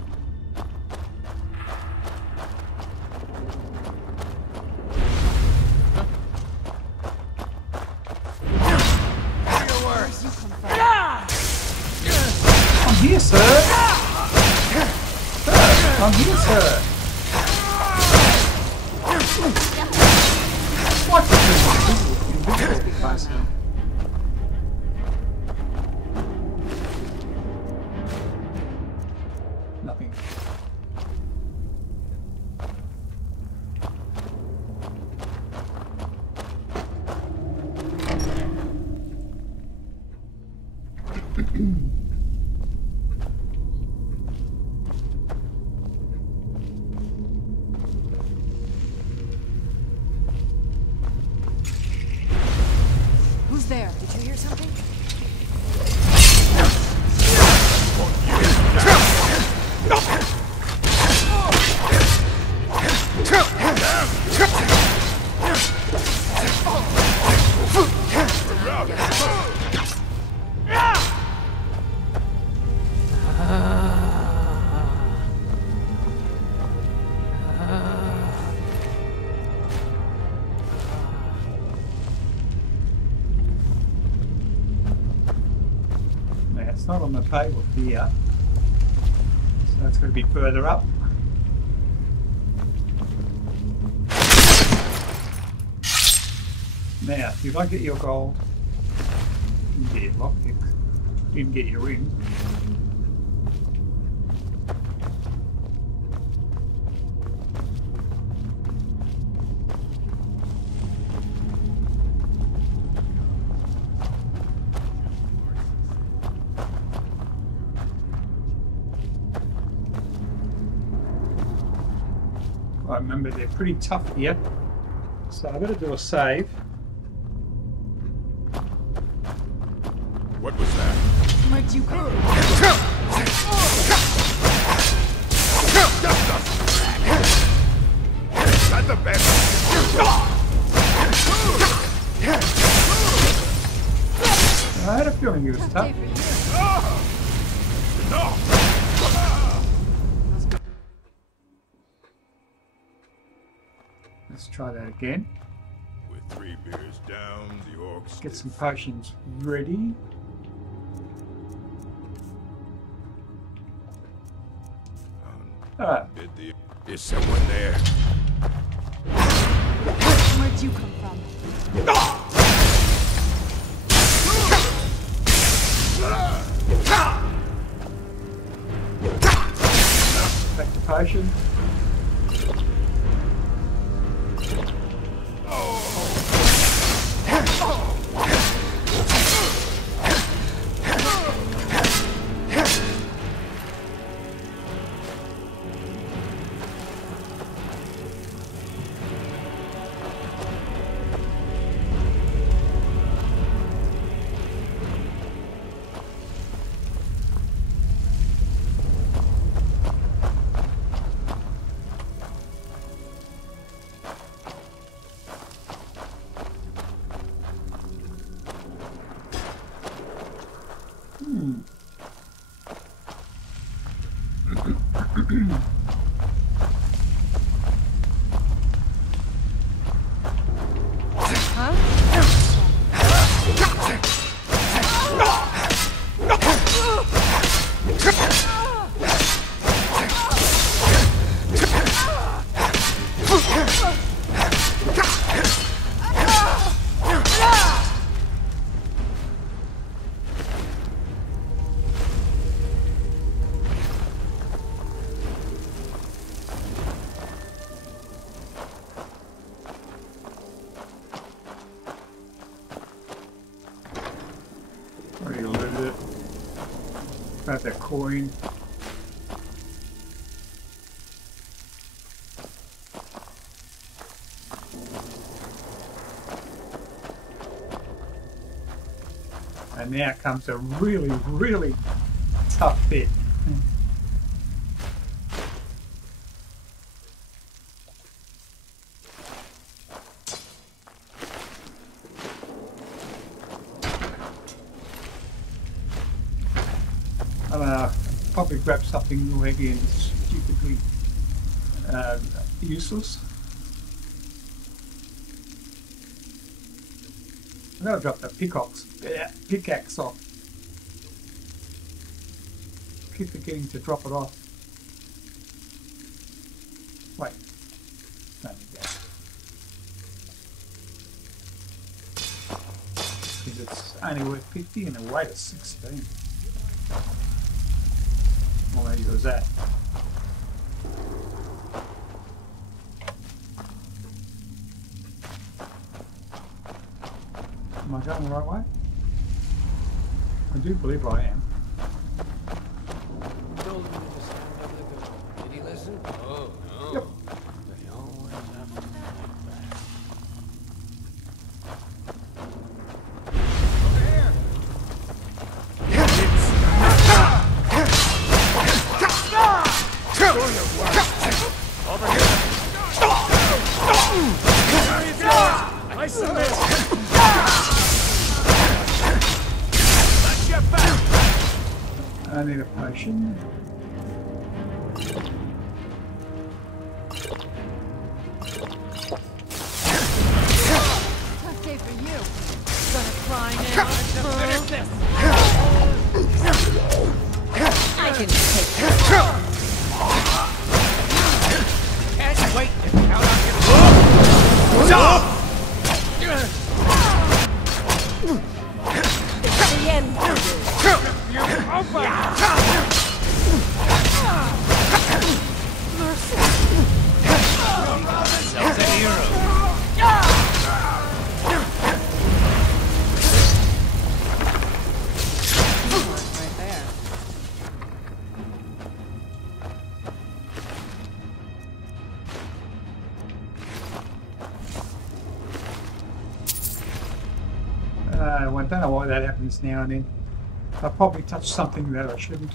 I'm here, sir! I'm here, sir! What is this? Invisible. Nothing. Who's there? Did you hear something? It's not on the table here, so it's going to be further up. Now, if I get your gold, you can get your lockpick, you can get your ring. Right, remember they're pretty tough here, so I've got to do a save. What was that? Where'd you go? That's the best. I had a feeling he was tough. No. Let's try that again. With 3 beers down, the orcs Get some potions ready. Alright. Is someone there? Where'd you come from? Back to potion. Already looted it. Got that coin. And now comes a really, really tough bit. I don't know, probably grab something leggy and stupidly useless. I'm gonna drop the pickaxe off. Keep forgetting to drop it off. Wait. There we go. Because it's only worth 50 and the weight is 16. Well, there goes that. Am I going the right way? I do believe I am. Told him to stand over the door. Did he listen? Oh, no. Yep. They always have to fight back. Over here! Over here! I submit! I need a potion. Tough day for you. Gonna cry now. I can take this. Can't wait to count on you. It's the end. You're over. Mercy. Yourselves a hero. Right there. Well, I don't know why that happens now and then. I probably touched something that I shouldn't,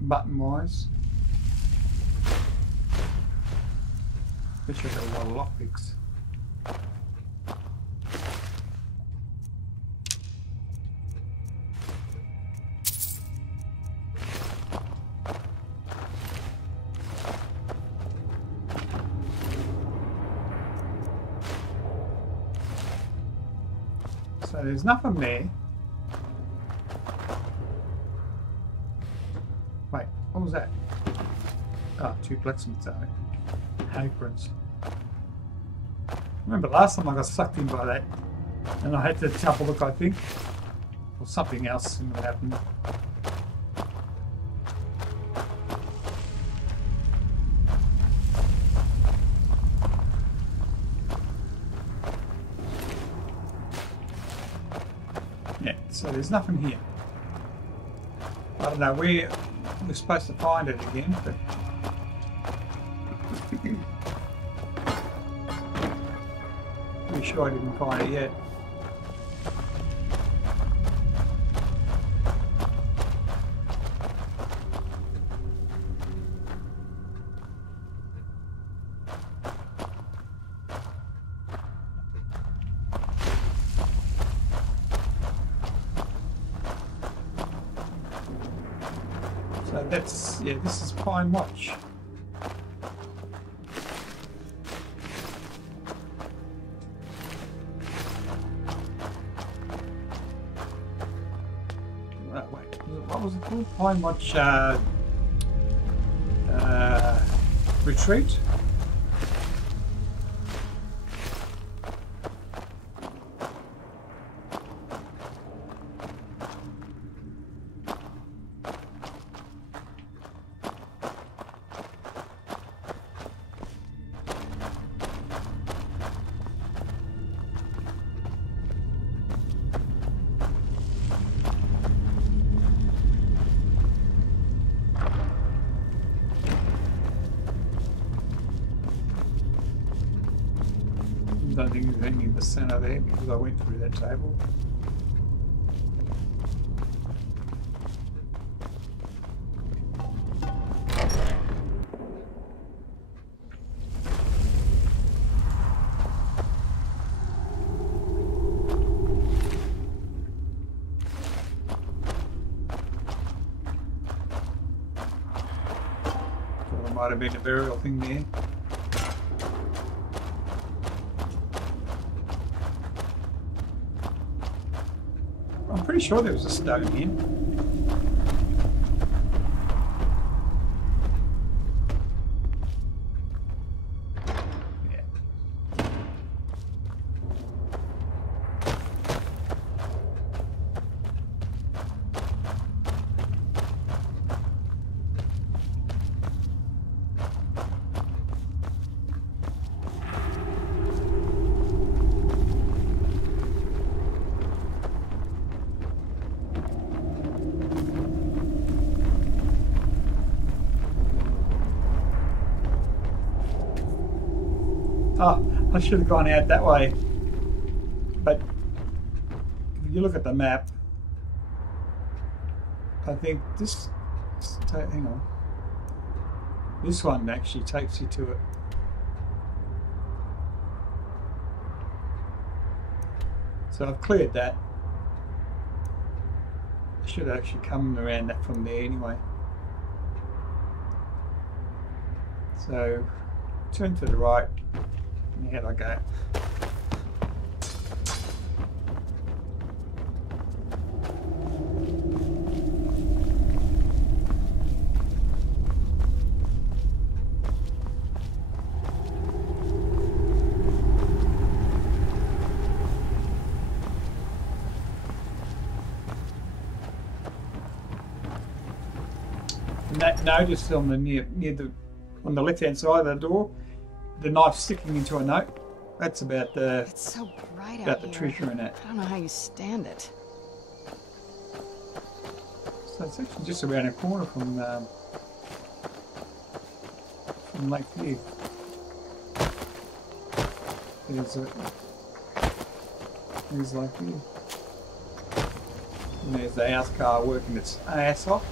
button-wise. Bet you got a lot of lockpicks. So there's nothing there. Wait, what was that? Oh, 2 blacksmiths aprons. Remember last time I got sucked in by that and I had to have a look, I think. Or something else happened. Yeah, so there's nothing here. I don't know where we're supposed to find it again, but pretty sure I didn't find it yet. that's, yeah, this is Pine Watch. Wait, what was it called? Pine Watch Retreat? I don't think there's any in the center there because I went through that table. So there might have been a burial thing there. I'm pretty sure there was a stone here. Oh, I should have gone out that way. But if you look at the map, I think this, hang on, this one actually takes you to it. So I've cleared that. I should have actually come around that from there anyway. So turn to the right. And here I go. And notice on the near the on the left hand side of the door, the knife sticking into a note. That's about the It's so bright about out the here. treasure in it. I don't know how you stand it. So it's actually just around a corner from Lake View. There's Lake View. And there's the house car working its ass off.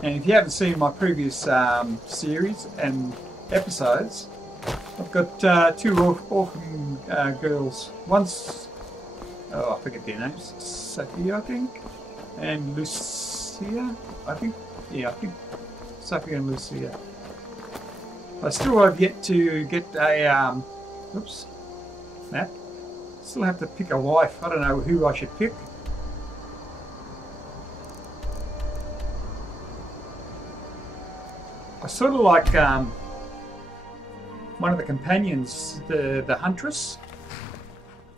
And if you haven't seen my previous series and episodes, I've got two orphan girls. One's, oh, I forget their names, Sophia, I think, and Lucia, I think. Yeah, I think Sophia and Lucia. I still have yet to get a, oops, Matt. Still have to pick a wife. I don't know who I should pick. I sort of like one of the companions, the huntress.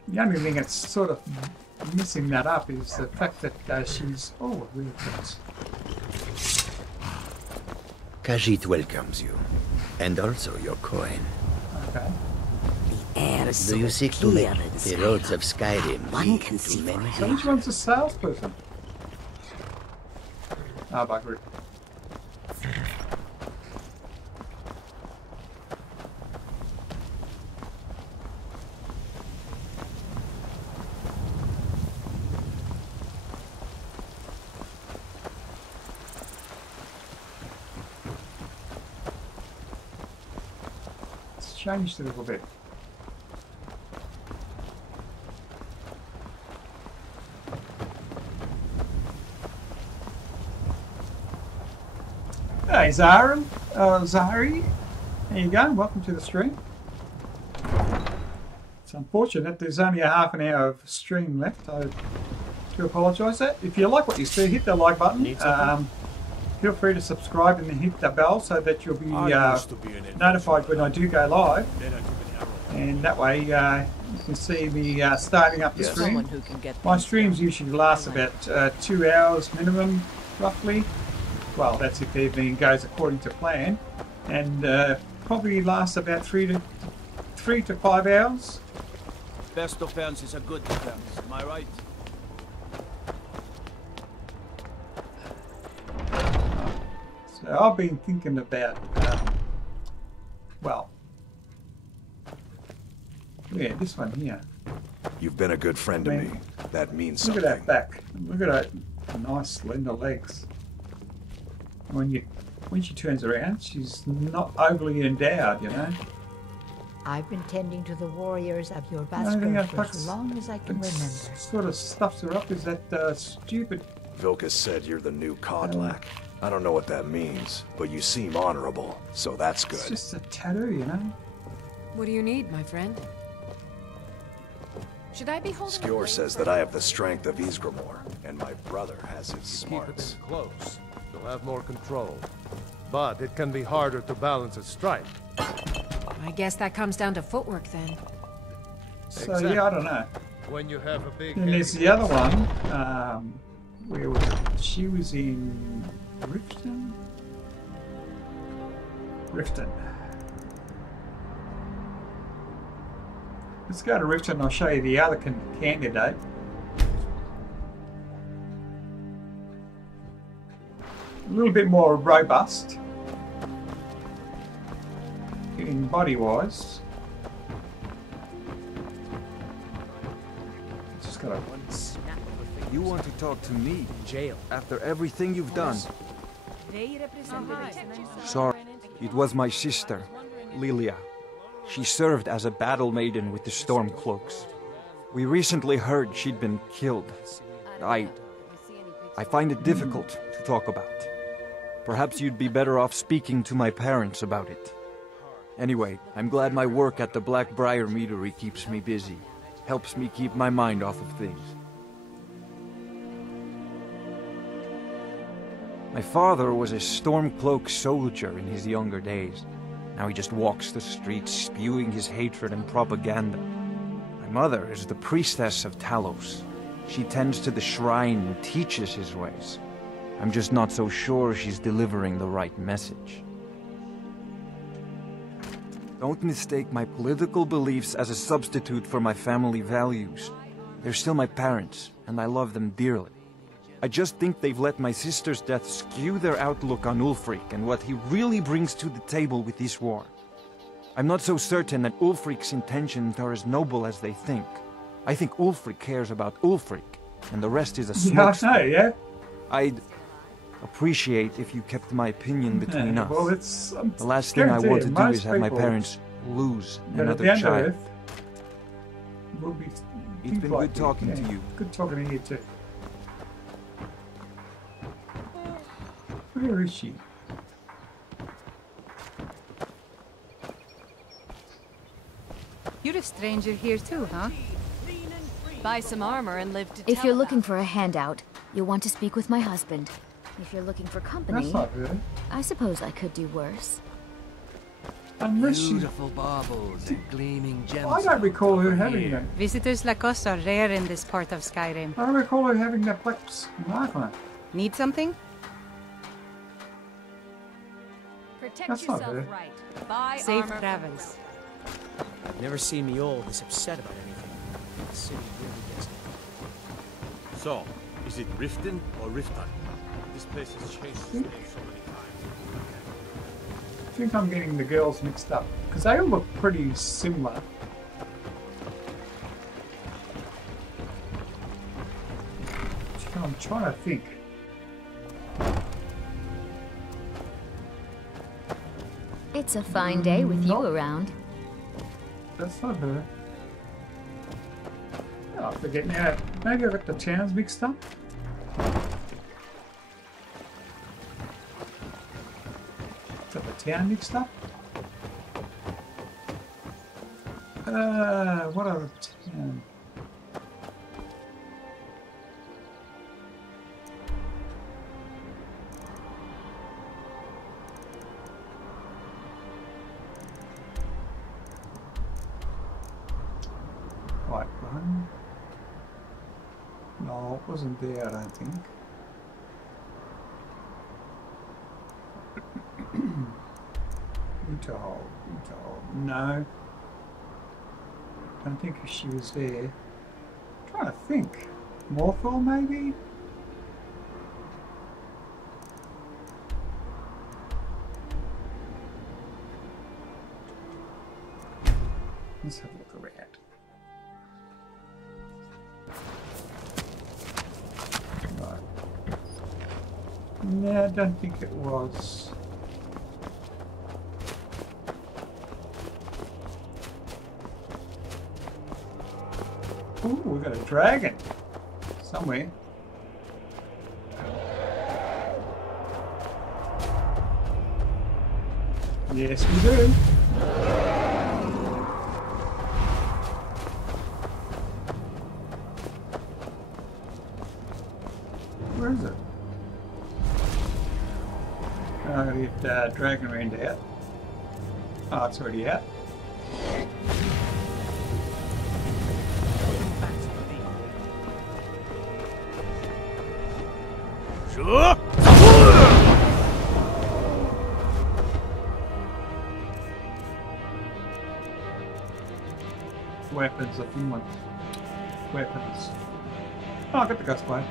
The only thing that's sort of missing that up is the fact that she's... Oh, really good. Khajiit welcomes you, and also your coin. Okay. The air is so clear the roads of SkyRim. One can see forever. So which one's the salesperson? Ah, bugger it. Changed a little bit. Hey, Zahari, how you going? Welcome to the stream. It's unfortunate there's only a half an hour of stream left. I do apologise that. If you like what you see, hit the like button. Feel free to subscribe and then hit the bell so that you'll be notified when I do go live. And that way you can see me starting up the stream. My streams usually last about 2 hours minimum, roughly. Well, that's if everything goes according to plan. And probably lasts about 3 to 5 hours. Best offense is a good defense, am I right? So I've been thinking about, well, yeah, this one here. You've been a good friend to me. That means something. Look at that back. Look at that nice slender legs. When she turns around, she's not overly endowed, you know. I've been tending to the warriors of your Basker for as long as I can remember. Sort of stuffs her up is that stupid... Vilkas said you're the new Kodlak. I don't know what that means, but you seem honorable, so that's good. It's just a tattoo, you know. What do you need, my friend? Should I be holding... Skjor says that I have the strength of Ysgramor, and my brother has his smarts. Keep it close. You'll have more control. But it can be harder to balance a strike. I guess that comes down to footwork then. So yeah, I don't know. When you have a big... And there's the other one. Where was it? She was in Riften? Riften. Let's go to Riften and I'll show you the other candidate. A little bit more robust in body-wise. Just got a You want to talk to me? Jail. After everything you've done. Sorry. It was my sister, Lilia. She served as a battle maiden with the Stormcloaks. We recently heard she'd been killed. I find it difficult to talk about. Perhaps you'd be better off speaking to my parents about it. Anyway, I'm glad my work at the Blackbriar Meadery keeps me busy. Helps me keep my mind off of things. My father was a Stormcloak soldier in his younger days. Now he just walks the streets spewing his hatred and propaganda. My mother is the priestess of Talos. She tends to the shrine and teaches his ways. I'm just not so sure she's delivering the right message. Don't mistake my political beliefs as a substitute for my family values. They're still my parents, and I love them dearly. I just think they've let my sister's death skew their outlook on Ulfric and what he really brings to the table with this war. I'm not so certain that Ulfric's intentions are as noble as they think. I think Ulfric cares about Ulfric, and the rest is a smokescreen. Yeah. I'd appreciate if you kept my opinion between us. Well, it's, the last thing I want to do is have my parents lose another child. It's been good talking to you. Good talking to you too. Where is she? You're a stranger here too, huh? Buy some armor and live to If you're looking for a handout, you'll want to speak with my husband. If you're looking for company, that's not good. I suppose I could do worse. Beautiful baubles and gleaming gems. I don't recall her having that. Visitors like us are rare in this part of Skyrim. I don't recall her having that black knife on it. Need something? Protect that's yourself not good. right. Buy Safe armor travels. Never seen me all this upset about anything. The city really gets it. So, is it Riften or Riften? This place has changed its name so many times. I think I'm getting the girls mixed up because they all look pretty similar. I'm trying to think. It's a fine day with you around. That's not her. Oh, I forget now. Maybe I got the towns mixed up. town mixed up? What other town? Right one. No, it wasn't there, I don't think. Winterhold. No. I don't think she was there. I'm trying to think. Morthal, maybe? Let's have a look around. Right. No, I don't think it was. Ooh, we got a dragon somewhere. Yes, we do. Where is it? I'm going to get Dragon Rend out. Oh, it's already out. Weapons, I think one. Weapons. Oh, I got the gust blade.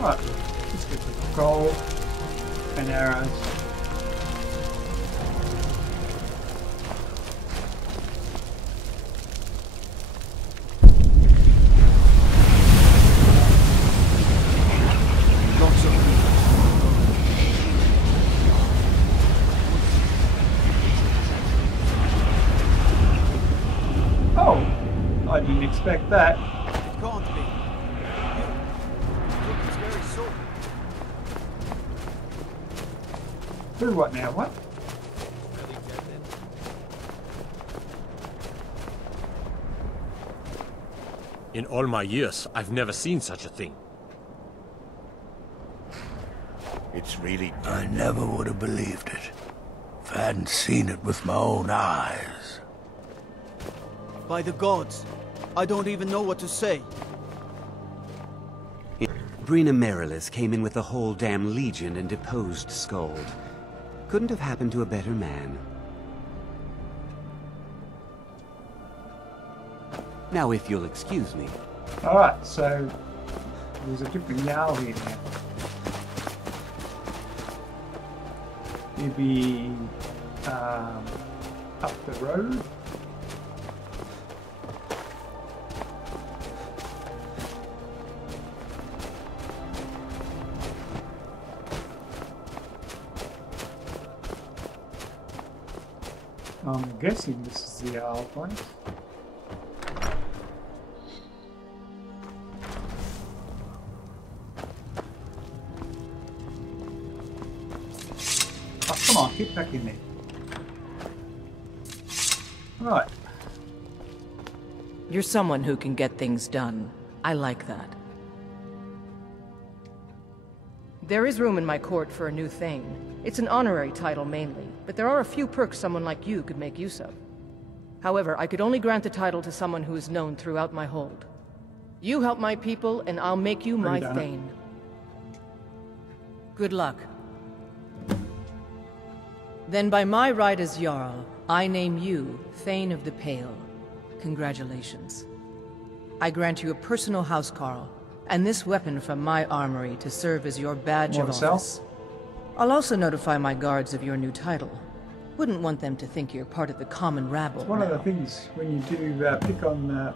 Right, let's get the gold and arrows. Lots of Oh, I didn't expect that. It can't be. It's very sore. Do what now? What? In all my years, I've never seen such a thing. It's really... I never would have believed it if I hadn't seen it with my own eyes. By the gods, I don't even know what to say. Brina Merilis came in with the whole damn Legion and deposed Skuld. Couldn't have happened to a better man. Now, if you'll excuse me. Alright, so there's a different Jarl here now. He'd be up the road. I'm guessing this is the Jarl place. Oh, come on, get back in there. Right. You're someone who can get things done. I like that. There is room in my court for a new thing. It's an honorary title mainly, but there are a few perks someone like you could make use of. However, I could only grant the title to someone who is known throughout my hold. You help my people, and I'll make you my Thane. Good luck. Then by my right as Jarl, I name you Thane of the Pale. Congratulations. I grant you a personal housecarl, and this weapon from my armory to serve as your badge Want of to sell? office. I'll also notify my guards of your new title. Wouldn't want them to think you're part of the common rabble. One of the things when you do pick on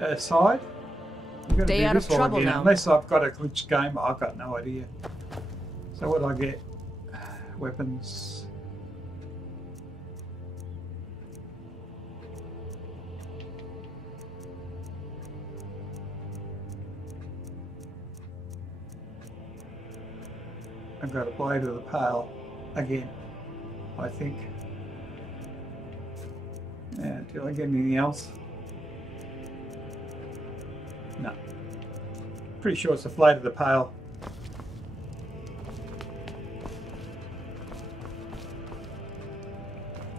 a side, you've got to Stay do out this of trouble again. now. Unless I've got a glitch game, I've got no idea. So what do I get? Weapons. I've got a blade of the pale again, I think. Do I get anything else? No. Pretty sure it's the blade of the pale.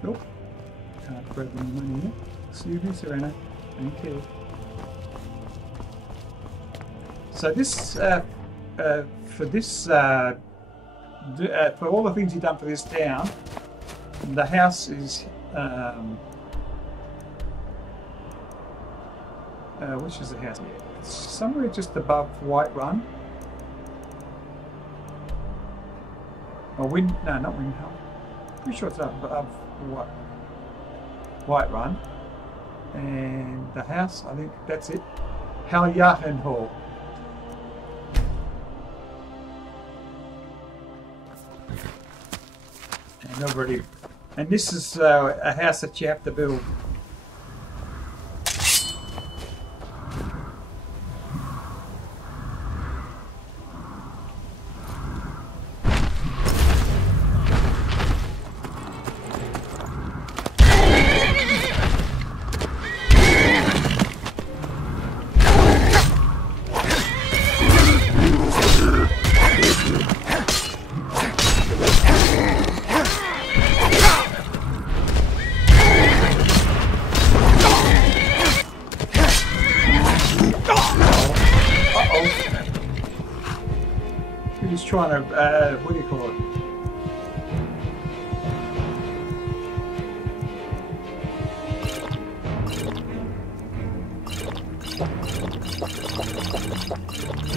Nope. Can't grab any money yet. See this, Serena. Thank you. So this, for this, for all the things you've done for this town, the house is, which is the house? It's somewhere just above White Run. Or no, not Windhelm. Pretty sure it's up above White Run. And the house, I think that's it. Haljachen Hall. And already, and this is a house that you have to build. Trying to, what do you call it?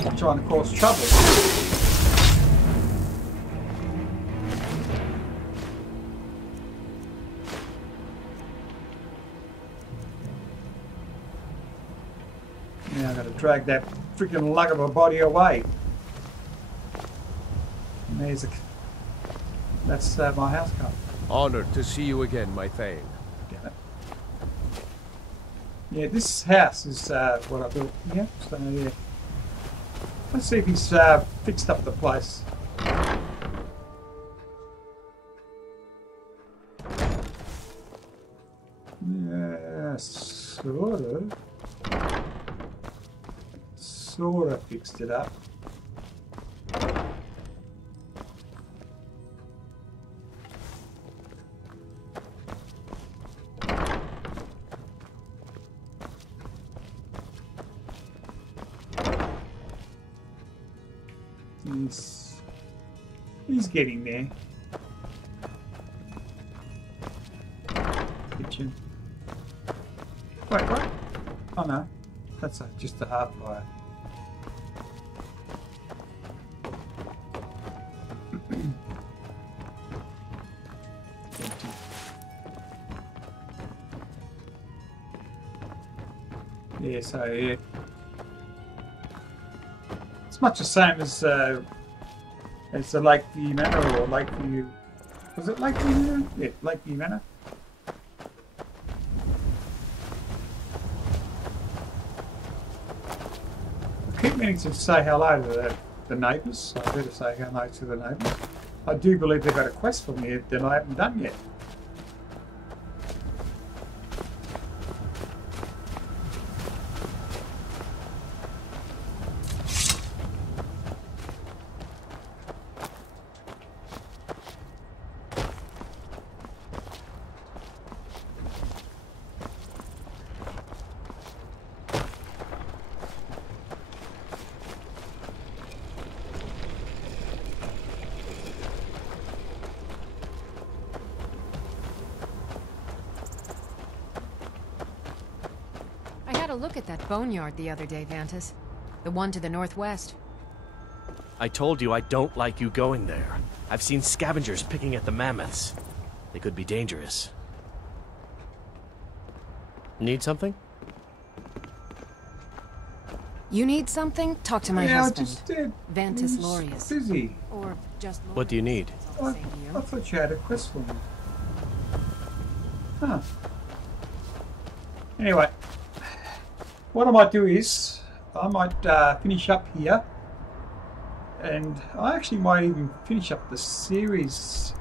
I'm trying to cause trouble. Now I've got to drag that freaking lug of a body away. There's that's my house car. Honored to see you again, my Thane. Damn it. Yeah, this house is what I built. Yeah, so yeah. Let's see if he's fixed up the place. Yeah, sort of fixed it up. He's getting there. Kitchen. Wait, what? Oh no, that's just a half fire. Yeah, so yeah. It's much the same as the Lakeview Manor or Lakeview. Was it Lakeview Manor? Yeah, Lakeview Manor. I keep meaning to say hello to the neighbours, so I better say hello to the neighbours. I do believe they've got a quest for me that I haven't done yet. a look at that boneyard the other day, Vantus. The one to the northwest. I told you I don't like you going there. I've seen scavengers picking at the mammoths. They could be dangerous. Need something? You need something? Talk to my husband. I just did. Vantus Lorius. Busy. Or just Lorius. What do you need? I thought you had a quest for me. Huh. Anyway, what I might do is, I might finish up here. And I actually might even finish up the series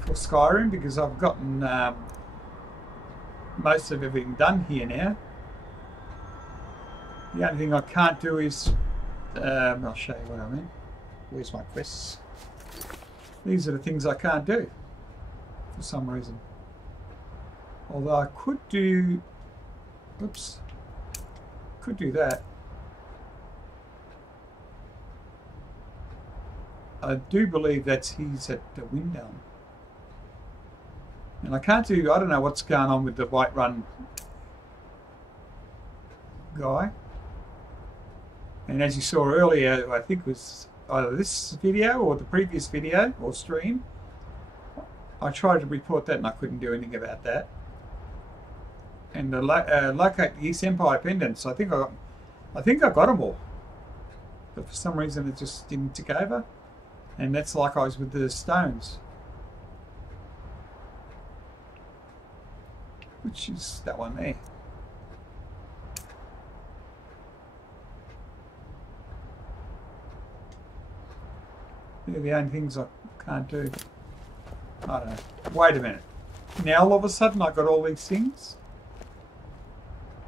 for Skyrim, because I've gotten most of everything done here now. The only thing I can't do is, I'll show you what I mean. Where's my quests? These are the things I can't do for some reason. Although I could do, oops, could do that. I do believe he's at the window. And I can't do, I don't know what's going on with the Whiterun guy. And as you saw earlier, I think it was either this video or the previous video or stream, I tried to report that and I couldn't do anything about that. And the locate the East Empire pendants, I think I got them all, but for some reason it just didn't tick over. And that's like I was with the stones, which is that one there. They're the only things I can't do. I don't know. Wait a minute. Now all of a sudden I got all these things?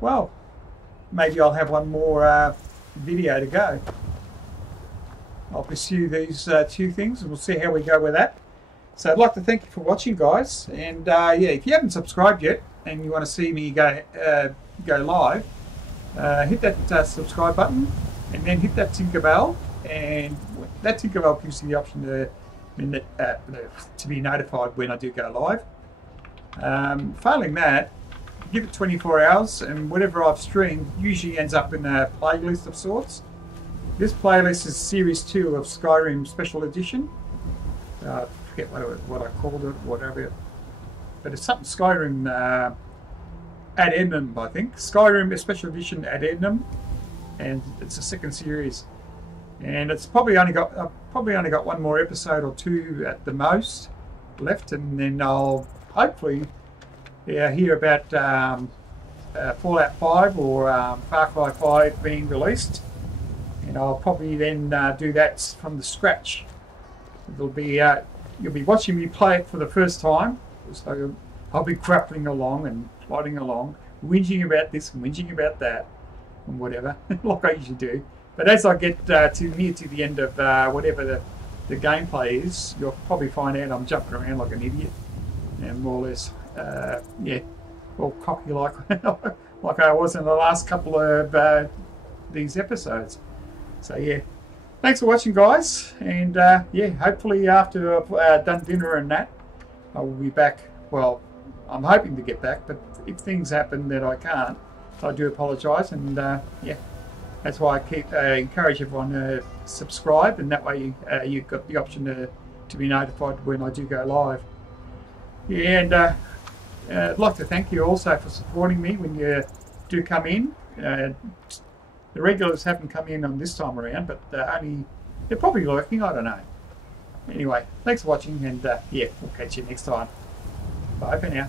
Well, maybe I'll have one more video to go. I'll pursue these two things and we'll see how we go with that. So I'd like to thank you for watching, guys. And yeah, if you haven't subscribed yet and you want to see me go live, hit that subscribe button and then hit that tinker bell. And that tinker bell gives you the option to be notified when I do go live. Failing that, give it 24 hours and whatever I've streamed usually ends up in a playlist of sorts. This playlist is Series 2 of Skyrim Special Edition. I forget what I called it, whatever. But it's something Skyrim Addendum, I think. Skyrim Special Edition Addendum. And it's the second series. And it's probably only got one more episode or two at the most left, and then I'll hopefully hear about Fallout 5 or Far Cry 5 being released. And I'll probably then do that from the scratch. It'll be you'll be watching me play it for the first time, so I'll be grappling along and plodding along, whinging about this and whinging about that, and whatever, like I usually do. But as I get near to the end of whatever the gameplay is, you'll probably find out I'm jumping around like an idiot, and more or less, yeah, all cocky like like I was in the last couple of these episodes. So yeah, thanks for watching, guys, and yeah, hopefully after I've done dinner and that, I will be back. Well, I'm hoping to get back, but if things happen that I can't, I do apologise, and yeah, that's why I keep encourage everyone to subscribe, and that way you've got the option to be notified when I do go live. Yeah, and I'd like to thank you also for supporting me when you do come in. The regulars haven't come in on this time around, but they're probably lurking, I don't know. Anyway, thanks for watching, and yeah, we'll catch you next time. Bye for now.